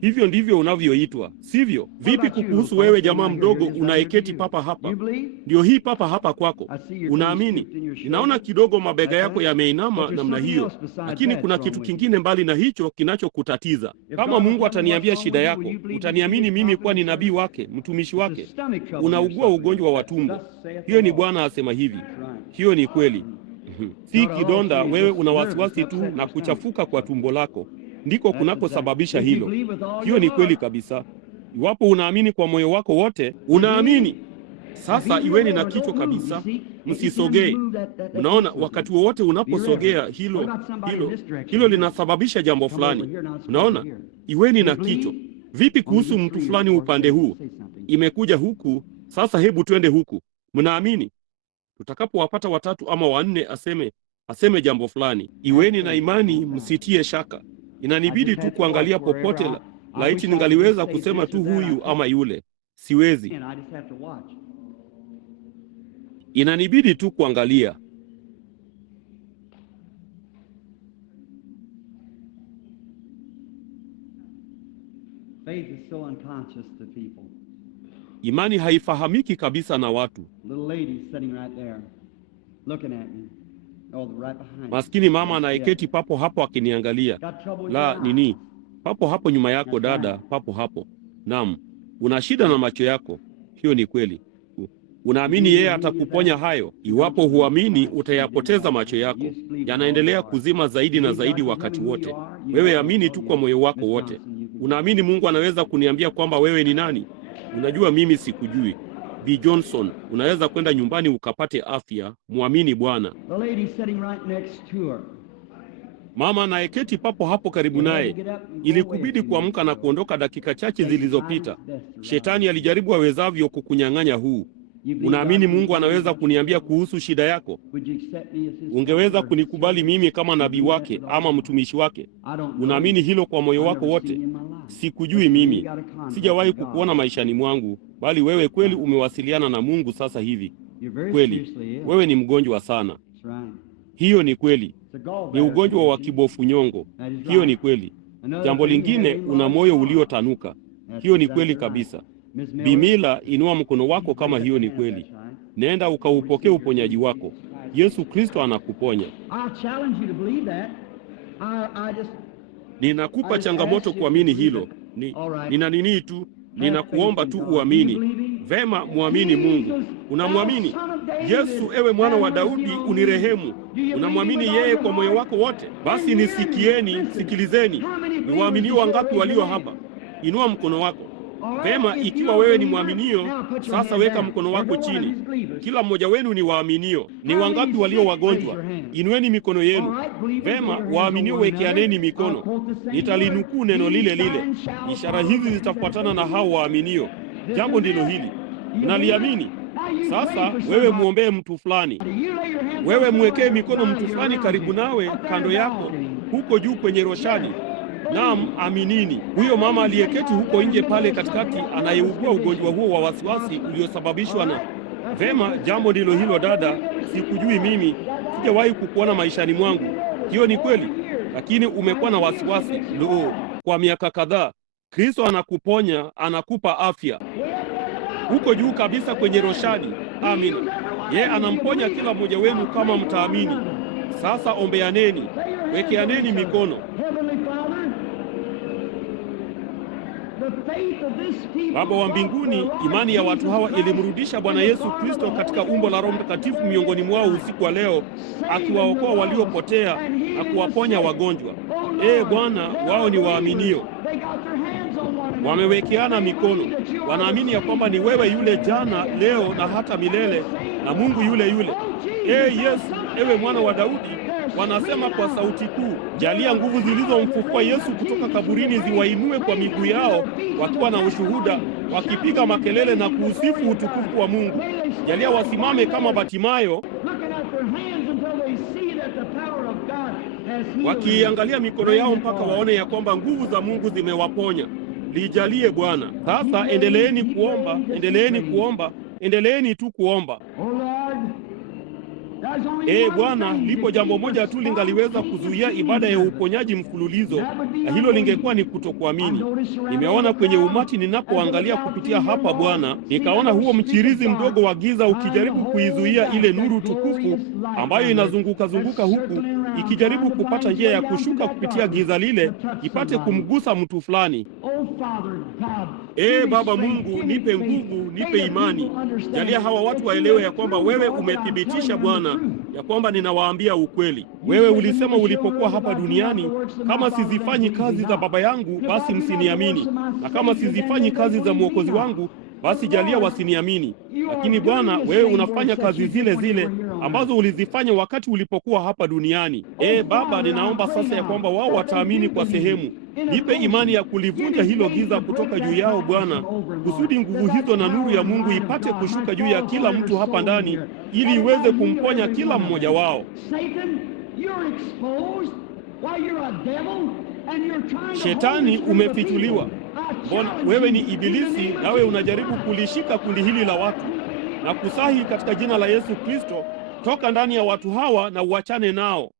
Hivyo ndivyo unavyoitwa, sivyo? Vipi kukuhusu wewe jamaa mdogo unayeketi papa hapa? Ndio hii papa hapa kwako. Unaamini? Ninaona kidogo mabega yako yameinama namna hiyo, lakini kuna kitu kingine mbali na hicho kinachokutatiza. Kama Mungu ataniambia shida yako, utaniamini mimi kuwa ni nabii wake, mtumishi wake. Unaugua ugonjwa wa tumbo. Hiyo ni Bwana asema hivi. Hiyo ni kweli. Si kidonda, wewe una wasiwasi tu na kuchafuka kwa tumbo lako ndiko kunakosababisha hilo. Hiyo ni kweli kabisa. Iwapo unaamini kwa moyo wako wote, unaamini. Sasa iweni na kichwa kabisa, msisogee. Unaona, wakati wowote unaposogea, hilo linasababisha jambo fulani. Unaona, iweni na kichwa. Vipi kuhusu mtu fulani upande huu? Imekuja huku, sasa hebu twende huku. Mnaamini? Tutakapowapata watatu ama wanne aseme jambo fulani. Iweni na imani, msitie shaka. Inanibidi tu kuangalia popote. Laiti ningaliweza kusema tu huyu ama yule. Siwezi. Inanibidi tu kuangalia. Imani haifahamiki kabisa na watu. Maskini mama anayeketi papo hapo akiniangalia. La nini? Papo hapo nyuma yako dada, papo hapo. Naam, una shida na macho yako. Hiyo ni kweli. Unaamini yeye atakuponya hayo? Iwapo huamini, utayapoteza macho yako. Yanaendelea kuzima zaidi na zaidi wakati wote. Wewe amini tu kwa moyo wako wote. Unaamini Mungu anaweza kuniambia kwamba wewe ni nani? Unajua mimi sikujui. B. Johnson, unaweza kwenda nyumbani ukapate afya. Muamini Bwana. Mama anayeketi papo hapo karibu naye, ilikubidi kuamka na kuondoka dakika chache zilizopita. Shetani alijaribu awezavyo kukunyang'anya huu. Unaamini Mungu anaweza kuniambia kuhusu shida yako? Ungeweza kunikubali mimi kama nabii wake ama mtumishi wake? Unaamini hilo kwa moyo wako wote? Sikujui mimi. Sijawahi kukuona maishani mwangu, bali wewe kweli umewasiliana na Mungu sasa hivi. Kweli, wewe ni mgonjwa sana. Hiyo ni kweli. Ni ugonjwa wa kibofu nyongo. Hiyo ni kweli. Jambo lingine, una moyo uliotanuka. Hiyo ni kweli kabisa. Bimila, inua mkono wako kama hiyo ni kweli. Nenda ukaupokee uponyaji wako. Yesu Kristo anakuponya. Ninakupa changamoto kuamini hilo. Nina nini tu, ninakuomba tu uamini. Vema, muamini Mungu. Unamwamini Yesu? Ewe mwana wa Daudi, unirehemu. Unamwamini yeye kwa moyo wako wote? Basi nisikieni, sikilizeni. Ni waaminio wangapi walio hapa? Inua mkono wako. Vema, ikiwa wewe ni mwaminio, sasa weka mkono wako chini. Kila mmoja wenu ni waaminio. Ni wangapi walio wagonjwa? Inueni mikono yenu. Vema, waaminio wekeaneni mikono. Nitalinukuu neno lile lile. Ishara hizi zitafuatana na hao waaminio. Jambo ndilo hili. Unaliamini? Sasa wewe muombee mtu fulani. Wewe mwekee mikono mtu fulani karibu nawe, kando yako, huko juu kwenye roshani. Naam, aminini. Huyo mama aliyeketi huko nje pale katikati, anayeugua ugonjwa huo wa wasiwasi uliosababishwa na... Vema, jambo ndilo hilo dada. Sikujui mimi, sijawahi kukuona maishani mwangu. Hiyo ni kweli, lakini umekuwa na wasiwasi kwa miaka kadhaa. Kristo anakuponya, anakupa afya. Huko juu kabisa kwenye roshani. Amina. Yeye anamponya kila mmoja wenu kama mtaamini. Sasa ombeaneni, wekeaneni mikono. Baba wa mbinguni, imani ya watu hawa ilimrudisha Bwana Yesu Kristo katika umbo la Roho Mtakatifu miongoni mwao usiku wa leo, akiwaokoa waliopotea na kuwaponya wagonjwa. Bwana, wao ni waaminio. Wamewekeana mikono. Wanaamini ya kwamba ni wewe yule jana, leo na hata milele, na Mungu yule yule. Yesu, ewe mwana wa Daudi, wanasema kwa sauti kuu, jalia nguvu zilizomfufua Yesu kutoka kaburini ziwainue kwa miguu yao, wakiwa na ushuhuda, wakipiga makelele na kuusifu utukufu wa Mungu. Jalia wasimame kama Batimayo, wakiangalia mikono yao mpaka waone ya kwamba nguvu za Mungu zimewaponya. Lijalie Bwana. Sasa endeleeni kuomba, endeleeni kuomba, endeleeni tu kuomba. Bwana, lipo jambo moja tu lingaliweza kuzuia ibada ya uponyaji mfululizo, na hilo lingekuwa ni kutokuamini. Nimeona kwenye umati ninapoangalia kupitia hapa Bwana, nikaona huo mchirizi mdogo wa giza ukijaribu kuizuia ile nuru tukufu ambayo inazunguka huku, ikijaribu kupata njia ya kushuka kupitia giza lile, ipate kumgusa mtu fulani. Baba Mungu, nipe nguvu, nipe imani. Jalia hawa watu waelewe ya kwamba wewe umethibitisha Bwana, ya kwamba ninawaambia ukweli. Wewe ulisema ulipokuwa hapa duniani, kama sizifanyi kazi za Baba yangu, basi msiniamini, na kama sizifanyi kazi za Mwokozi wangu, basi jalia wasiniamini. Lakini Bwana, wewe unafanya kazi zile zile ambazo ulizifanya wakati ulipokuwa hapa duniani. Baba, ninaomba sasa ya kwamba wao wataamini kwa sehemu. Nipe imani ya kulivunja hilo giza kutoka juu yao Bwana, kusudi nguvu hizo na nuru ya Mungu ipate kushuka juu ya kila mtu hapa ndani, ili iweze kumponya kila mmoja wao. Shetani, umefichuliwa. Mbona wewe ni ibilisi, nawe unajaribu kulishika kundi hili la watu, na kusahi katika jina la Yesu Kristo, toka ndani ya watu hawa na uachane nao.